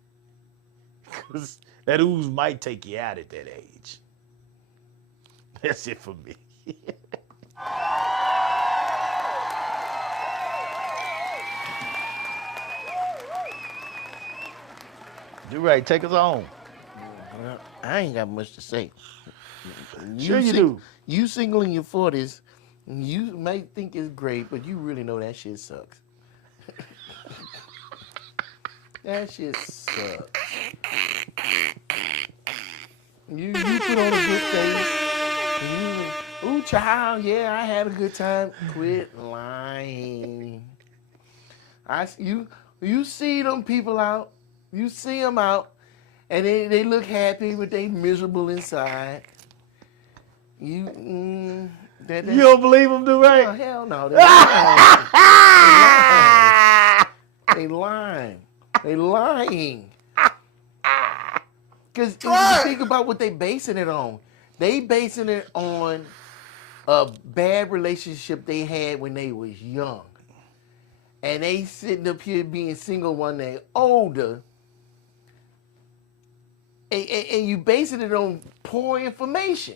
Because that ooze might take you out at that age. That's it for me. Do-Right, take us on. I ain't got much to say. Sure you do. You single in your 40s, you may think it's great, but you really know that shit sucks. That shit sucks. You put on a good face. Child, yeah, I had a good time. Quit lying. You see them people out. You see them out, and they look happy, but they miserable inside. You don't believe him, do Oh, right? hell no. They lying. They lying. Because you think about what they basing it on. They basing it on a bad relationship they had when they was young. And they sitting up here being single when they older. And you basing it on poor information.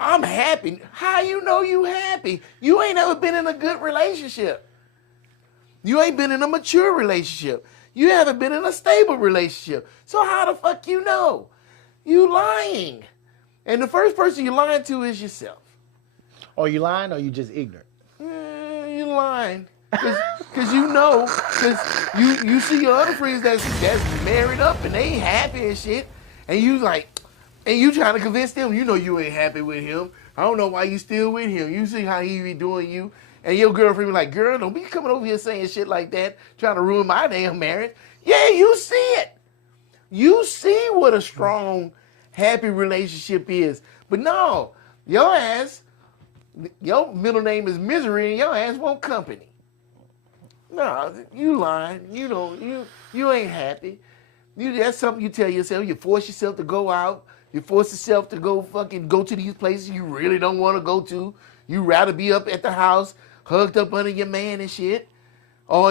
I'm happy. How you know you happy? You ain't never been in a good relationship. You ain't been in a mature relationship. You haven't been in a stable relationship. So how the fuck you know? You lying. And the first person you lying to is yourself. Are you lying or you just ignorant? You lying. Cause you know, cause you see your other friends that's married up and they ain't happy and shit. And you like, and you trying to convince them, you know you ain't happy with him. I don't know why you still with him. You see how he be doing you. And your girlfriend be like, girl, don't be coming over here saying shit like that, trying to ruin my damn marriage. Yeah, you see it. You see what a strong, happy relationship is. But no, your ass, your middle name is Misery and your ass want company. No, you lying. You ain't happy. That's something you tell yourself. You force yourself to go out. You force yourself to go to these places you really don't want to go to. You rather be up at the house, hugged up under your man and shit. Or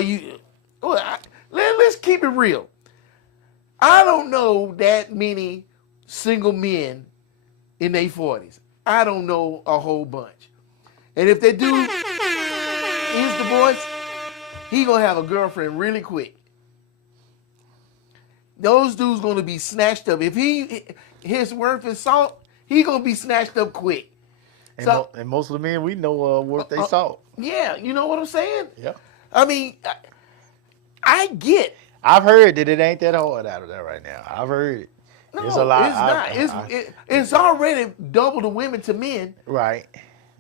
let's keep it real. I don't know that many single men in their 40s. I don't know a whole bunch. And if they do, here's the voice, he gonna have a girlfriend really quick. Those dudes gonna be snatched up. If his worth is salt, he gonna be snatched up quick. And most of the men we know are worth their salt. Yeah, you know what I'm saying? Yeah. I mean, I get. I've heard that it ain't that hard out of there right now. I've heard it. No, It's a lot. it's not. It's already double the women to men. Right.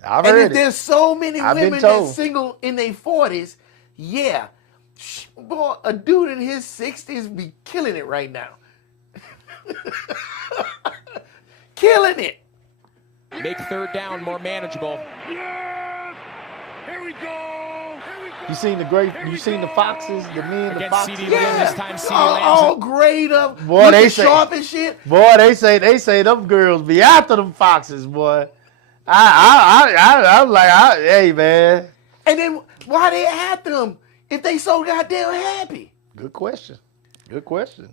I've And heard if it. there's so many I've been women told. that's single in their 40s, yeah. Boy, a dude in his 60s be killing it right now. Killing it. Make third down more manageable. Yes! Here we go! You seen the foxes, the men, the Against foxes. CD Lamb this time. CD all Lamb's grayed up, Boy, looking they say- sharp and shit. Boy, they say them girls be after them foxes, boy. I'm like, hey man. And then why they after them if they so goddamn happy? Good question. Good question.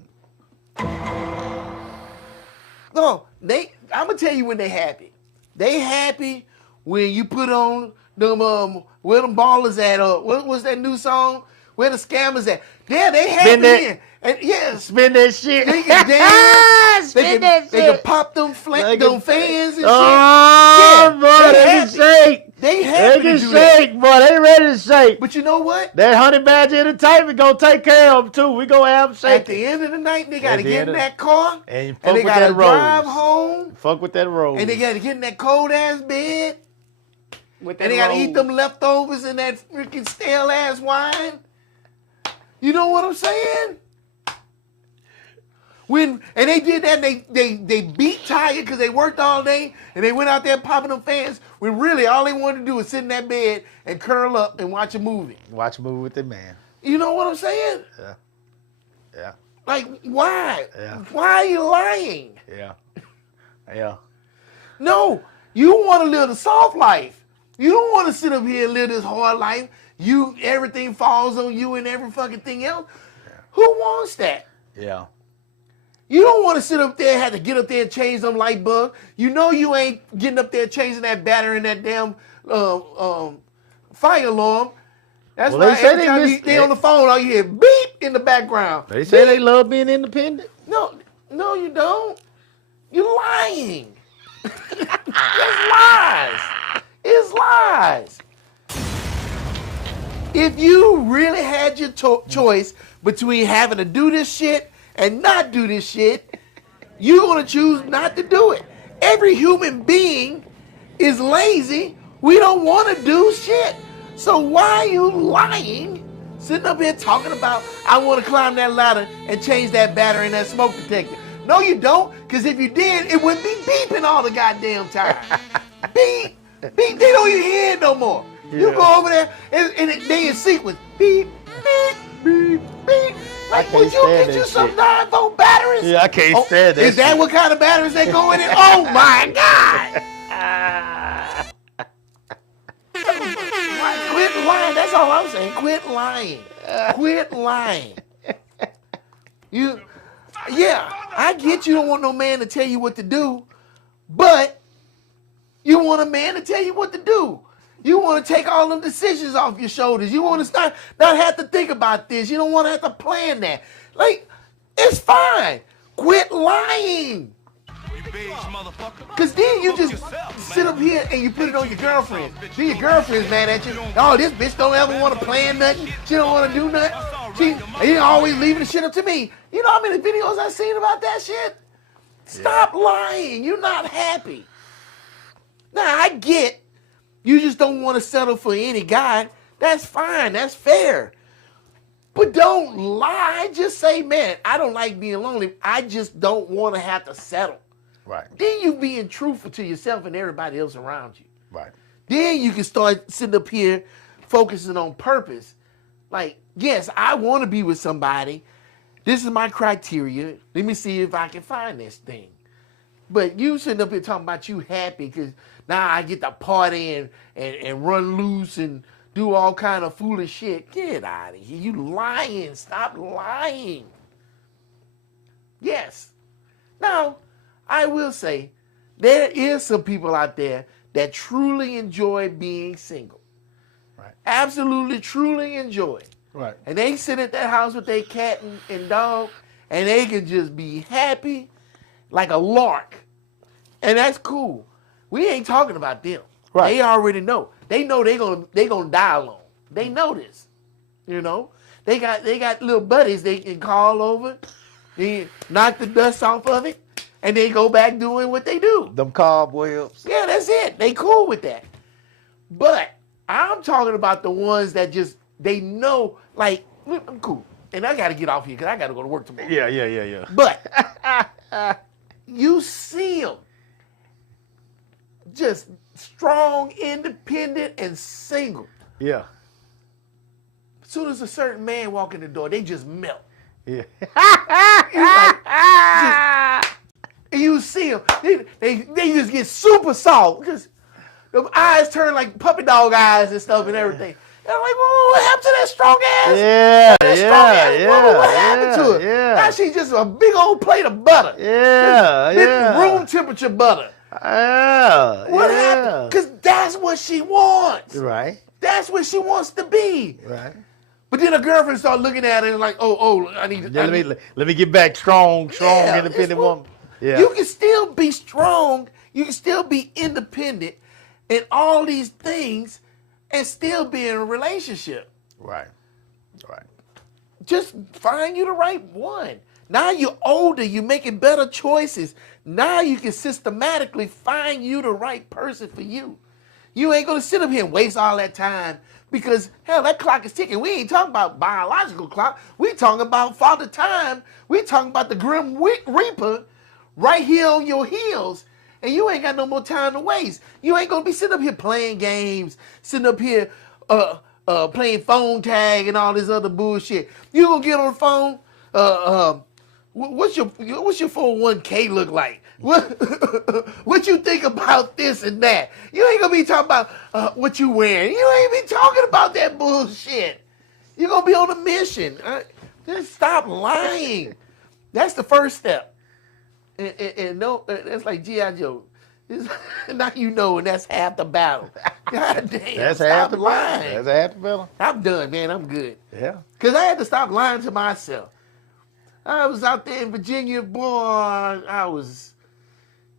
No, I'm gonna tell you when they happy. They happy when you put on them where them ballers at, what was that new song? Where the scammers at? Yeah, they happy Spin that- then. And yes, Spin that shit. they can dance. Spin that They can shit. pop them They them can- fans and Oh, shit. boy, Yeah, they happy. can shake. They They happy to can do that. shake, boy. They ready to shake. But you know what? That Honey Badger Entertainment gonna take care of them too. We gonna have them At shaking. the end of the night, they gotta At the get end in of- that car And fuck and they with gotta that drive rose. home Fuck with that rose. and they gotta get in that cold ass bed with that and they gotta eat rose. them leftovers and that freaking stale ass wine. You know what I'm saying? And they did that, they beat tired because they worked all day and they went out there popping them fans when really all they wanted to do was sit in that bed and curl up and watch a movie. Watch a movie with that man. You know what I'm saying? Yeah. Yeah. Like, why? Yeah. Why are you lying? Yeah. Yeah. No, you want to live the soft life. You don't want to sit up here and live this hard life. Everything falls on you and every fucking thing else. Who wants that? Yeah. You don't want to sit up there and have to get up there and change them light bulbs. You know you ain't getting up there changing that battery in that damn fire alarm. That's Well, why they say every they time miss- they on the phone, all you hear beep in the background. They say they love being independent. No, you don't. You're lying. It's lies. It's lies. If you really had your choice between having to do this shit and not do this shit, you're going to choose not to do it. every human being is lazy. We don't want to do shit. So why are you lying, sitting up here talking about, I want to climb that ladder and change that battery in that smoke detector? No, you don't, because if you did, it wouldn't be beeping all the goddamn time. Beep, beep, they don't even hear it no more. You Yeah. go over there, and they in sequence. Beep, beep, beep, beep. Like, can't would you stand get you that some shit. 9-volt batteries? Yeah, I can't stand that Is that shit. what kind of batteries they go in it? Oh my God! Quit lying. That's all I'm saying. Quit lying. Quit lying. Yeah, I get you don't want no man to tell you what to do, but you want a man to tell you what to do. You want to take all them decisions off your shoulders. You want to not have to think about this. You don't want to have to plan that. Like, it's fine. Quit lying. Because then you just sit up here and you put it on your girlfriend. Then your girlfriend's mad at you. Oh, this bitch don't ever want to plan nothing. She don't want to do nothing. She always leaving the shit up to me. You know how many videos I've seen about that shit? Stop lying. You're not happy. Now, I get you just don't want to settle for any guy. That's fine. That's fair. But don't lie. Just say, man, I don't like being lonely. I just don't want to have to settle. Right. Then you being truthful to yourself and everybody else around you. Right. Then you can start sitting up here focusing on purpose. Like, yes, I want to be with somebody. This is my criteria. Let me see if I can find this thing. But you sitting up here talking about you happy because now I get to party and run loose and do all kind of foolish shit. Get out of here. You lying. Stop lying. Yes. Now, I will say, there is some people out there that truly enjoy being single. Right. Absolutely, truly enjoy it. Right. And they sit at that house with their cat and dog, and they can just be happy like a lark. And that's cool. We ain't talking about them. Right. They already know. They know they gonna die alone. They know this. You know? They got little buddies they can call over, they knock the dust off of it, and they go back doing what they do. Them cobwebs. Yeah, that's it. They cool with that. But I'm talking about the ones that just, they know, like, look, I'm cool. And I got to get off here because I got to go to work tomorrow. Yeah. But you see them just strong, independent, and single. Yeah. As soon as a certain man walk in the door, they just melt. Yeah. And you see them, they just get super soft. Just them eyes turn like puppy dog eyes and stuff and everything. And I'm like, well, what happened to that strong ass? Yeah, That strong ass yeah, woman, what happened to her? yeah. Now she's just a big old plate of butter. Yeah. Room temperature butter. Yeah. What happened? Because that's what she wants. Right. That's what she wants to be. Right. But then her girlfriend start looking at her and like, oh, I need to. Yeah, let me get back strong, Yeah, independent it's what- woman. Yeah. You can still be strong. You can still be independent and all these things and still be in a relationship. Right. Right. Just find you the right one. Now you're older. You're making better choices. Now you can systematically find you the right person for you. You ain't going to sit up here and waste all that time because, hell, that clock is ticking. We ain't talking about biological clock. We talking about Father Time. We talking about the Grim Reaper right here on your heels, and you ain't got no more time to waste. You ain't gonna be sitting up here playing games, sitting up here playing phone tag and all this other bullshit. You gonna get on the phone? What's your 401k look like? What you think about this and that? You ain't gonna be talking about what you wearing. You ain't be talking about that bullshit. You gonna be on a mission. Just stop lying. That's the first step. And no, that's like G.I. Joe. Now you know, and that's half the battle. God damn, That's stop half the lying. battle. That's half the battle. I'm done, man. I'm good. Yeah. Because I had to stop lying to myself. I was out there in Virginia, boy, I was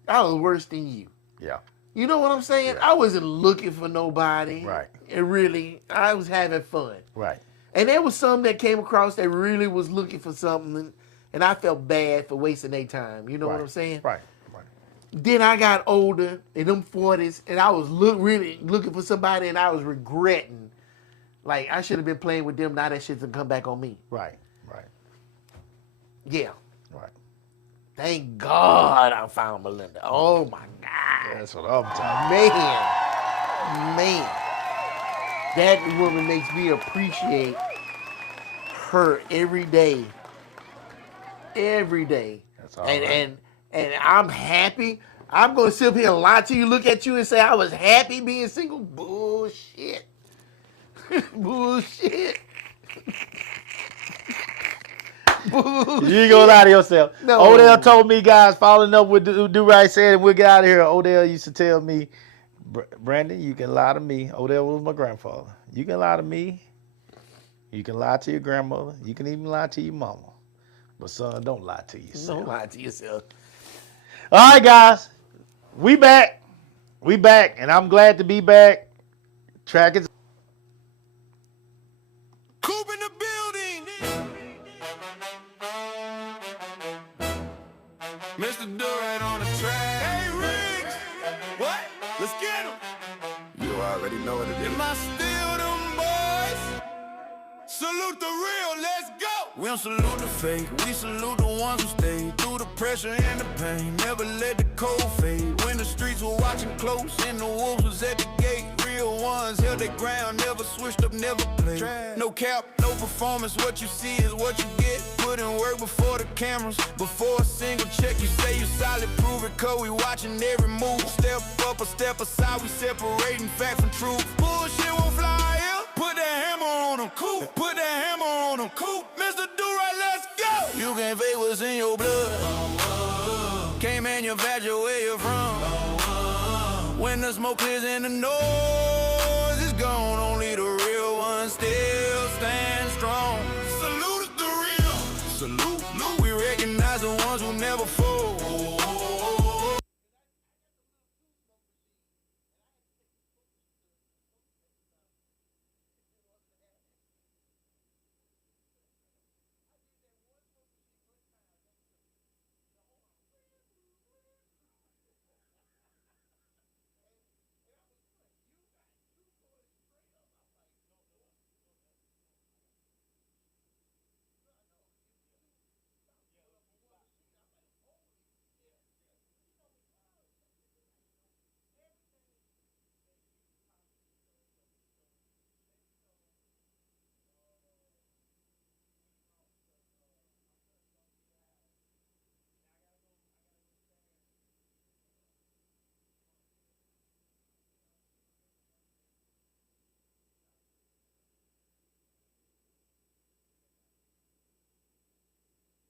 worse than you. Yeah. You know what I'm saying? I wasn't looking for nobody. Right. And really, I was having fun. Right. And there was some that came across that really was looking for something, and I felt bad for wasting their time. You know what I'm saying? Right. Right. Then I got older in them 40s, and I was really looking for somebody, and I was regretting. Like, I should have been playing with them. Now that shit's gonna come back on me. Right. Yeah. Right. Thank God I found Melinda. Oh, my God. That's what I'm talking about. Man. That woman makes me appreciate her every day. Every day. That's all right. And I'm happy. I'm going to sit up here and lie to you, look at you and say I was happy being single. Bullshit. Bullshit. Bullshit. You ain't gonna lie to yourself. No. Odell told me, guys, following up with Do Right said, and we'll get out of here. Odell used to tell me, Brandon, you can lie to me. Odell was my grandfather. You can lie to me. You can lie to your grandmother. You can even lie to your mama. But son, don't lie to yourself. Don't lie to yourself. All right, guys. We back. We back, and I'm glad to be back. Track is Coop in the building. Mr. Durant on the track. Hey, Riggs. What? Let's get him. You already know what it is. Am I still them boys? Salute the real, let's go. We don't salute the fake. We salute the ones who stay through the pressure and the pain. Never let the cold fade. When the streets were watching close and the wolves was at the gate. Real ones held their ground, never switched up, never played. No cap, no performance. What you see is what you get. Put in work before the cameras. Before a single check, you say you solid, prove it, cause we watching every move. Step up or step aside, we separating fact from truth. Bullshit won't fly here. Put that hammer on them, Coop. Put that hammer on them, Coop. Mr. Do-Right, let's go. You can't fake what's in your blood. Can't manufacture where you're from. When the smoke clears and the noise is gone, only the real ones still stand strong.